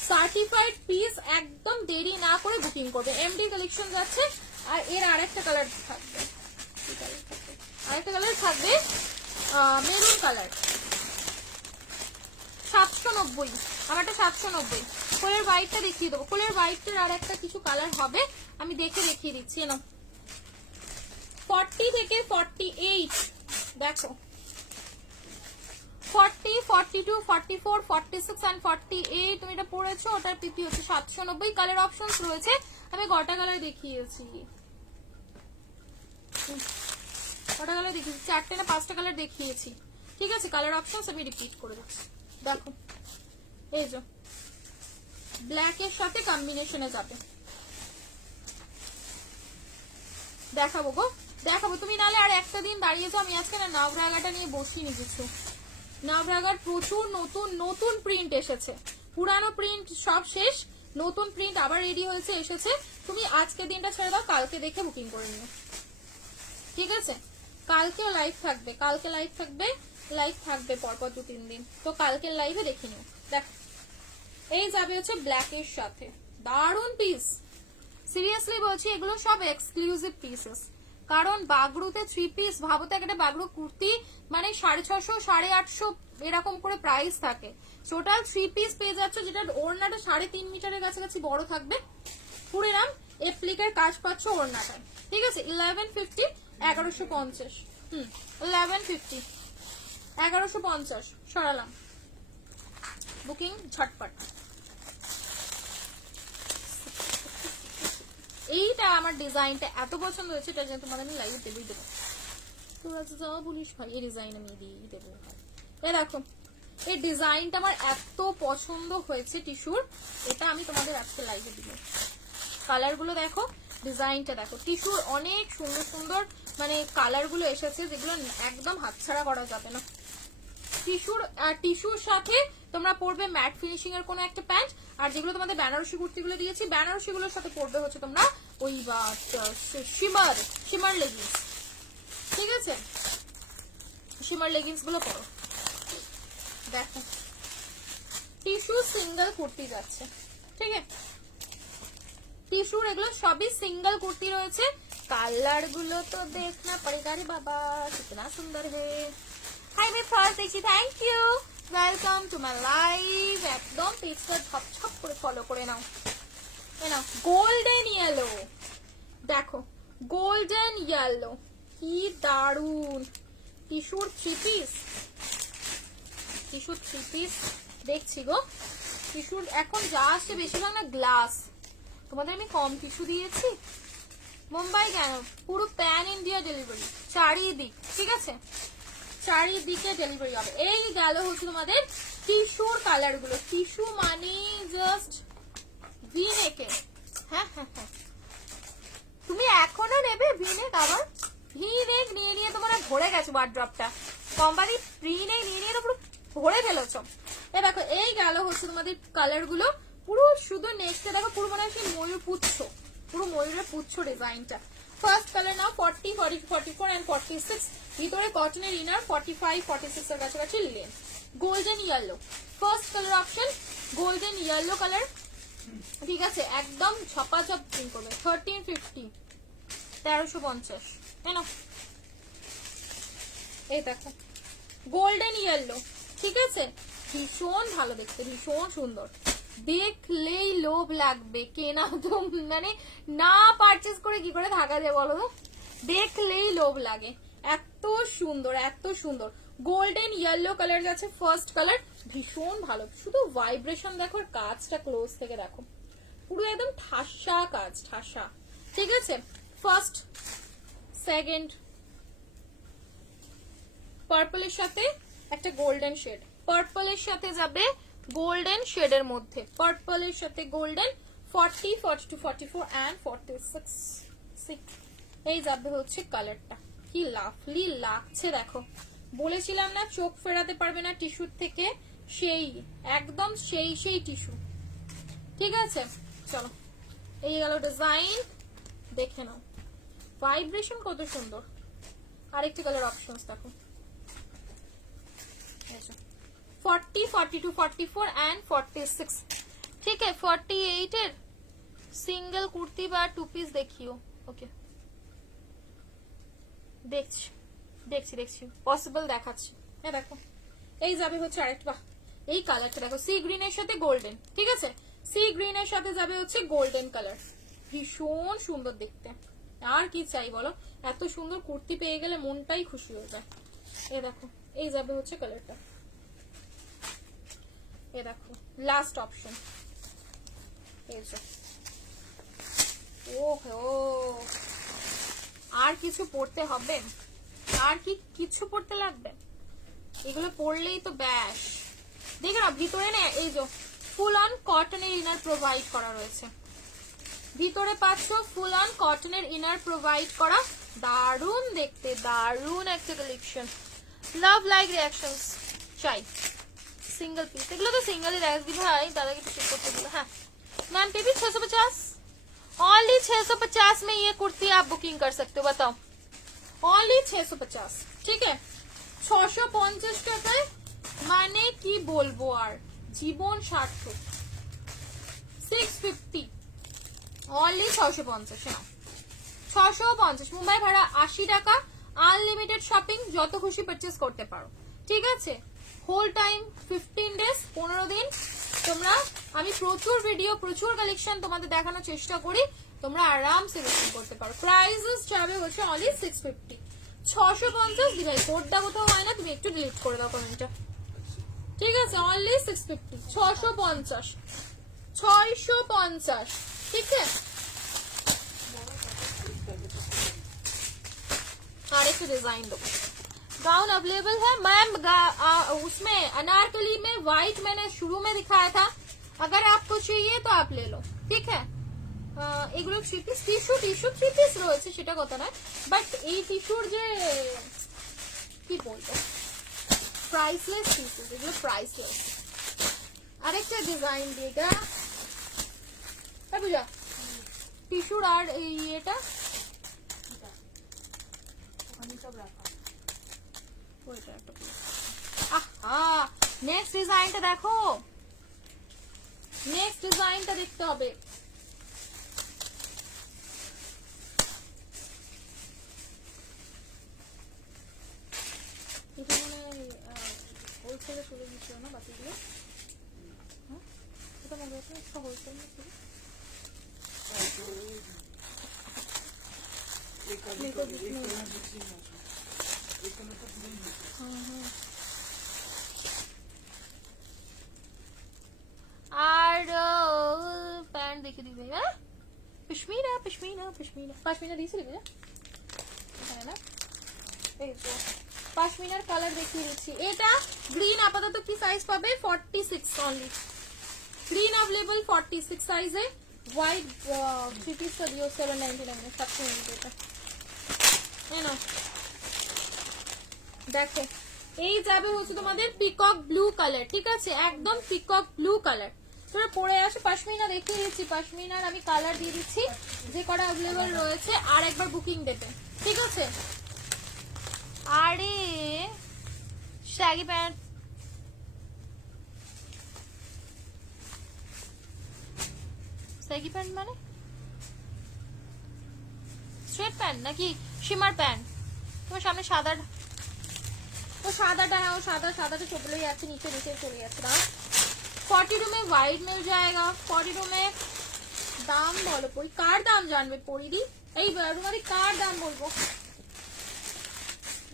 সার্টিফাইড পিস, একদম দেরি না করে বুকিং করবে। এমডি কালেকশন যাচ্ছে। আর এর আরেকটা কালার থাকবে, আরেকটা কালার থাকবে মেরুন কালার, 790, আমারটা 790। কোলের হোয়াইটটা দেখিয়ে দেবো, কোলের হোয়াইটটার আর একটা কিছু কালার হবে, আমি দেখে দেখিয়ে দিচ্ছি না। 40 থেকে 48 দেখো, 40, 42, 44, 46 and 48 তুমি এটা পড়েছো, ওটার পিপি হচ্ছে 790। কালার অপশনস রয়েছে, আমি গোটা কালার দেখিয়েছি, গোটা কালার দেখিয়েছি, 4টে না 5টা কালার দেখিয়েছি, ঠিক আছে। কালার অপশনস আমি রিপিট করে দিচ্ছি, দেখো এই যে ব্ল্যাক এর সাথে কম্বিনেশনে যাবে, দেখাবো গো দেখাবো। তুমি নালে আর একটা দিন দাঁড়িয়েছো, আমি আজকে না নাভরাগাটা নিয়ে বসিনি কিছু। নাভরাগার প্রচুর নতুন নতুন প্রিন্ট এসেছে, পুরানো প্রিন্ট সব শেষ, নতুন প্রিন্ট আবার রেডি হয়েছে, এসেছে। তুমি আজকে দিনটা ছেড়ে দাও, কালকে দেখে বুকিং করে নিও, ঠিক আছে। কালকে লাইভ থাকবে, কালকে লাইভ থাকবে, লাইভ থাকবে পরপর 2-3 দিন, তো কালকের লাইভে দেখে নিও। দেখো এই যাবে হচ্ছে ব্ল্যাক এর সাথে, দারুন পিস, সিরিয়াসলি বলছি এগুলো সব এক্সক্লুসিভ পিসেস। কারণ বাগরুতে 3 পিস, ভাবো তো একটা বাগরু কুর্তি মানে 650, 850 এরকম করে প্রাইস থাকে, টোটাল 3 পিস পেয়ে যাচ্ছ, যেটা ওড়নাটা 3.5 মিটারের কাছাকাছি বড় থাকবে, পুরো নাম এপ্লিকের কাজ পাচ্ছ ওড়নাটায়, ঠিক আছে। 1150, 1150, 1150, 1150 সরালাম, বুকিং ঝটপট। এইটা আমার ডিজাইনটা এত পছন্দ হয়েছে, এটা যেন তোমাদের আমি লাইভে দেবই দেবো, তোরা যা বলিস ভাই, এই ডিজাইন আমি দিয়ে দেবো। এই দেখো এই ডিজাইনটা আমার এত পছন্দ হয়েছে টিস্যুর, এটা আমি তোমাদের আজকে লাইভে দিব। কালারগুলো দেখো, ডিজাইনটা দেখো, টিস্যুর অনেক সুন্দর সুন্দর মানে কালারগুলো এসেছে, যেগুলো একদম হাতছাড়া করা যাবে না। টিস্যুর সাথে তোমরা পরবে ম্যাট ফিনিশিং এর কোনো একটা প্যান্ট, আর যেগুলো তোমাদের বেনারসি কুর্তিগুলো দিয়েছি, বেনারসি গুলোর সাথে পরবে হচ্ছে তোমরা ওই শিমার লেগিংস, ঠিক আছে, শিমার লেগিংস গুলো পরো। দেখো টিস্যু সিঙ্গেল কুর্তি যাচ্ছে, ঠিক আছে, টিস্যুর এগুলো সবই সিঙ্গেল কুর্তি রয়েছে। কালার গুলো তো দেখনা পড়েগা রে বাবা, কিতনা সুন্দর হে। হাই মাই ফার্স্ট দেখছি, thank you, welcome to my live. একদম পেজটা ছপ করে ফলো করে নাও। নাও গোল্ডেন ইয়েলো, দেখো গোল্ডেন ইয়েলো, কি দারুন। টিস্যুর 3 পিস, টিস্যুর 3 পিস দেখছি গো। টিস্যুর এখন যা আসছে বেশিরভাগ না গ্লাস, তোমাদের আমি কম টিস্যু দিয়েছি। মুম্বাই কেন, পুরো প্যান ইন্ডিয়া ডেলিভারি, চারিদিক, ঠিক আছে, চারিদিকে ডেলিভারি হবে। এই গেল হচ্ছে তোমাদের টিস্যুর কালার গুলো। টিস্যু মানে জাস্ট ভিনেকে, হ্যাঁ হ্যাঁ হ্যাঁ, তুমি এখনো নেবে ভিনেক, আবার ভিনেক নিয়ে নিয়ে তোমার ভরে গেছে ওয়ার্ড্রপটা, কোম্পানি ভিনেক নিয়ে নিয়ে পুরো ভরে ফেলেছো। এ দেখো এই গেল হচ্ছে তোমাদের কালার গুলো, পুরো শুধু নেক্সটে দেখো পুরো মনে হয় ময়ূর পুচ্ছ, পুরো ময়ূরের পুচ্ছ ডিজাইনটা। ফার্স্ট কালার নাও 40, 44 and 46, ভিতরে কটনের ইনার, 45, 46 এর কাছাকাছি lane. Golden yellow first colour option, golden yellow colour, ঠিক আছে, একদম ঝপাঝপ প্রিন্ট করবে। 1350, 1350, তাই না। এই দেখো গোল্ডেন ইয়েলো, ঠিক আছে, ভীষণ ভালো দেখতে, ভীষণ সুন্দর, দেখলেই লোভ লাগবে, কেনা তো মানে না পারচেজ করে কি করে থাকা যায় বলো তো, দেখলেই লোভ লাগে, এত সুন্দর এত সুন্দর। গোল্ডেন ইয়েলো কালার যাচ্ছে ফার্স্ট কালার, ভীষণ ভালো, শুধু ভাইব্রেশন দেখো, আর কাজটা ক্লোজ থেকে দেখো, পুরো একদম ঠাসা কাজ, ঠাসা, ঠিক আছে। ফার্স্ট, সেকেন্ড, পার্পলের সাথে একটা গোল্ডেন শেড, পার্পলের সাথে যাবে গোল্ডেন শেডের মধ্যে, পার্পলের সাথে গোল্ডেন, 40, 42, 44 and 46, এই যাবে হচ্ছে কালারটা। কি লাভলি লাগছে দেখো, বলেছিলাম না চোখ ফেরাতে পারবে না টিস্যুর থেকে, সেই একদম সেই টিস্যু, ঠিক আছে। চলো এই গেল ডিজাইন, দেখে নাও ভাইব্রেশন কত সুন্দর। আরেকটি কালার অপশনস দেখো, 40, 42, 44 and 46, ঠিক আছে 48 এর সিঙ্গেল কুর্তি বা টু পিস দেখিও। ওকে দেখছি দেখছি দেখছি পসিবল দেখাচ্ছি। এই দেখো এই যাবে হচ্ছে আরেকটা, বাহ এই কালারটা দেখো সি গ্রিন এর সাথে গোল্ডেন, ঠিক আছে সি গ্রিন এর সাথে যাবে হচ্ছে গোল্ডেন কালার, ভীষণ সুন্দর দেখতে। আর কি চাই বলো, এত সুন্দর কুর্তি পেয়ে গেলে মনটাই খুশি হয়ে যায়। এই দেখো এই যাবে হচ্ছে কালারটা, এই দেখো লাস্ট অপশন এই যে। ওহো আর কিছু পড়তে হবে, আর কি কিছু পড়তে লাগবে, এগুলো পড়লেই তো ব্যাস। দেখে না ভিতরে না এই যে ফুল অন কটনের ইনার প্রোভাইড করা রয়েছে, ভিতরে পাচ্ছ ফুল অন কটনের ইনার প্রোভাইড করা, দারুন দেখতে, দারুন একটা কালেকশন। লাভ লাইক রিঅ্যাকশনস চাই, सिंगल पीस এগুলো তো সিঙ্গেলই রাখ দি ভাই, দাদাকে পিক করতে দিল। হ্যাঁ मैम बेबी 650 ओनली 650 में ये कुर्ती आप बुकिंग कर सकते हो, बताओ ओनली 650, ठीक है 650 টাকায় মানে কি বলবো আর, জীবন সার্থক। 650 ओनली 650 না 650, মুম্বাই ভাড়া 80 টাকা, আনলিমিটেড শপিং, যত খুশি পারচেজ করতে পারো, ঠিক আছে হোল টাইম 15 ডেজ 15 দিন তোমরা, আমি প্রচুর ভিডিও প্রচুর কালেকশন তোমাদের দেখানোর চেষ্টা করি, তোমরা আরামসে বুকিং করতে পারো। প্রাইসেস যাবে হচ্ছে অনলি 650, 650 দি ভাই, কোডটা কোথাও হয় না, তুমি একটু ডিলিট করে দাও কমেন্টটা, ঠিক আছে অনলি 650 650 650, ठीक है। और एक डिजाइन दो, गाउन अवेलेबल है मैम, उसमें अनारकली में व्हाइट मैंने शुरू में दिखाया था, अगर आपको चाहिए तो आप ले लो, ठीक है। এগুলো three piece, tissue three piece রয়েছে সেটা কথা নয়, বাট এই টিস্যুর যে কি বলবো প্রাইসলেস পিসেস, এগুলো প্রাইসলেস। আরেকটা ডিজাইন দিয়েগা বুঝা টিস্যুর, আর এই এটা নেক্সট ডিজাইনটা দেখো, নেক্সট ডিজাইনটা দেখতে হবে। এটা মানে হোলসেলে চলে গেছিল না বাকিগুলো, এটা মনে হচ্ছে একটা হোলসেল ছিল। আর প্যান্ট দেখে দিবে, হ্যাঁ পশমিনা পশমিনা পশমিনা পশমিনা দিয়েছিলি হ্যাঁ না, এই তো পশমিনার কালার দেখিয়ে দিচ্ছি। এটা গ্রিন আপাতত কি সাইজ পাবে 46 অনলি, গ্রিন अवेलेबल 46 সাইজে, হোয়াইট থ্রি পিস का दियो 799 में, सबसे मिलता এটা है ना। দেখো এই যাবে হচ্ছে তোমাদের পিকক ব্লু কালার, ঠিক আছে একদম পিকক ব্লু কালার, তোমরা পরে আসো। পশমিনা দেখিয়ে দিচ্ছি, পশমিনার আমি কালার দিয়ে দিচ্ছি যে কটা अवेलेबल রয়েছে, আর একবার বুকিং দেবে, ঠিক আছে। আরে শাগি প্যান্ট, শাগি প্যান্ট মানে স্ট্রেট প্যান্ট নাকি শিমার প্যান্ট, তোমার সামনে সাদা, ও সাদাটা, হ্যাঁ ও সাদাটা চলে যাচ্ছে নিচে নিচে চলে যাচ্ছে না। 42 में व्हाइट मिल जाएगा, 42 में दाम बोलो परी, कार दाम जानवे परी दी এই রুমারি कार दाम बोलबो,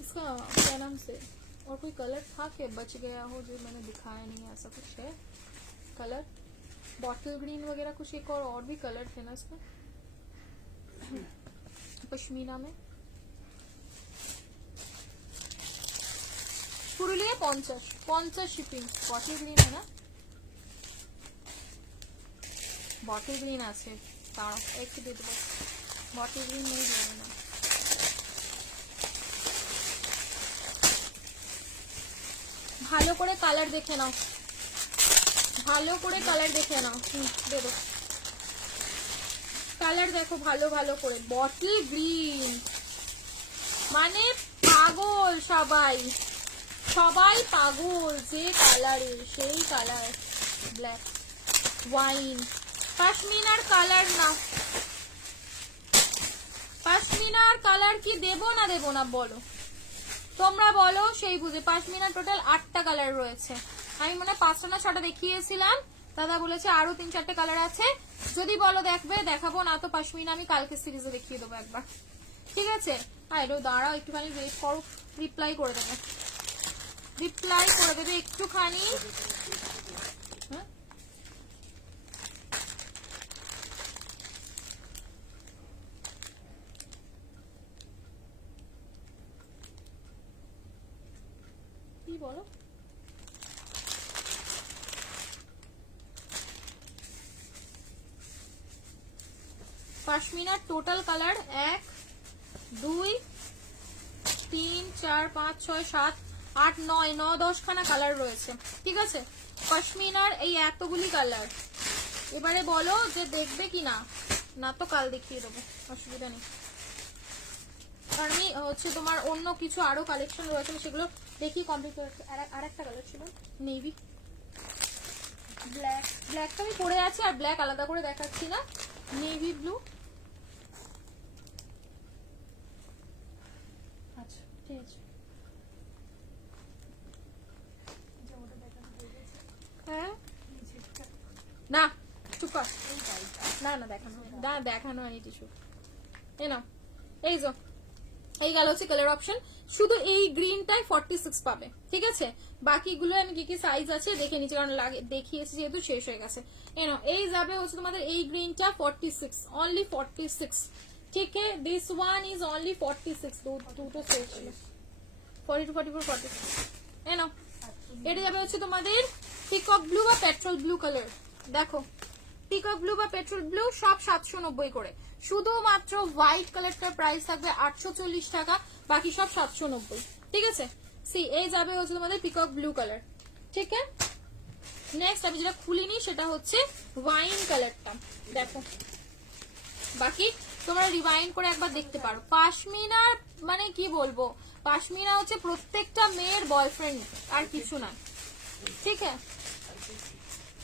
इसका क्या नाम से, और कोई कलर था क्या बच गया हो जो मैंने दिखाया नहीं है, ऐसा कुछ है कलर, बॉटल ग्रीन वगैरह कुछ एक और भी कलर थे ना इसमें पश्मीना में। पुरुलिया 50 शिपिंग, बॉटल ग्रीन है ना, बॉटल ग्रीन আছে তাও একটু দিয়ে দেবো, বটল গ্রিন নেই দেবো না। ভালো করে কালার দেখে নাও, ভালো করে কালার দেখে নাও, দেবো কালার দেখো ভালো ভালো করে, বটল গ্রিন মানে পাগল সবাই, সবাই পাগল যে কালারে, সেই কালার ব্ল্যাক ওয়াইন, পাশমিনার কালার না, পাশমিনার কালার কি দেবো না বলো, তোমরা বলো সেই বুঝে। পাশমিনার টোটাল 8টা কালার রয়েছে, আমি মনে হয় 5টা না 6টা দেখিয়েছিলাম, দাদা বলেছে আরো 3-4টে কালার আছে, যদি বলো দেখবে দেখাবো, না তো পাশমিনা আমি কালকে সিরিজে দেখিয়ে দেবো একবার, ঠিক আছে। আরে দাঁড়াও একটুখানি ওয়েট করো, রিপ্লাই করে দেবে, রিপ্লাই করে দেবে একটুখানি। হ্যাঁ কি বলো, পাশমিনার টোটাল কালার 1 2 3 4 5 6 7 8 9 9 10 খানা কালার রয়েছে, ঠিক আছে। পাশমিনার এই এতগুলি কালার, এবারে বলো যে দেখবে কি না, না তো কাল দেখিয়ে দেবো, অসুবিধা নেই। কারণ আমি হচ্ছে তোমার অন্য কিছু আরো কালেকশন রয়েছে সেগুলো দেখি কমপ্লিট করে। আর একটা কালার ছিল নেভি ব্ল্যাক, ব্ল্যাকটা আমি পরে আছি আর ব্ল্যাক আলাদা করে দেখাচ্ছি না, নেভি ব্লু। আচ্ছা ঠিক আছে, হ্যাঁ না চুপ কর, না না দেখানো হয়নি, না দেখানো হয়নি টিস্যু, এই না এই যে এই গেল হচ্ছে কালার অপশন, শুধু এই গ্রিনটাই 46 পাবে, ঠিক আছে। বাকিগুলো আমি কি কি সাইজ আছে দেখে নিচ্ছি, কারণ দেখিয়েছি যেহেতু শেষ হয়ে গেছে। এই যাবে হচ্ছে তোমাদের এই গ্রিনটা 46, অনলি 46, ঠিক আছে। দিস ওয়ান ইজ অনলি 46, দুটো সেট ছিল 42 44 46, এটা যাবে হচ্ছে তোমাদের পিকক ব্লু বা পেট্রোল ব্লু কালার, দেখো পিকক ব্লু বা পেট্রোল ব্লু সব 790 করে, শুধুমাত্র হোয়াইট কালারটার প্রাইস থাকবে 840 টাকা, বাকি সব 790, ঠিক আছে। সি এই যাবে হচ্ছে তোমাদের পিকক ব্লু কালার, ঠিক আছে। নেক্সট আমি যেটা খুলিনি সেটা হচ্ছে ওয়াইন কালারটা, দেখো বাকি তোমরা রিভাইন্ড করে একবার দেখতে পারো। পাশমিনার মানে কি বলবো, পাশমিনা হচ্ছে প্রত্যেকটা মেয়ের বয়ফ্রেন্ড আর কিছু না, ঠিক আছে।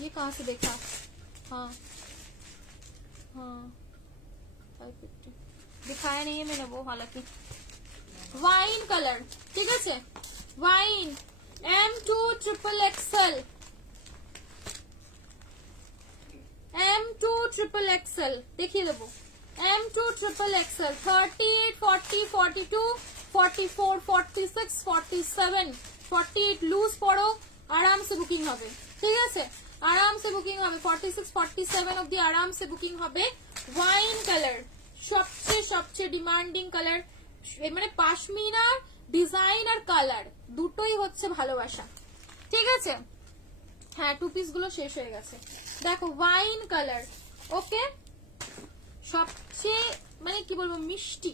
ये कहाँ से देखा, हाँ हाँ 550 दिखाया नहीं है मैंने वो, हालांकि वाइन कलर, ठीक है। Wine M2 XXL, M2 XXL देखिए देवो, M2 XXL 38 40 42 44 46 47 48 लूज पड़ो, आराम से बुकिंग হবে, ঠিক আছে, आराम से बुकिंग হবে 46 47 অবধি आराम से बुकिंग হবে। ওয়াইন কালার সবচেয়ে ডিমান্ডিং কালার, মানে পাশমিনা ডিজাইন আর কালার দুটোই হচ্ছে ভালোবাসা, ঠিক আছে। হ্যাঁ 2 পিস গুলো শেষ হয়ে গেছে, দেখো ওয়াইন কালার, ওকে। সবচেয়ে মানে কি বলবো মিষ্টি,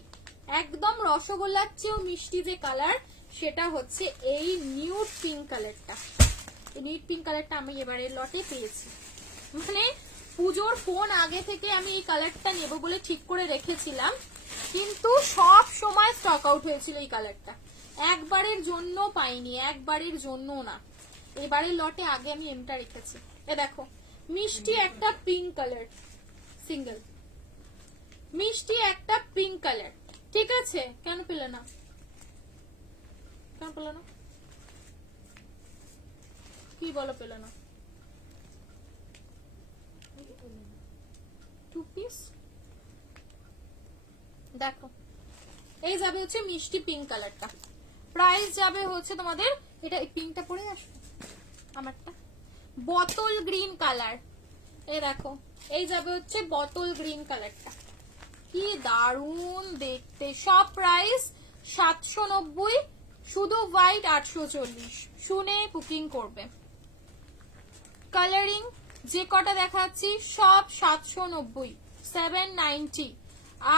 একদম রসগোল্লার চেয়েও মিষ্টি যে কালার সেটা হচ্ছে এই নিউড পিঙ্ক কালারটা। নিউড পিঙ্ক কালারটা আমি এবারে লটে পেয়েছি, মানে পুজোর ফোন আগে থেকে আমি এই কালারটা নেব বলে ঠিক করে রেখেছিলাম, কিন্তু সব সময় স্টক আউট হয়েছিল এই কালারটা, একবারের জন্য পাইনি, একবারের জন্য না, এবারের লটে আগে আমি এমটা রেখেছি। এ দেখো মিষ্টি একটা পিঙ্ক কালার, সিঙ্গেল মিষ্টি একটা পিঙ্ক কালার, ঠিক আছে। কেন পেলে না, কেন পেলে না, কি বলো পেলে না, 2 পিস দেখো। এই যাবে হচ্ছে মিষ্টি পিঙ্ক কালারটা, প্রাইস যাবে হচ্ছে তোমাদের, এটা এই পিঙ্কটা পরে আসো আমারটা, বোতল গ্রিন কালার, এই দেখো এই যাবে হচ্ছে বোতল গ্রিন কালারটা, কি দারুণ দেখতে, সব প্রাইস 790, শুধু হোয়াইট 840, শুনে বুকিং করবে। কালারিং যে কটা দেখাচ্ছি সব 790 790,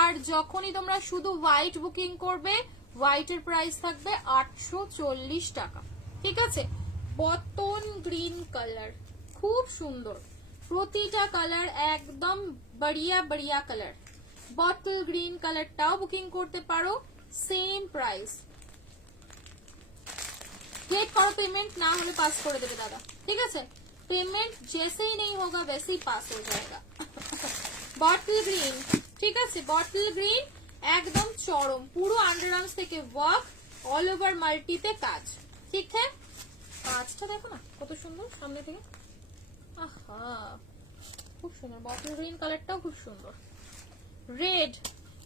আর যখনই তোমরা শুধু হোয়াইট বুকিং করবে হোয়াইটের প্রাইস থাকবে 840 টাকা, ঠিক আছে। বটন গ্রিন কালার খুব সুন্দর, প্রতিটা কালার একদম বড়িয়া বড়িয়া কালার। বটল গ্রিন কালারটাও বুকিং করতে পারো, সেম প্রাইস। গেট করো পেমেন্ট, না হলে পাস করে দেবে দাদা, ঠিক আছে। पेमेंट जैसे ही नहीं होगा वैसे ही पास हो जाएगा। বটল গ্রিন, ঠিক আছে, বটল গ্রিন একদম চরম, পুরো আন্ডারআর্মস থেকে ওয়ার্ক, অল ওভার মাল্টিতে কাজ, ঠিক হ্যাঁ। কাজটা দেখো না কত সুন্দর সামনে থেকে, আহা খুব সুন্দর। বটল গ্রিন কালারটাও খুব সুন্দর। রেড,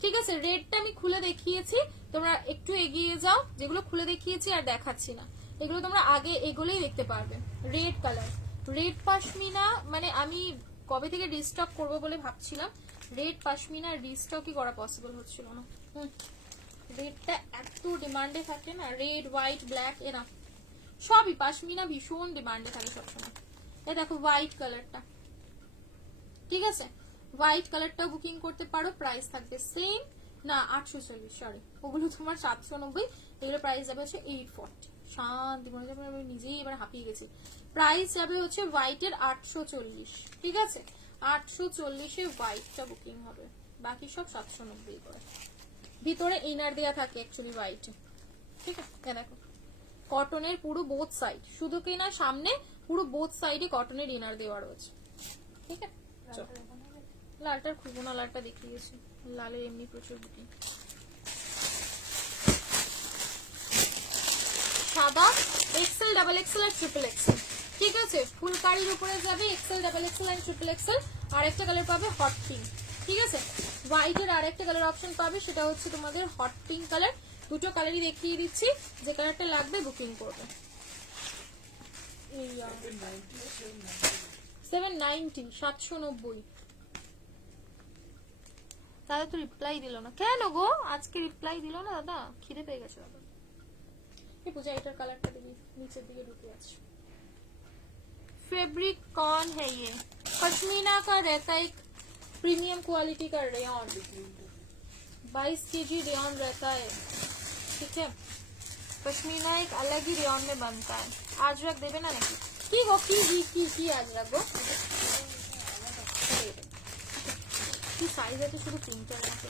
ঠিক আছে, রেডটা আমি খুলে দেখিয়েছি, তোমরা একটু এগিয়ে যাও, যেগুলো খুলে দেখিয়েছি আর দেখাচ্ছি না, এগুলো তোমরা আগে এগুলোই দেখতে পারবে। রেড কালার, রেড পাশমিনা, মানে আমি কবে থেকে রিস্টক করবো বলে ভাবছিলাম, রেড পাশমিনা রিস্টকই করা পসিবল হচ্ছিল না। রেডটা এত ডিমান্ডে থাকে না, রেড হোয়াইট ব্ল্যাক এরা সবই পাশমিনা ভীষণ ডিমান্ডে থাকে সবসময়। এ দেখো হোয়াইট কালারটা, ঠিক আছে, হোয়াইট কালারটাও বুকিং করতে পারো, প্রাইস থাকবে সেম, না 840, সরি ওগুলো তোমার 790, এগুলো প্রাইস যাবে হচ্ছে 840। শান্তি মনে যাবে, আমি নিজেই এবার হাঁপিয়ে গেছি। প্রাইস যাবে হচ্ছে হোয়াইটের 840, ঠিক আছে, 840-এ হোয়াইটটা বুকিং হবে, বাকি সব 790 করে। ভিতরে ইনার দেয়া থাকে অ্যাকচুয়ালি হোয়াইটে, ঠিক আছে। দেখো কটনের পুরো বোথ সাইড, শুধু কি না সামনে, পুরো বোথ সাইডে কটনের ইনার দেওয়া রয়েছে, ঠিক আছে। লালটার খুলবো না, লালটা দেখিয়ে গেছি, লালের এমনি প্রচুর বুকিং। সাদা এক্সেল, ডাবল এক্সেল আর ট্রিপল এক্সেল, ঠিক আছে, ফুলকারির উপরে যাবে এক্সেল, ডাবল এক্সেল আর ট্রিপল এক্সেল। আর একটা কালার পাবে হট পিঙ্ক, ঠিক আছে, হোয়াইটের আর একটা কালার অপশন পাবে, সেটা হচ্ছে তোমাদের হট পিঙ্ক কালার। দুটো কালারই দেখিয়ে দিচ্ছি, যে কালারটা লাগবে বুকিং করবে। 790, 790। দাদা তো রিপ্লাই দিল না কেন গো, আজকে রিপ্লাই দিল না দাদা, খিদে পেয়ে গেছে দাদা। এই পূজা এটার কালারটা দিবি, নিচের দিকে ঢুকে আছে। फैब्रिक कौन है ये? पश्मीना का रहता है, एक प्रीमियम क्वालिटी का रेयन, 22 केजी रेयन रहता है, ठीक है। पश्मीना एक अलग ही रेयन में बनता है। आज रख देवे ना नहीं की गो की आज रख गो की साइज है तो शुरू प्रिंटर আছে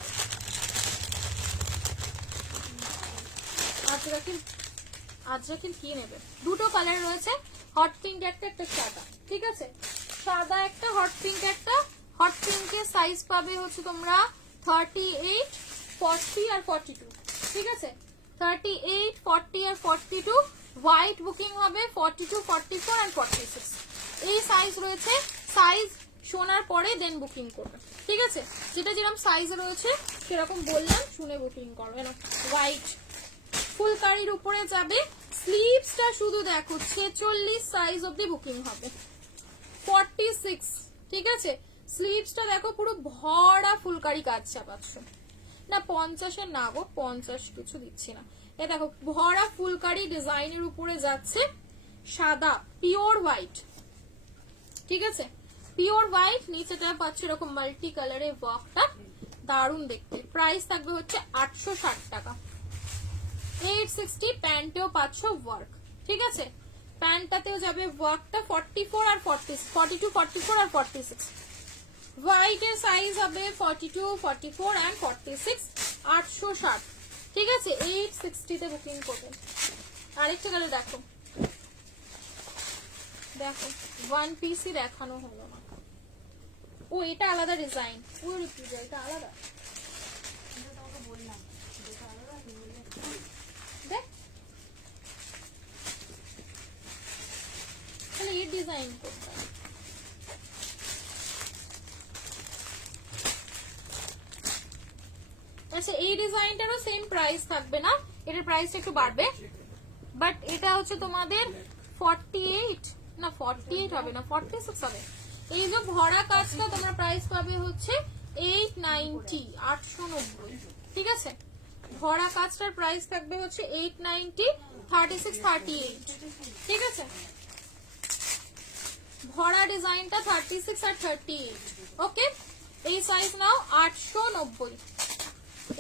আজ রাখিল কি নেবে, দুটো কালার রয়েছে, হট পিঙ্ক একটা, একটা সাদা, ঠিক আছে, সাদা একটা, হট পিঙ্ক একটা। হট পিঙ্কের সাইজ পাবে হচ্ছে তোমরা 38, 40 আর 42, ঠিক আছে, 38, 40 আর 42। হোয়াইট বুকিং হবে 42, 44 আর 46, এই সাইজ রয়েছে। সাইজ শোনার পরে দেন বুকিং করবে, ঠিক আছে, যেটা যেরকম সাইজ রয়েছে সেরকম বললাম, শুনে বুকিং করবে না। হোয়াইট ফুলকারির উপরে যাবে, স্লিভসটা শুধু দেখো 46 সাইজ অবধি বুকিং হবে, 46, ঠিক আছে, স্লিভসটা দেখো পুরো ভরা ফুলকারি কাজ চাপাচ্ছ না, 50-এর না গো, 50 কিছু দিচ্ছি না। এ দেখো ভরা ফুলকারি ডিজাইনের উপরে যাচ্ছে, সাদা পিওর হোয়াইট, ঠিক আছে, পিওর হোয়াইট, নিচেটা পাচ্ছ এরকম মাল্টি কালারে ওয়ার্কটা, দারুণ দেখতে। প্রাইস থাকবে হচ্ছে 860 টাকা, 860। প্যান্টেও পাচ্ছ ওয়ার্ক, ঠিক আছে, প্যান্টটাতেও যাবে ওয়ার্কটা, 44 আর 40, 42, 44 আর 46। হোয়াইটের সাইজ হবে 42, 44 and 46, 860, ঠিক আছে, 860 তে বুকিং করবে। আরেকটা কালার দেখো, দেখো ওয়ান পিসই দেখানো হলো না, ও এটা আলাদা ডিজাইন, ওর পূজা এটা আলাদা, বললাম দেখ তাহলে এই ডিজাইন করতে হবে। আচ্ছা এই ডিজাইনটারও সেম প্রাইস থাকবে না, এটার প্রাইসটা একটু বাড়বে, বাট এটা হচ্ছে তোমাদের 48, না 48 হবে না, 46 হবে। এই যে ভরা কাজটা তোমরা প্রাইস পাবে হচ্ছে 890, 890, ঠিক আছে, ভরা কাজটার প্রাইস থাকবে হচ্ছে 890, 36, 38, ঠিক আছে, ভরা ডিজাইনটা 36 আর 38, ওকে। এই সাইজ নাও 890,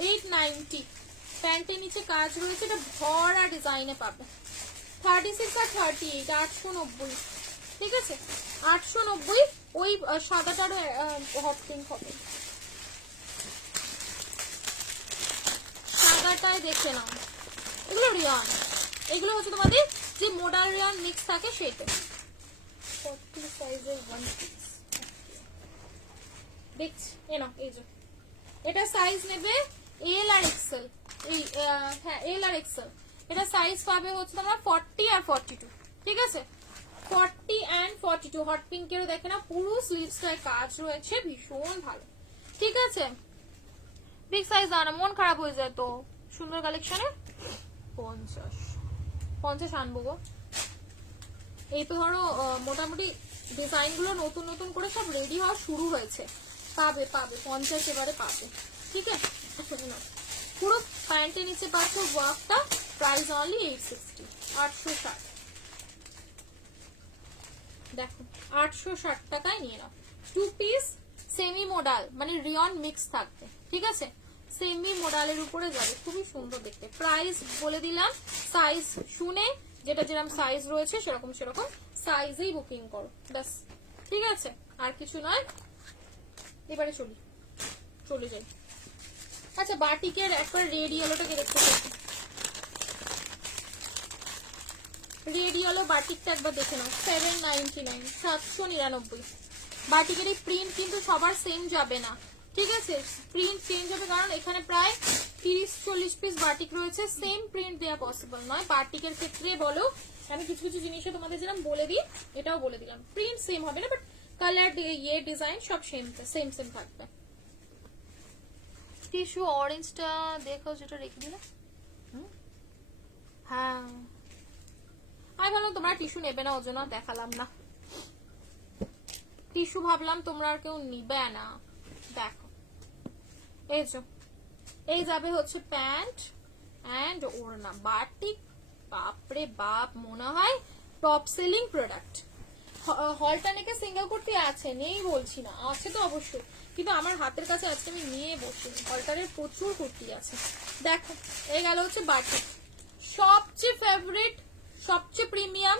890। প্যান্টের নিচে কাজ রয়েছে, এটা ভরা ডিজাইনে পাবে, 36 আর 38, 890, ঠিক আছে, 890। ওই সাদাটারও হট পিঙ্ক হবে, সাদাটায় দেখে নাও, এগুলো রিয়ন, এগুলো হচ্ছে তোমাদের যে মোডাল রিয়ন মিক্স থাকে সেটা। 40 সাইজের ওয়ান পিস দেখছি এনো এই যে এটা সাইজ নেবে এল আর এক্সেল এই হ্যাঁ এল আর এক্সেল এটা সাইজ পাবে হচ্ছে তোমরা 40 আর 42 ঠিক আছে 40 and 42 হট পিঙ্কেরও দেখে না পুরো স্লিভসটায় কাজ রয়েছে ভীষণ ভালো ঠিক আছে বিগ সাইজ আনা মন খারাপ হয়ে যায় তো সুন্দর কালেকশনে 50 আনবো গো এই তো ধরো মোটামুটি ডিজাইন গুলো নতুন নতুন করে সব রেডি হওয়া শুরু হয়েছে পাবে 50 এবারে পাবে ঠিক আছে পুরো প্যান্টের নিচে পাচ্ছ ওয়ার্কটা প্রাইস অনলি 860 860 দেখো 860 টাকায় নিয়ে নাও 2 পিস সেমি মডাল মানে রিয়ন মিক্স থাকবে ঠিক আছে সেমি মডালের উপরে যাবে খুবই সুন্দর দেখতে প্রাইস বলে দিলাম সাইজ শুনে যেটা যেরকম সাইজ রয়েছে সেরকম সেরকম সাইজেই বুকিং করো ব্যাস ঠিক আছে আর কিছু নয় এবারে চলে যাই আচ্ছা বাটিকের একবার রেড ইয়েলোটাকে দেখতে পাচ্ছি রেড ইয়েলো বাটিকটা একবার দেখে নাও 799 799 বাটিকের এই প্রিন্ট কিন্তু সবার সেম যাবে না ঠিক আছে প্রিন্ট চেঞ্জ হবে কারণ এখানে প্রায় 30-40 পিস বাটিক রয়েছে সেম প্রিন্ট দেওয়া পসিবল নয় বাটিকের ক্ষেত্রে বলো আমি কিছু কিছু জিনিসে তোমাদের যেরকম বলে দিই এটাও বলে দিলাম প্রিন্ট সেম হবে না বাট কালার ইয়ে ডিজাইন সব সেম থাকবে টিস্যু অরেঞ্জটা দেখো যেটা রেখে দিলে হ্যাঁ আমি ভাবলাম তোমরা টিস্যু নেবে না ওর জন্য দেখালাম না টিস্যু ভাবলাম তোমরা আর কেউ নিবে না দেখো এই যাবে হচ্ছে প্যান্ট এন্ড ওড়না বাটিক বাপরে বাপ মনে হয় টপ সেলিং প্রোডাক্ট হলটানেকে সিঙ্গেল কুর্তি আছে নেই বলছি না আছে তো অবশ্যই কিন্তু আমার হাতের কাছে আজকে আমি নিয়ে বসিনি হলটারের প্রচুর কুর্তি আছে দেখো এই গেল হচ্ছে বাটিক সবচেয়ে ফেভারিট সবচেয়ে প্রিমিয়াম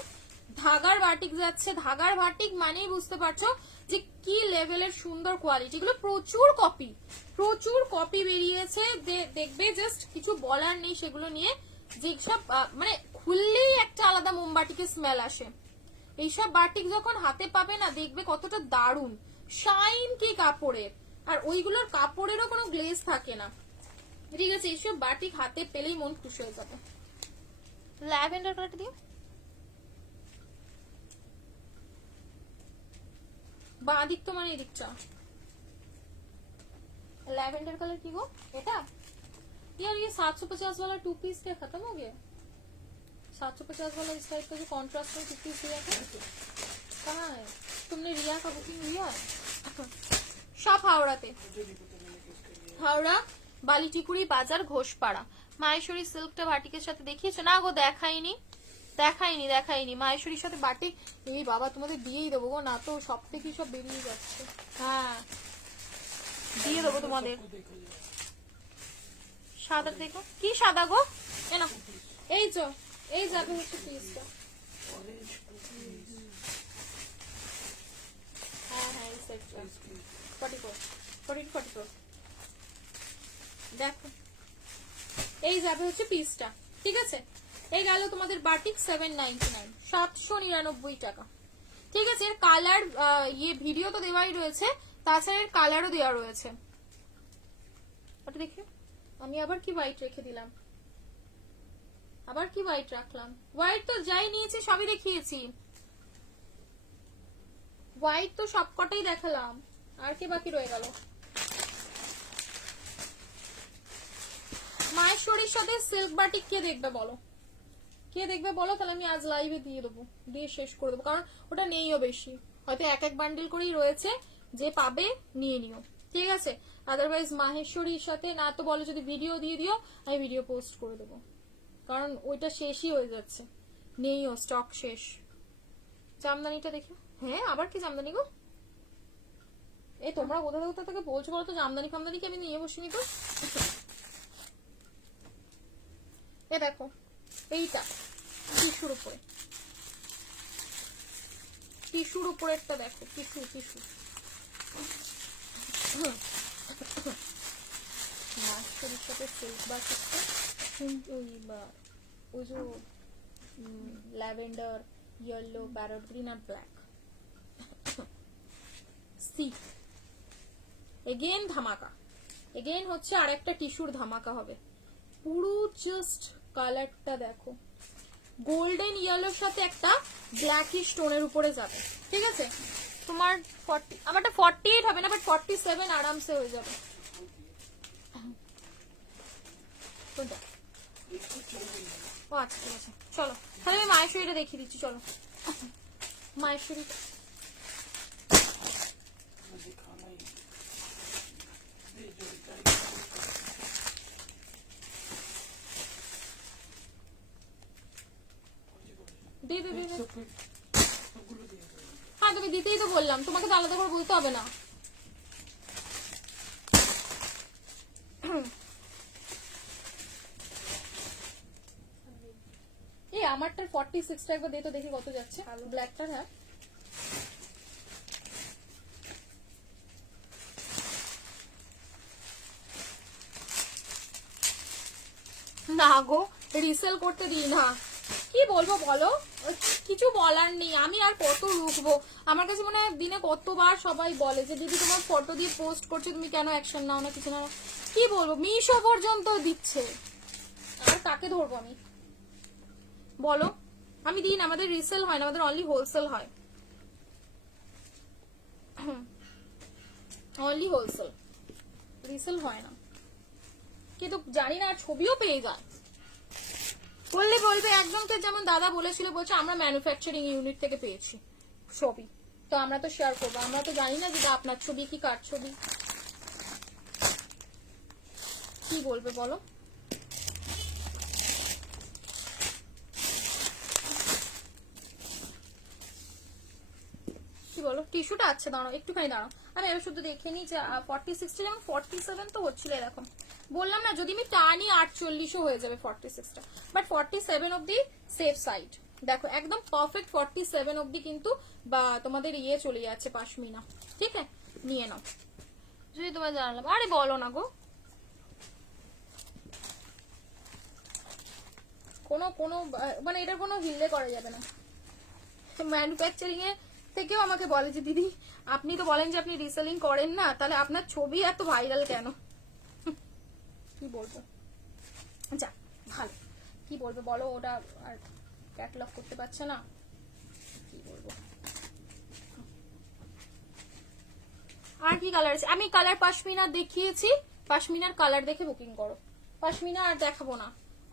ধাগার বাটিক যাচ্ছে ধাগার বাটিক মানেই বুঝতে পারছো যে কি লেভেলের সুন্দর কোয়ালিটি গুলো প্রচুর কপি বেরিয়েছে দেখবে জাস্ট কিছু বলার নেই সেগুলো নিয়ে যেসব মানে খুললেই একটা আলাদা মোমবাটিকে স্মেল আসে এইসব বাটিক যখন হাতে পাবে না দেখবে কতটা দারুণ শাইন কি কাপড়ের আর ওইগুলোর কাপড়েরও কোনো গ্লেজ থাকে না ঠিক আছে এইসব বাটিক হাতে পেলেই মন খুশি হয়ে যাবে ল্যাভেন্ডার কালারটা দিও বাঁ দিক তো মানে এদিকটা लैवेंडर कलर की वो बेटा यार ये 750 वाला 2 पीस क्या खत्म हो गया 750 वाला इस टाइप का जो कॉन्ट्रास्ट में 2 पीस दिया था कहाँ है तुमने रिया का बुकिंग लिया है शॉप हावड़ाते हावड़ा বালিটিকুড়ি বাজার ঘোষপাড়া মাহেশ্বরী সিল্কটা বাটিকের সাথে দেখিয়েছো না গো দেখাইনি মাহেশ্বরীর সাথে বাটিক এই বাবা তোমাদের দিয়েই দেবো গো না তো সব থেকে সব বেরিয়ে যাচ্ছে হ্যাঁ দিয়ে দেবো তোমাদের সাদা দেখো কি সাদা গো এনো এই যাবে হচ্ছে পিসটা হ্যাঁ এই সেটটা 44 দেখো এই যাবে হচ্ছে পিসটা ঠিক আছে এই গেল তোমাদের বাটিক 799 799 টাকা ঠিক আছে এর কালার ইয়ে ভিডিও তো দেওয়াই রয়েছে তাছাড়া এর কালারও দেওয়া রয়েছে ওটা দেখি আমি আবার কি হোয়াইট রেখে দিলাম আবার কি হোয়াইট রাখলাম হোয়াইট তো যাই নিয়েছি সবই দেখিয়েছি হোয়াইট তো সবকটাই দেখালাম আর কি বাকি রয়ে গেল মাহেশ্বরীর সাথে সিল্ক বাটিক কে দেখবে বলো তাহলে আমি আজ লাইভে দিয়ে দেবো দিয়ে শেষ করে দেবো কারণ ওটা নেইও বেশি হয়তো এক বান্ডিল করেই রয়েছে যে পাবে নিয়ে নিও ঠিক আছে আদারওয়াইজ মাহেশ্বরীর সাথে না তো বলো যদি ভিডিও দিয়ে দিও আমি ভিডিও পোস্ট করে দেবো কারণ ওইটা শেষই হয়ে যাচ্ছে নেইও স্টক শেষ জামদানিটা দেখো হ্যাঁ আবার কি জামদানি গো এই তোমরা কোথা থেকে বলছো বলো তো জামদানি ফামদানি কি আমি নিয়ে বসিনি তো এ দেখো এইটা টিস্যুর উপরেরটা দেখো টিস্যু মাস্টারের সাথে সিল্ক বাটিকটা ওই যে ল্যাভেন্ডার ইয়েলো প্যারট গ্রিন আর ব্ল্যাক সি এগেন ধামাকা, এগেন হচ্ছে আর একটা টিস্যুর ধামাকা হবে। পুরো জাস্ট কালারটা দেখো, গোল্ডেন ইয়েলোর সাথে একটা ব্ল্যাকিশ টোনের উপরে যাবে, ঠিক আছে? তোমার 40, আমারটা 48 হবে না, বাট 47 আরামসে হয়ে যাবে। কোনটা? ও আচ্ছা ঠিক আছে, চলো তাহলে আমি মায়েশ্বরীটা দেখিয়ে দিচ্ছি। চলো মায়েশ্বরী, দিয়ে দে দিয়ে দে। হ্যাঁ তুমি দিতেই তো বললাম, তোমাকে তো আলাদা করে বলতে হবে না। এই আমারটার 46টা একবার দে তো দেখি কত যাচ্ছে ব্ল্যাকটার। হ্যাঁ না গো, রিসেল করতে দিই না, কি বলবো বলো, কিছু বলার নেই। আমি আর কত রুখবো? আমার কাছে মনে হয় দিনে কতবার সবাই বলে যে দিদি তোমার ফটো দিয়ে পোস্ট করছো, তুমি কেন অ্যাকশন নাও না, কিছু না। কি বলবো, মিশো পর্যন্ত দিচ্ছে, আর কাকে ধরবো আমি বলো? আমি দিই না, আমাদের রিসেল হয় না, আমাদের অনলি হোলসেল হয়, অনলি হোলসেল, রিসেল হয় না। কিন্তু জানি না, আর ছবিও পেয়ে যায় বললে বলবে। একজনকে যেমন দাদা বলেছিল, বলছে আমরা ম্যানুফ্যাকচারিং ইউনিট থেকে পেয়েছি ছবি, তো আমরা তো শেয়ার করবো, আমরা তো জানি না যেটা আপনার ছবি কি কার ছবি, কি বলবে বলো? কি বলো? টিস্যুটা আছে, দাঁড়াও একটুখানি দাঁড়াও, আমি এবার শুধু দেখে নিই যে 46টা, যেমন 47 তো হচ্ছিল এরকম, বললাম না যদি আমি টানি 48ও হয়ে যাবে 46টা, বাট 47 অব্দি সেফ সাইড। দেখো একদম পারফেক্ট 47 অব্দি কিন্তু বা তোমাদের ইয়ে চলে যাচ্ছে পাশমিনা, ঠিক আছে? নিয়ে নাও, যদি তোমার জানালাম। আরে বলো না গো, কোনো কোনো মানে এটার কোনো হিলে করা যাবে না। ম্যানুফ্যাকচারিং এ থেকেও আমাকে বলে যে দিদি আপনি তো বলেন যে আপনি রিসেলিং করেন না, তাহলে আপনার ছবি এত ভাইরাল কেন? কি বলবো, যা ভালো, কি বলবো বলো, ওটা আর ক্যাটালগ করতে পারছে না, কি বলবো। আর কি কালার আছে? আমি কালার পাশমিনা দেখিয়েছি, পাশমিনার কালার দেখে বুকিং করো। পাশমিনা আর দেখাবো না,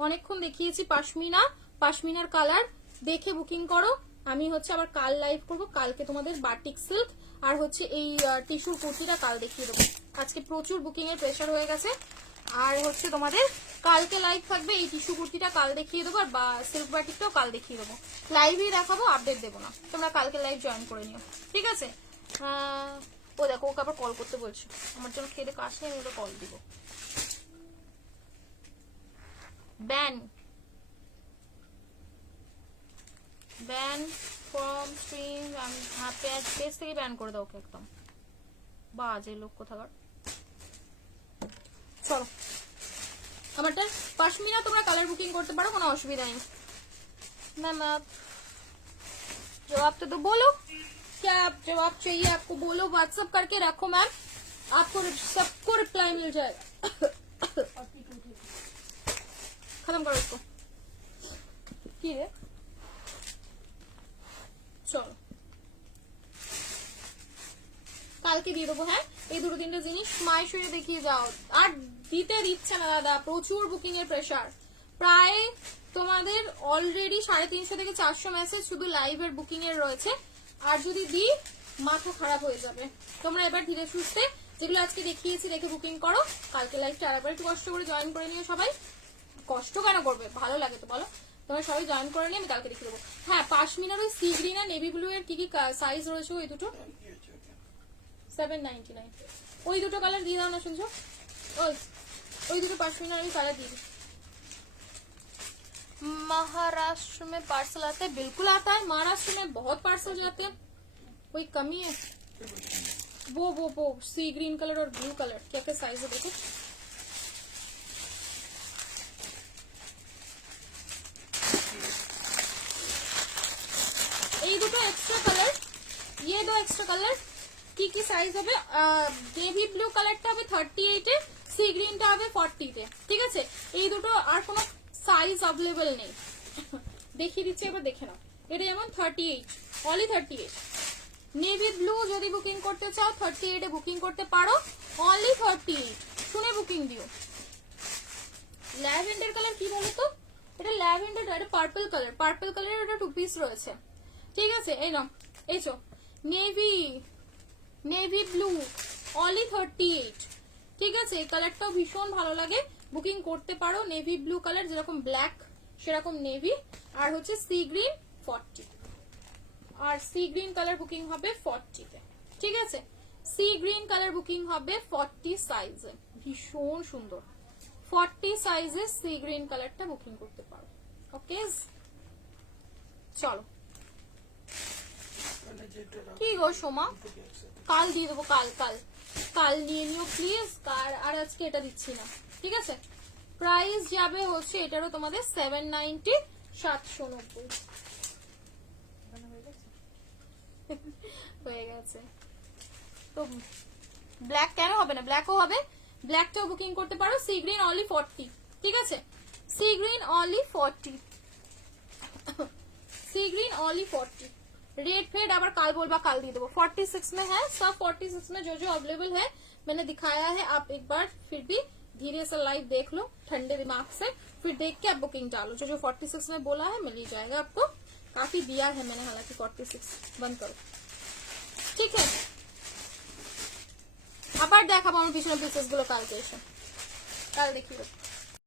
অনেকক্ষণ দেখিয়েছি পাশমিনা, পাশমিনার কালার দেখে বুকিং করো। আমি হচ্ছে আবার কাল লাইভ করবো, কালকে তোমাদের বাটিক সিল্ক আর হচ্ছে এই টিস্যুর কুর্তিটা কাল দেখিয়ে দেবো। আজকে প্রচুর বুকিং এর প্রেশার হয়ে গেছে, আর হচ্ছে তোমাদের কালকে লাইভ থাকবে, এই টিস্যু কুর্তিটা কাল দেখিয়ে দেবো, আর বা সিল্ক বাটিকটাও কাল দেখিয়ে দেবো। লাইভই দেখাবো, আপডেট দেবো না, তোমরা কালকে লাইভ জয়েন করে নিও, ঠিক আছে? ও দেখো ওকে আবার কল করতে বলছে, আমার জন্য খেতে কাজ নেই, আমি ওটা কল দিব। ব্যান ব্যান ফ্রম স্ট্রিম, আমি পেজ থেকে ব্যান করে দাও ওকে একদম, বাজে লোক কোথাকার। চলো আমারটা পাশমিনা তোমরা কালার বুকিং করতে পারো, কোনো অসুবিধা নেই। मैम आप जवाब तो बोलो, क्या आप जवाब चाहिए आपको, बोलो, व्हाट्सएप करके रखो मैम, आपको सबको रिप्लाई मिल जाएगा। खत्म करो इसको, की रे চলো কালকে দিয়ে দেবো। হ্যাঁ এই দুটো তিনটে জিনিস মায়েশ্বরী দেখিয়ে যাও, আর দিতে দিচ্ছে না দাদা, প্রচুর বুকিং এর প্রেশার, প্রায় তোমাদের অলরেডি 350 থেকে 400 মেসেজ শুধু লাইভের বুকিং এর রয়েছে, আর যদি দিই মাথা খারাপ হয়ে যাবে। তোমরা এবার ধীরে সুস্থে যেগুলো আজকে দেখিয়েছি দেখে বুকিং করো, কালকে লাইভটা আরেকবার একটু কষ্ট করে জয়েন করে নিও সবাই। কষ্ট কেন করবে, ভালো লাগে তো বলো, তোমরা সবাই জয়েন করে নিয়ে আমি কালকে দেখিয়ে দেবো। হ্যাঁ পাশমিনার ওই সি গ্রিন আর নেভি ব্লু এর কি কি সাইজ রয়েছে ওই দুটো 799, ওই দুটো কালার দিয়ে দাও না, শুনছো? ওই দুটো পাশমিনার আমি কালার দিয়ে দিই। महाराष्ट्र में पार्सल आता है, बिल्कुल आता है, महाराष्ट्र में बहुत पार्सल जाते हैं, कोई कमी है? वो सी ग्रीन कलर और ब्लू कलर क्या क्या साइज है देखो। ये दुटो एक्स्ट्रा कलर, ये दो एक्स्ट्रा कलर, কি কি সাইজ হবে, নেভি ব্লু কালারটা হবে 38 এ, সি গ্রিনটা হবে 40 তে, ঠিক আছে। এই দুটো আর কোনো সাইজ অ্যাভেলেবল নেই, দেখিয়ে দিচ্ছি এবার দেখে নাও। এটা যেমন 38, অনলি 38। নেভি ব্লু যদি বুকিং করতে চাও 38 এ বুকিং করতে পারো, অনলি 38 শুনে বুকিং দিও। ল্যাভেন্ডার কালার কি বলো তো, এটা ল্যাভেন্ডার, এটা পার্পল কালার, পার্পল কালারের এটা 2 পিস রয়েছে, ঠিক আছে। এই নাও, এই চো নেভি ব্লু অনলি 38, ঠিক আছে। এই কালারটাও ভীষণ ভালো লাগে, বুকিং করতে পারো। নেভি ব্লু কালার যেরকম ব্ল্যাক সেরকম নেভি, আর হচ্ছে সি গ্রিন 40, আর সি গ্রিন কালার বুকিং হবে 40 তে, ঠিক আছে। সি গ্রিন কালার বুকিং হবে 40 সাইজে, ভীষণ সুন্দর। 40 সাইজে সি গ্রিন কালারটা বুকিং করতে পারো। ওকে, চলো। কি গো সোমা, কাল দিয়ে দেবো, কাল কাল কাল নিয়ে নিও প্লিজ। আর আজকে এটা দিচ্ছি না, ঠিক আছে। প্রাইস যাবে হচ্ছে এটারও তোমাদের 790, 790 হয়ে গেছে। তো ব্ল্যাক কেন হবে না, ব্ল্যাকও হবে, ব্ল্যাকটাও বুকিং করতে পারো। সি গ্রিন অনলি 40, ঠিক আছে। সি গ্রিন অনলি 40, सी ग्रीन ओनली 40। रेड फेड अब कल बोलबा कल दे दो। 46 में है सब, 46 में जो जो अवेलेबल है मैंने दिखाया है। आप एक बार फिर भी धीरे से लाइव देख लो ठंडे दिमाग से, फिर देख के आप बुकिंग डालो। जो जो 46 में बोला है मिल ही जाएगा आपको, काफी दिया है मैंने, हालांकि 46 बंद करो, ठीक है। আবার দেখাবো আমার পিছনে পিসেস গুলো কালকে এসে, কাল দেখিয়ে